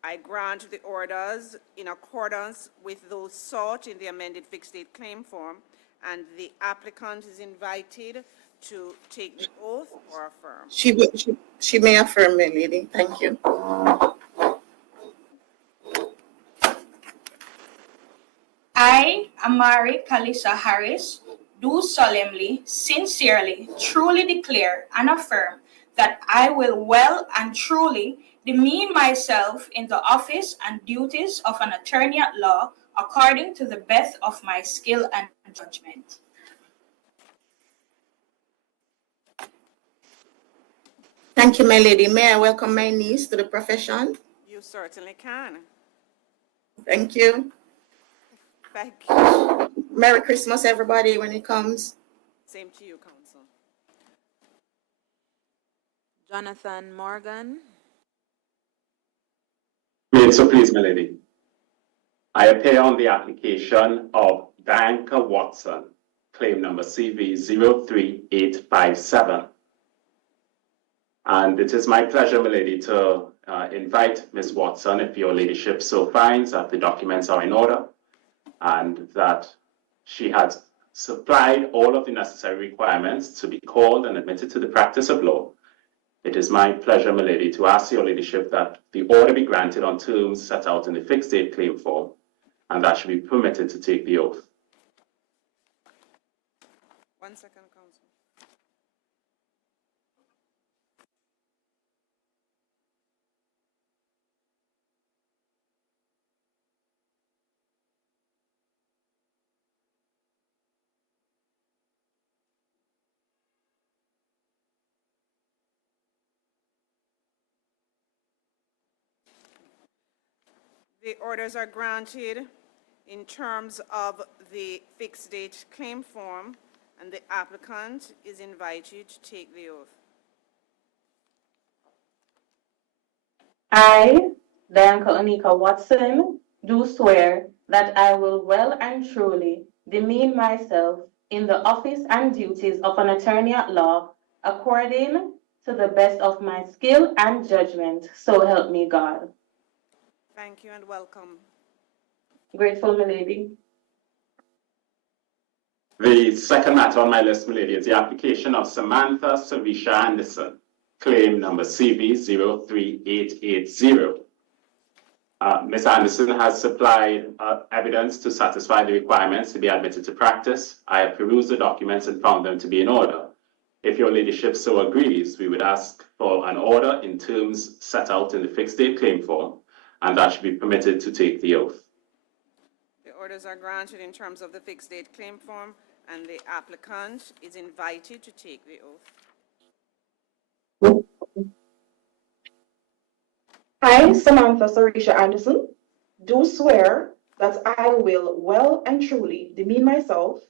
I grant the orders in accordance with those sought in the amended fixed date claim form, and the applicant is invited to take the oath or affirm. She may affirm, my lady. Thank you. I, Amari Kalisha Harris, do solemnly, sincerely, truly declare and affirm that I will well and truly demean myself in the office and duties of an attorney at law according to the best of my skill and judgment. Thank you, my lady. May I welcome my niece to the profession? You certainly can. Thank you. Thank you. Merry Christmas, everybody, when it comes. Same to you, Counsel. Jonathan Morgan. May it so please, my lady. I appear on the application of Bianca Watson, claim number CV 03857. And it is my pleasure, my lady, to invite Ms. Watson, if your ladyship so finds that the documents are in order and that she has supplied all of the necessary requirements to be called and admitted to the practice of law. It is my pleasure, my lady, to ask your ladyship that the order be granted on terms set out in the fixed date claim form, and that she be permitted to take the oath. 1 second, Counsel. The orders are granted in terms of the fixed date claim form, and the applicant is invited to take the oath. I, Dianca Onika Watson, do swear that I will well and truly demean myself in the office and duties of an attorney at law according to the best of my skill and judgment, so help me God. Thank you and welcome. Grateful, my lady. The second matter on my list, my lady, is the application of Samantha Sarisha Anderson, claim number CV 03880. Ms. Anderson has supplied evidence to satisfy the requirements to be admitted to practice. I have perused the documents and found them to be in order. If your ladyship so agrees, we would ask for an order in terms set out in the fixed date claim form, and that should be permitted to take the oath. The orders are granted in terms of the fixed date claim form, and the applicant is invited to take the oath. I, Samantha Sarisha Anderson, do swear that I will well and truly demean myself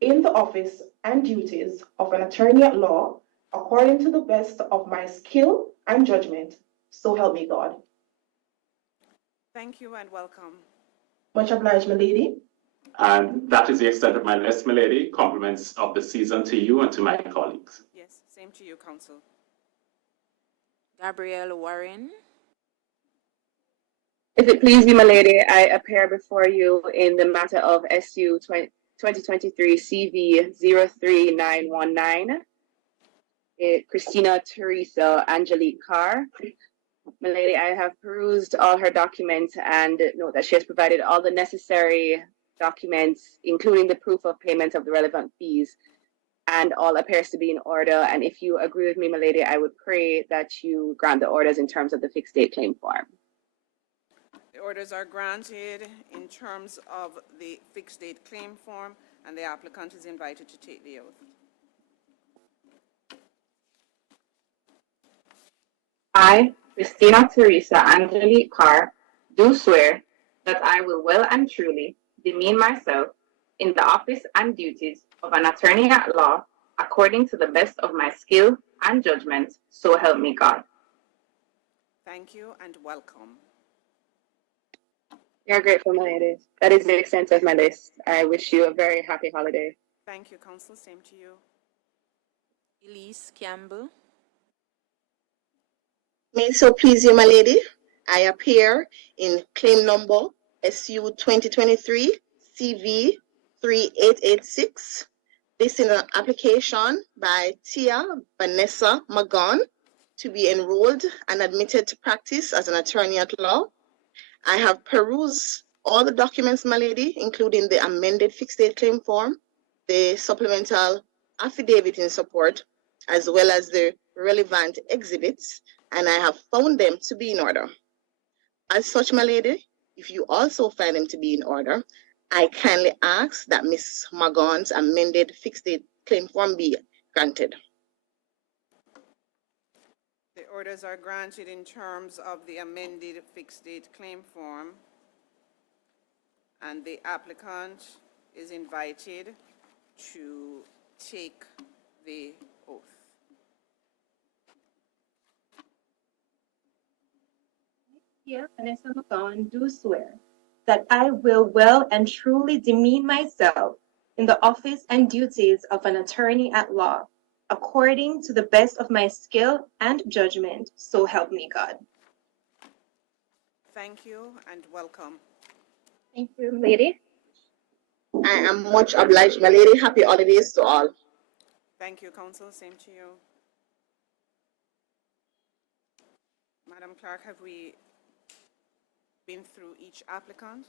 in the office and duties of an attorney at law according to the best of my skill and judgment, so help me God. Thank you and welcome. Much obliged, my lady. And that is the extent of my list, my lady. Compliments of the season to you and to my colleagues. Yes, same to you, Counsel. Gabrielle Warren. If it please you, my lady, I appear before you in the matter of SU 2023 CV 03919. Christina Teresa Angelique Carr. My lady, I have perused all her documents and note that she has provided all the necessary documents, including the proof of payment of the relevant fees, and all appears to be in order. And if you agree with me, my lady, I would pray that you grant the orders in terms of the fixed date claim form. The orders are granted in terms of the fixed date claim form, and the applicant is invited to take the oath. I, Christina Teresa Angelique Carr, do swear that I will well and truly demean myself in the office and duties of an attorney at law according to the best of my skill and judgment, so help me God. Thank you and welcome. You're grateful, my lady. That is the extent of my list. I wish you a very happy holiday. Thank you, Counsel. Same to you. Elise Campbell. May it so please you, my lady, I appear in claim number SU 2023 CV 3886. This is an application by Tia Vanessa Magon to be enrolled and admitted to practice as an attorney at law. I have perused all the documents, my lady, including the amended fixed date claim form, the supplemental affidavit in support, as well as the relevant exhibits, and I have found them to be in order. As such, my lady, if you also find them to be in order, I kindly ask that Ms. Magon's amended fixed date claim form be granted. The orders are granted in terms of the amended fixed date claim form, and the applicant is invited to take the oath. Here, Vanessa McGowan, do swear that I will well and truly demean myself in the office and duties of an attorney at law, according to the best of my skill and judgment, so help me God. Thank you and welcome. Thank you, lady. I am much obliged, my lady. Happy holidays to all. Thank you, Counsel. Same to you. Madam Clerk, have we been through each applicant?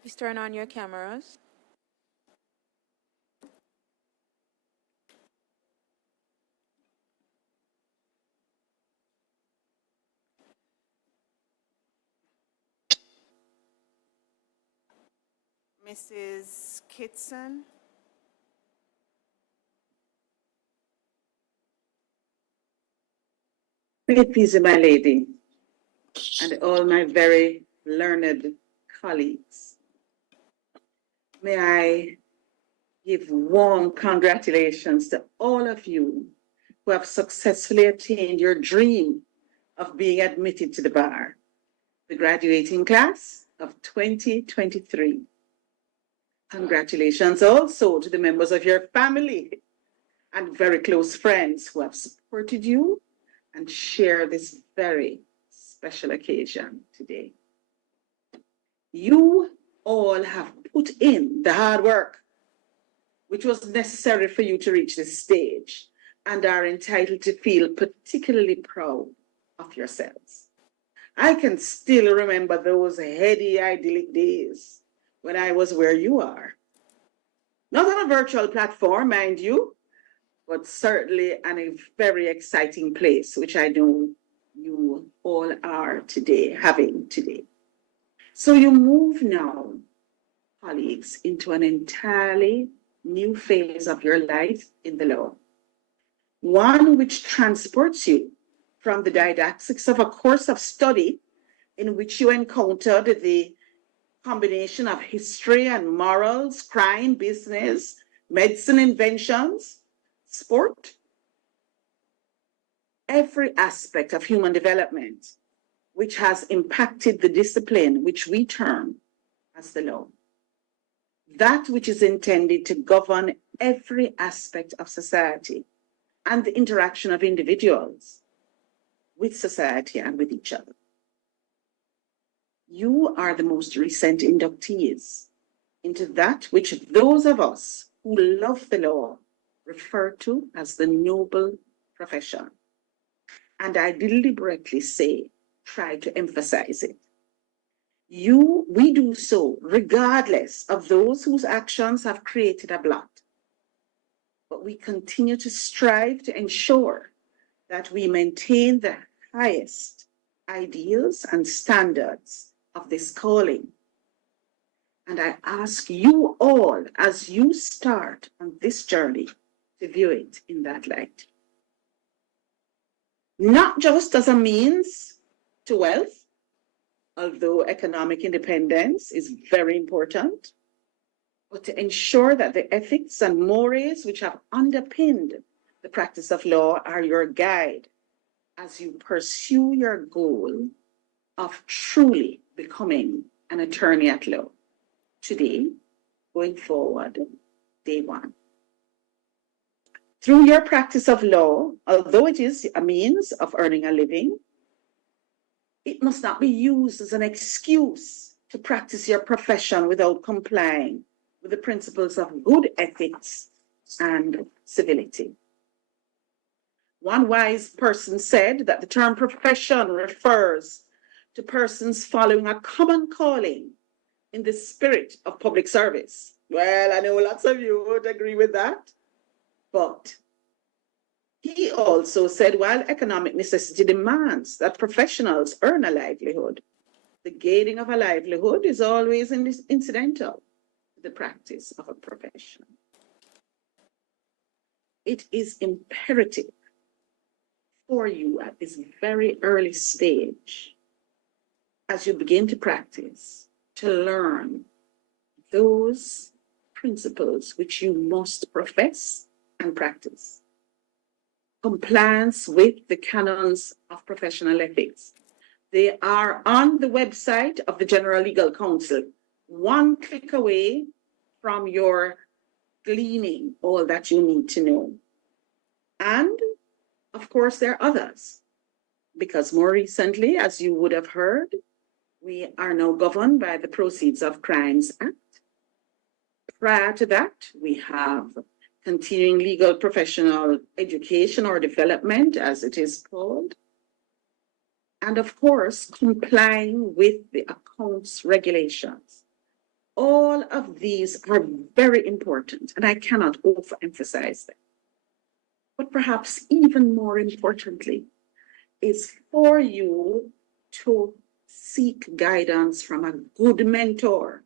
Please turn on your cameras. Mrs. Kitson. Please, my lady, and all my very learned colleagues. May I give warm congratulations to all of you who have successfully attained your dream of being admitted to the bar, the graduating class of 2023. Congratulations also to the members of your family and very close friends who have supported you and share this very special occasion today. You all have put in the hard work which was necessary for you to reach this stage and are entitled to feel particularly proud of yourselves. I can still remember those heady, idyllic days when I was where you are. Not on a virtual platform, mind you, but certainly in a very exciting place, which I know you all are today, having today. So you move now, colleagues, into an entirely new phase of your life in the law. One which transports you from the didactics of a course of study in which you encountered the combination of history and morals, crime, business, medicine, inventions, sport, every aspect of human development which has impacted the discipline which we term as the law. That which is intended to govern every aspect of society and the interaction of individuals with society and with each other. You are the most recent inductees into that which those of us who love the law refer to as the noble profession. And I deliberately say, try to emphasize it. We do so regardless of those whose actions have created a blot. But we continue to strive to ensure that we maintain the highest ideals and standards of this calling. And I ask you all, as you start on this journey, to view it in that light. Not just as a means to wealth, although economic independence is very important, but to ensure that the ethics and mores which have underpinned the practice of law are your guide as you pursue your goal of truly becoming an attorney at law. Today, going forward, day one. Through your practice of law, although it is a means of earning a living, it must not be used as an excuse to practice your profession without complying with the principles of good ethics and civility. One wise person said that the term profession refers to persons following a common calling in the spirit of public service. Well, I know lots of you would agree with that, but he also said, while economic necessity demands that professionals earn a livelihood, the gaining of a livelihood is always incidental to the practice of a profession. It is imperative for you at this very early stage, as you begin to practice, to learn those principles which you must profess and practice. Compliance with the canons of professional ethics. They are on the website of the General Legal Counsel, one click away from your gleaning all that you need to know. And of course, there are others, because more recently, as you would have heard, we are now governed by the Proceeds of Crimes Act. Prior to that, we have continuing legal professional education or development, as it is called. And of course, complying with the accounts regulations. All of these are very important, and I cannot overemphasize them. But perhaps even more importantly, is for you to seek guidance from a good mentor.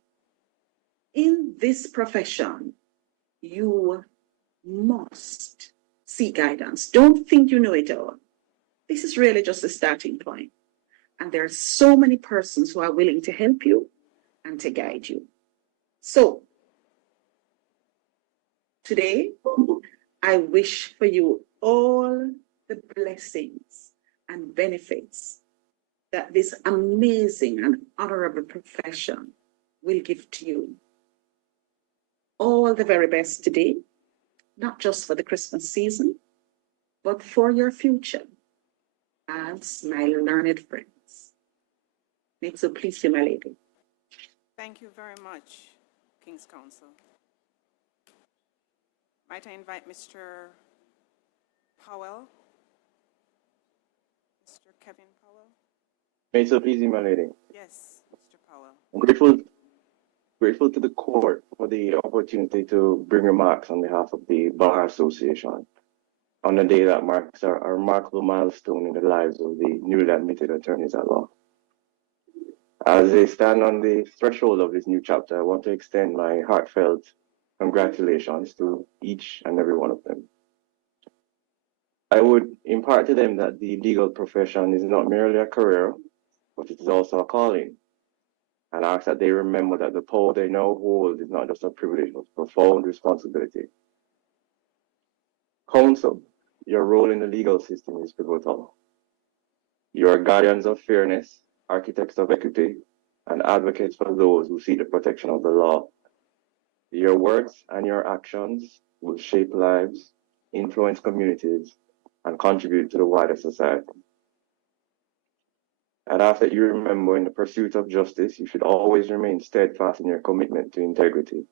In this profession, you must seek guidance. Don't think you know it all. This is really just a starting point. And there are so many persons who are willing to help you and to guide you. So today, I wish for you all the blessings and benefits that this amazing and honorable profession will give to you. All the very best today, not just for the Christmas season, but for your future as my learned friends. May it so please you, my lady. Thank you very much, King's Counsel. Might I invite Mr. Powell? Mr. Kevin Powell? May it so please you, my lady. Yes, Mr. Powell. I'm grateful to the court for the opportunity to bring remarks on behalf of the Bar Association on a day that marks a remarkable milestone in the lives of the newly admitted attorneys at law. As they stand on the threshold of this new chapter, I want to extend my heartfelt congratulations to each and every one of them. I would impart to them that the legal profession is not merely a career, but it is also a calling. And I ask that they remember that the power they now hold is not just a privilege, but a profound responsibility. Counsel, your role in the legal system is pivotal. You are guardians of fairness, architects of equity, and advocates for those who seek the protection of the law. Your words and your actions will shape lives, influence communities, and contribute to the wider society. And after you remember, in the pursuit of justice, you should always remain steadfast in your commitment to integrity.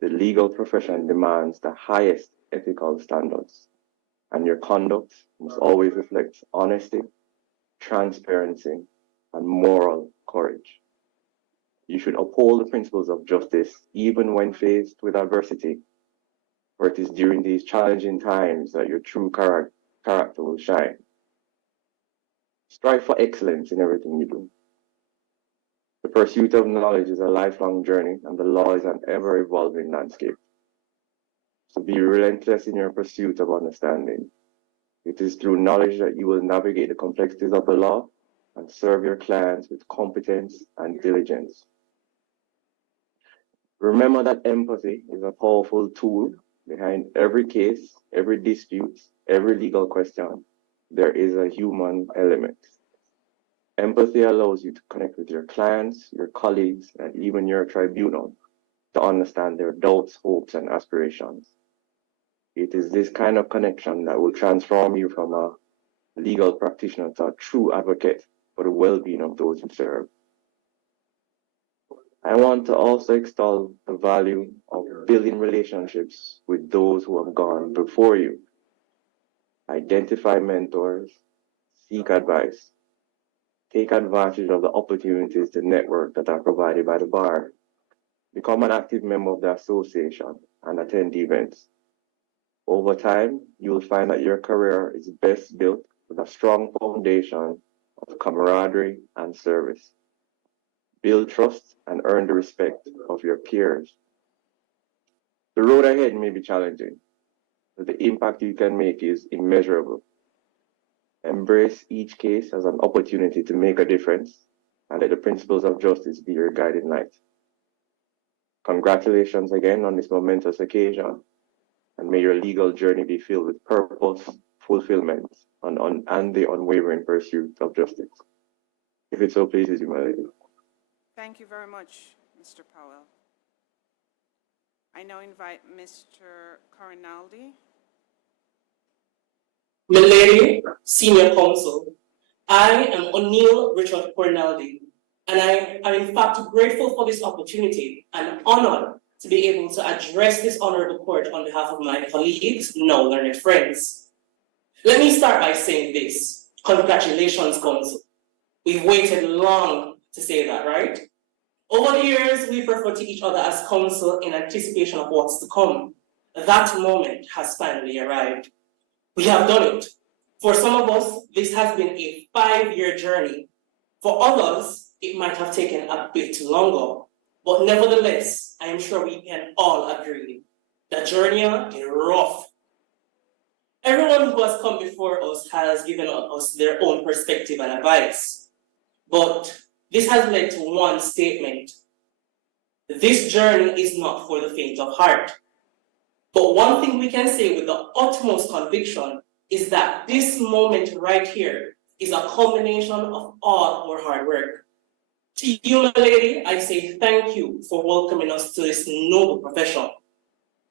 The legal profession demands the highest ethical standards, and your conduct must always reflect honesty, transparency, and moral courage. You should uphold the principles of justice even when faced with adversity, for it is during these challenging times that your true character will shine. Strive for excellence in everything you do. The pursuit of knowledge is a lifelong journey, and the law is an ever-evolving landscape. So be relentless in your pursuit of understanding. It is through knowledge that you will navigate the complexities of the law and serve your clients with competence and diligence. Remember that empathy is a powerful tool. Behind every case, every dispute, every legal question, there is a human element. Empathy allows you to connect with your clients, your colleagues, and even your tribunal to understand their doubts, hopes, and aspirations. It is this kind of connection that will transform you from a legal practitioner to a true advocate for the well-being of those you serve. I want to also extol the value of building relationships with those who have gone before you. Identify mentors, seek advice, take advantage of the opportunities to network that are provided by the bar. Become an active member of the association and attend events. Over time, you will find that your career is best built with a strong foundation of camaraderie and service. Build trust and earn the respect of your peers. The road ahead may be challenging, but the impact you can make is immeasurable. Embrace each case as an opportunity to make a difference, and let the principles of justice be your guiding light. Congratulations again on this momentous occasion, and may your legal journey be filled with purpose, fulfillment, and the unwavering pursuit of justice. If it so pleases you, my lady. Thank you very much, Mr. Powell. I now invite Mr. Corinaldi. Milady, Senior Counsel, I am O'Neill Richard Corinaldi, and I am in fact grateful for this opportunity and honored to be able to address this honorable court on behalf of my colleagues, now learned friends. Let me start by saying this. Congratulations, Counsel. We've waited long to say that, right? Over the years, we've referred to each other as counsel in anticipation of what's to come. That moment has finally arrived. We have done it. For some of us, this has been a 5-year journey. For others, it might have taken a bit longer. But nevertheless, I am sure we can all agree the journey is rough. Everyone who has come before us has given us their own perspective and advice. But this has led to one statement. This journey is not for the faint of heart. But one thing we can say with the utmost conviction is that this moment right here is a culmination of all our hard work. To you, my lady, I say thank you for welcoming us to this noble profession.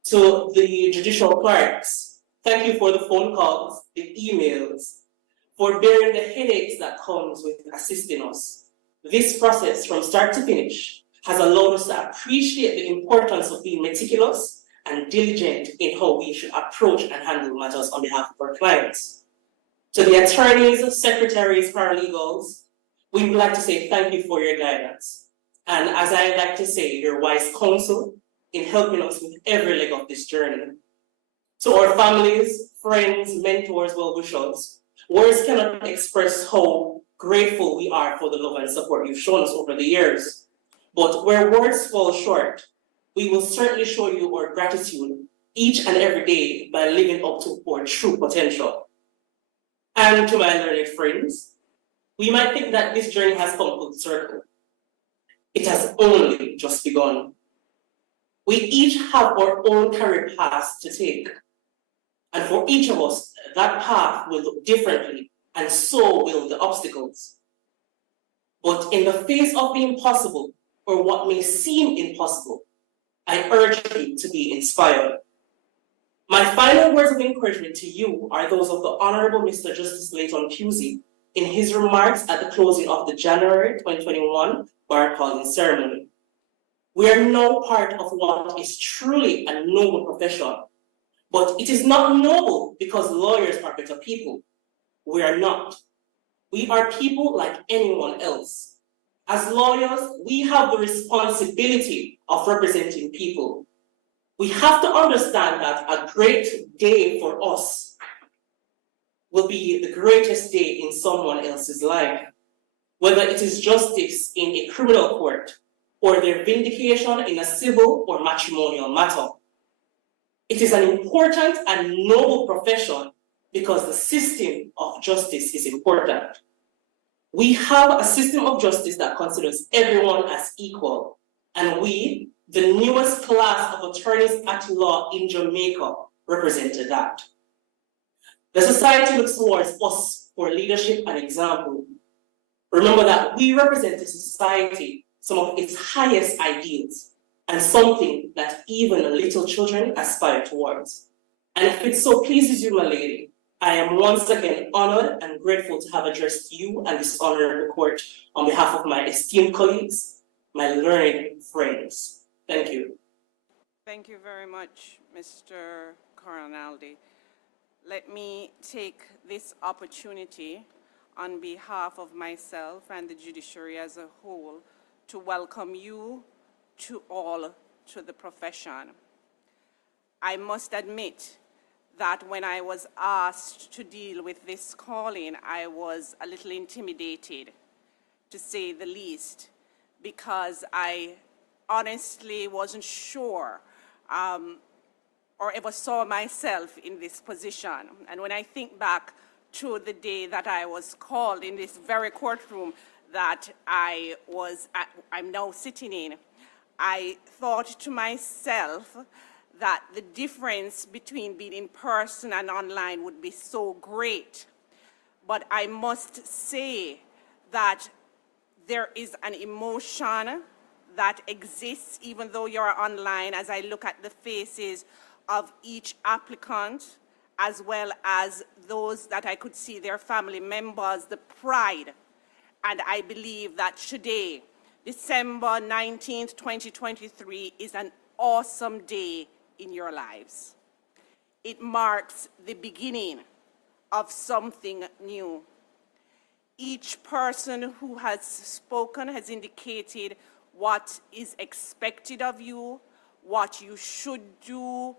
To the judicial clerks, thank you for the phone calls, the emails, for bearing the headaches that comes with assisting us. This process from start to finish has allowed us to appreciate the importance of being meticulous and diligent in how we should approach and handle matters on behalf of our clients. To the attorneys, secretaries, paralegals, we would like to say thank you for your guidance. And as I like to say, your wise counsel in helping us with every leg of this journey. To our families, friends, mentors, well-wishers, words cannot express how grateful we are for the love and support you've shown us over the years. But where words fall short, we will certainly show you our gratitude each and every day by living up to our true potential. And to my learned friends, we might think that this journey has come full circle. It has only just begun. We each have our own career paths to take. And for each of us, that path will look differently, and so will the obstacles. But in the face of the impossible, or what may seem impossible, I urge you to be inspired. My final words of encouragement to you are those of the Honorable Mr. Justice Layton Pusey in his remarks at the closing of the January 2021 bar calling ceremony. We are now part of what is truly a noble profession, but it is not noble because lawyers are better people. We are not. We are people like anyone else. As lawyers, we have the responsibility of representing people. We have to understand that a great day for us will be the greatest day in someone else's life, whether it is justice in a criminal court or their vindication in a civil or matrimonial matter. It is an important and noble profession because the system of justice is important. We have a system of justice that considers everyone as equal, and we, the newest class of attorneys at law in Jamaica, represented that. The society looks towards us for leadership and example. Remember that we represent a society, some of its highest ideals, and something that even little children aspire towards. And if it so pleases you, my lady, I am once again honored and grateful to have addressed you and this honorable court on behalf of my esteemed colleagues, my learned friends. Thank you. Thank you very much, Mr. Coronaldi. Let me take this opportunity on behalf of myself and the judiciary as a whole to welcome you to the profession. I must admit that when I was asked to deal with this calling, I was a little intimidated, to say the least, because I honestly wasn't sure or ever saw myself in this position. And when I think back to the day that I was called in this very courtroom that I'm now sitting in, I thought to myself that the difference between being in person and online would be so great. But I must say that there is an emotion that exists even though you're online, as I look at the faces of each applicant, as well as those that I could see their family members, the pride. And I believe that today, December 19th, 2023, is an awesome day in your lives. It marks the beginning of something new. Each person who has spoken has indicated what is expected of you, what you should do.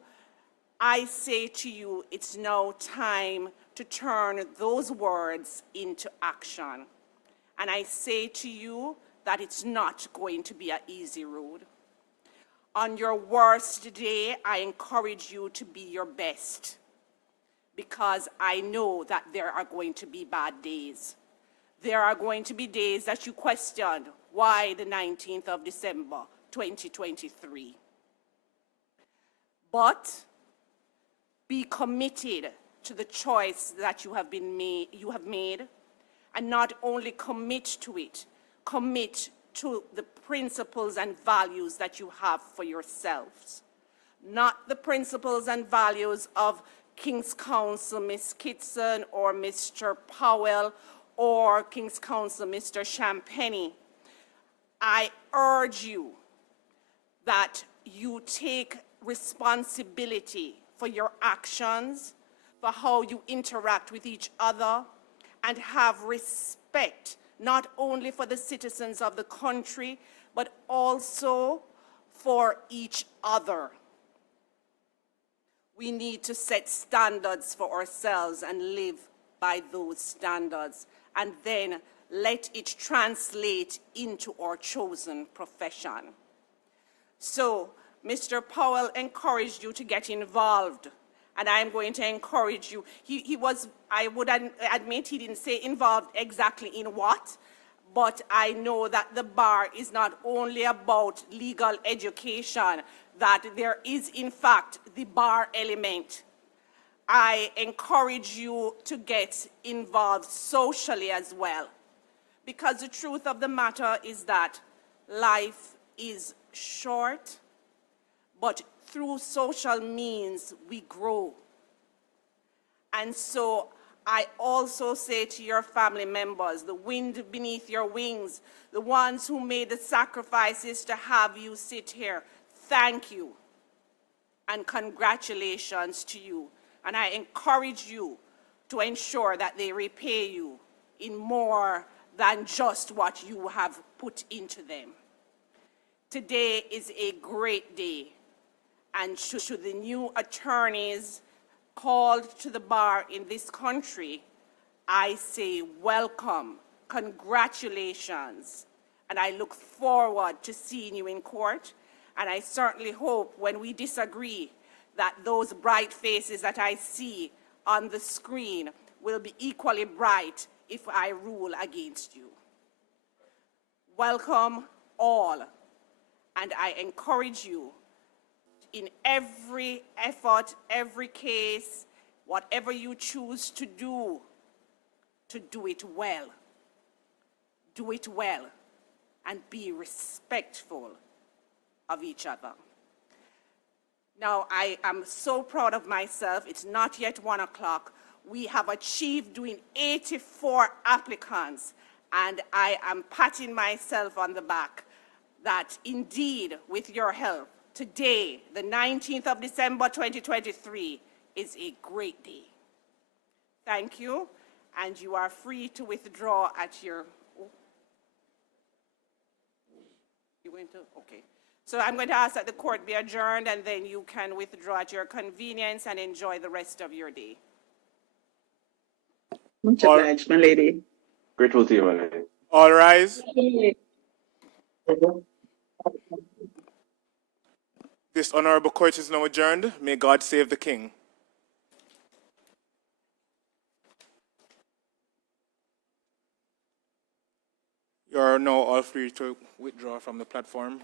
I say to you, it's now time to turn those words into action. And I say to you that it's not going to be an easy road. On your worst day, I encourage you to be your best, because I know that there are going to be bad days. there are going to be days that you question why the 19th of December, 2023. But be committed to the choice that you have made, and not only commit to it, commit to the principles and values that you have for yourselves. Not the principles and values of King's Counsel Ms. Kitson or Mr. Powell or King's Counsel Mr. Champagne. I urge you that you take responsibility for your actions, for how you interact with each other, and have respect not only for the citizens of the country, but also for each other. We need to set standards for ourselves and live by those standards, and then let it translate into our chosen profession. So, Mr. Powell encouraged you to get involved, and I'm going to encourage you. I would admit he didn't say involved exactly in what, but I know that the bar is not only about legal education, that there is in fact the bar element. I encourage you to get involved socially as well, because the truth of the matter is that life is short, but through social means we grow. And so I also say to your family members, the wind beneath your wings, the ones who made the sacrifices to have you sit here, thank you and congratulations to you. And I encourage you to ensure that they repay you in more than just what you have put into them. Today is a great day, and should the new attorneys called to the bar in this country, I say welcome, congratulations, and I look forward to seeing you in court. And I certainly hope when we disagree that those bright faces that I see on the screen will be equally bright if I rule against you. Welcome all, and I encourage you in every effort, every case, whatever you choose to do it well. Do it well and be respectful of each other. Now, I am so proud of myself. It's not yet 1 o'clock. We have achieved doing 84 applicants, and I am patting myself on the back that indeed, with your help, today, the 19th of December, 2023, is a great day. Thank you, and you are free to withdraw at your... You went to... Okay. So I'm going to ask that the court be adjourned, and then you can withdraw at your convenience and enjoy the rest of your day. Much obliged, my lady. Grateful to you, my lady. All rise. This honorable court is now adjourned. May God save the king. You are now all free to withdraw from the platform.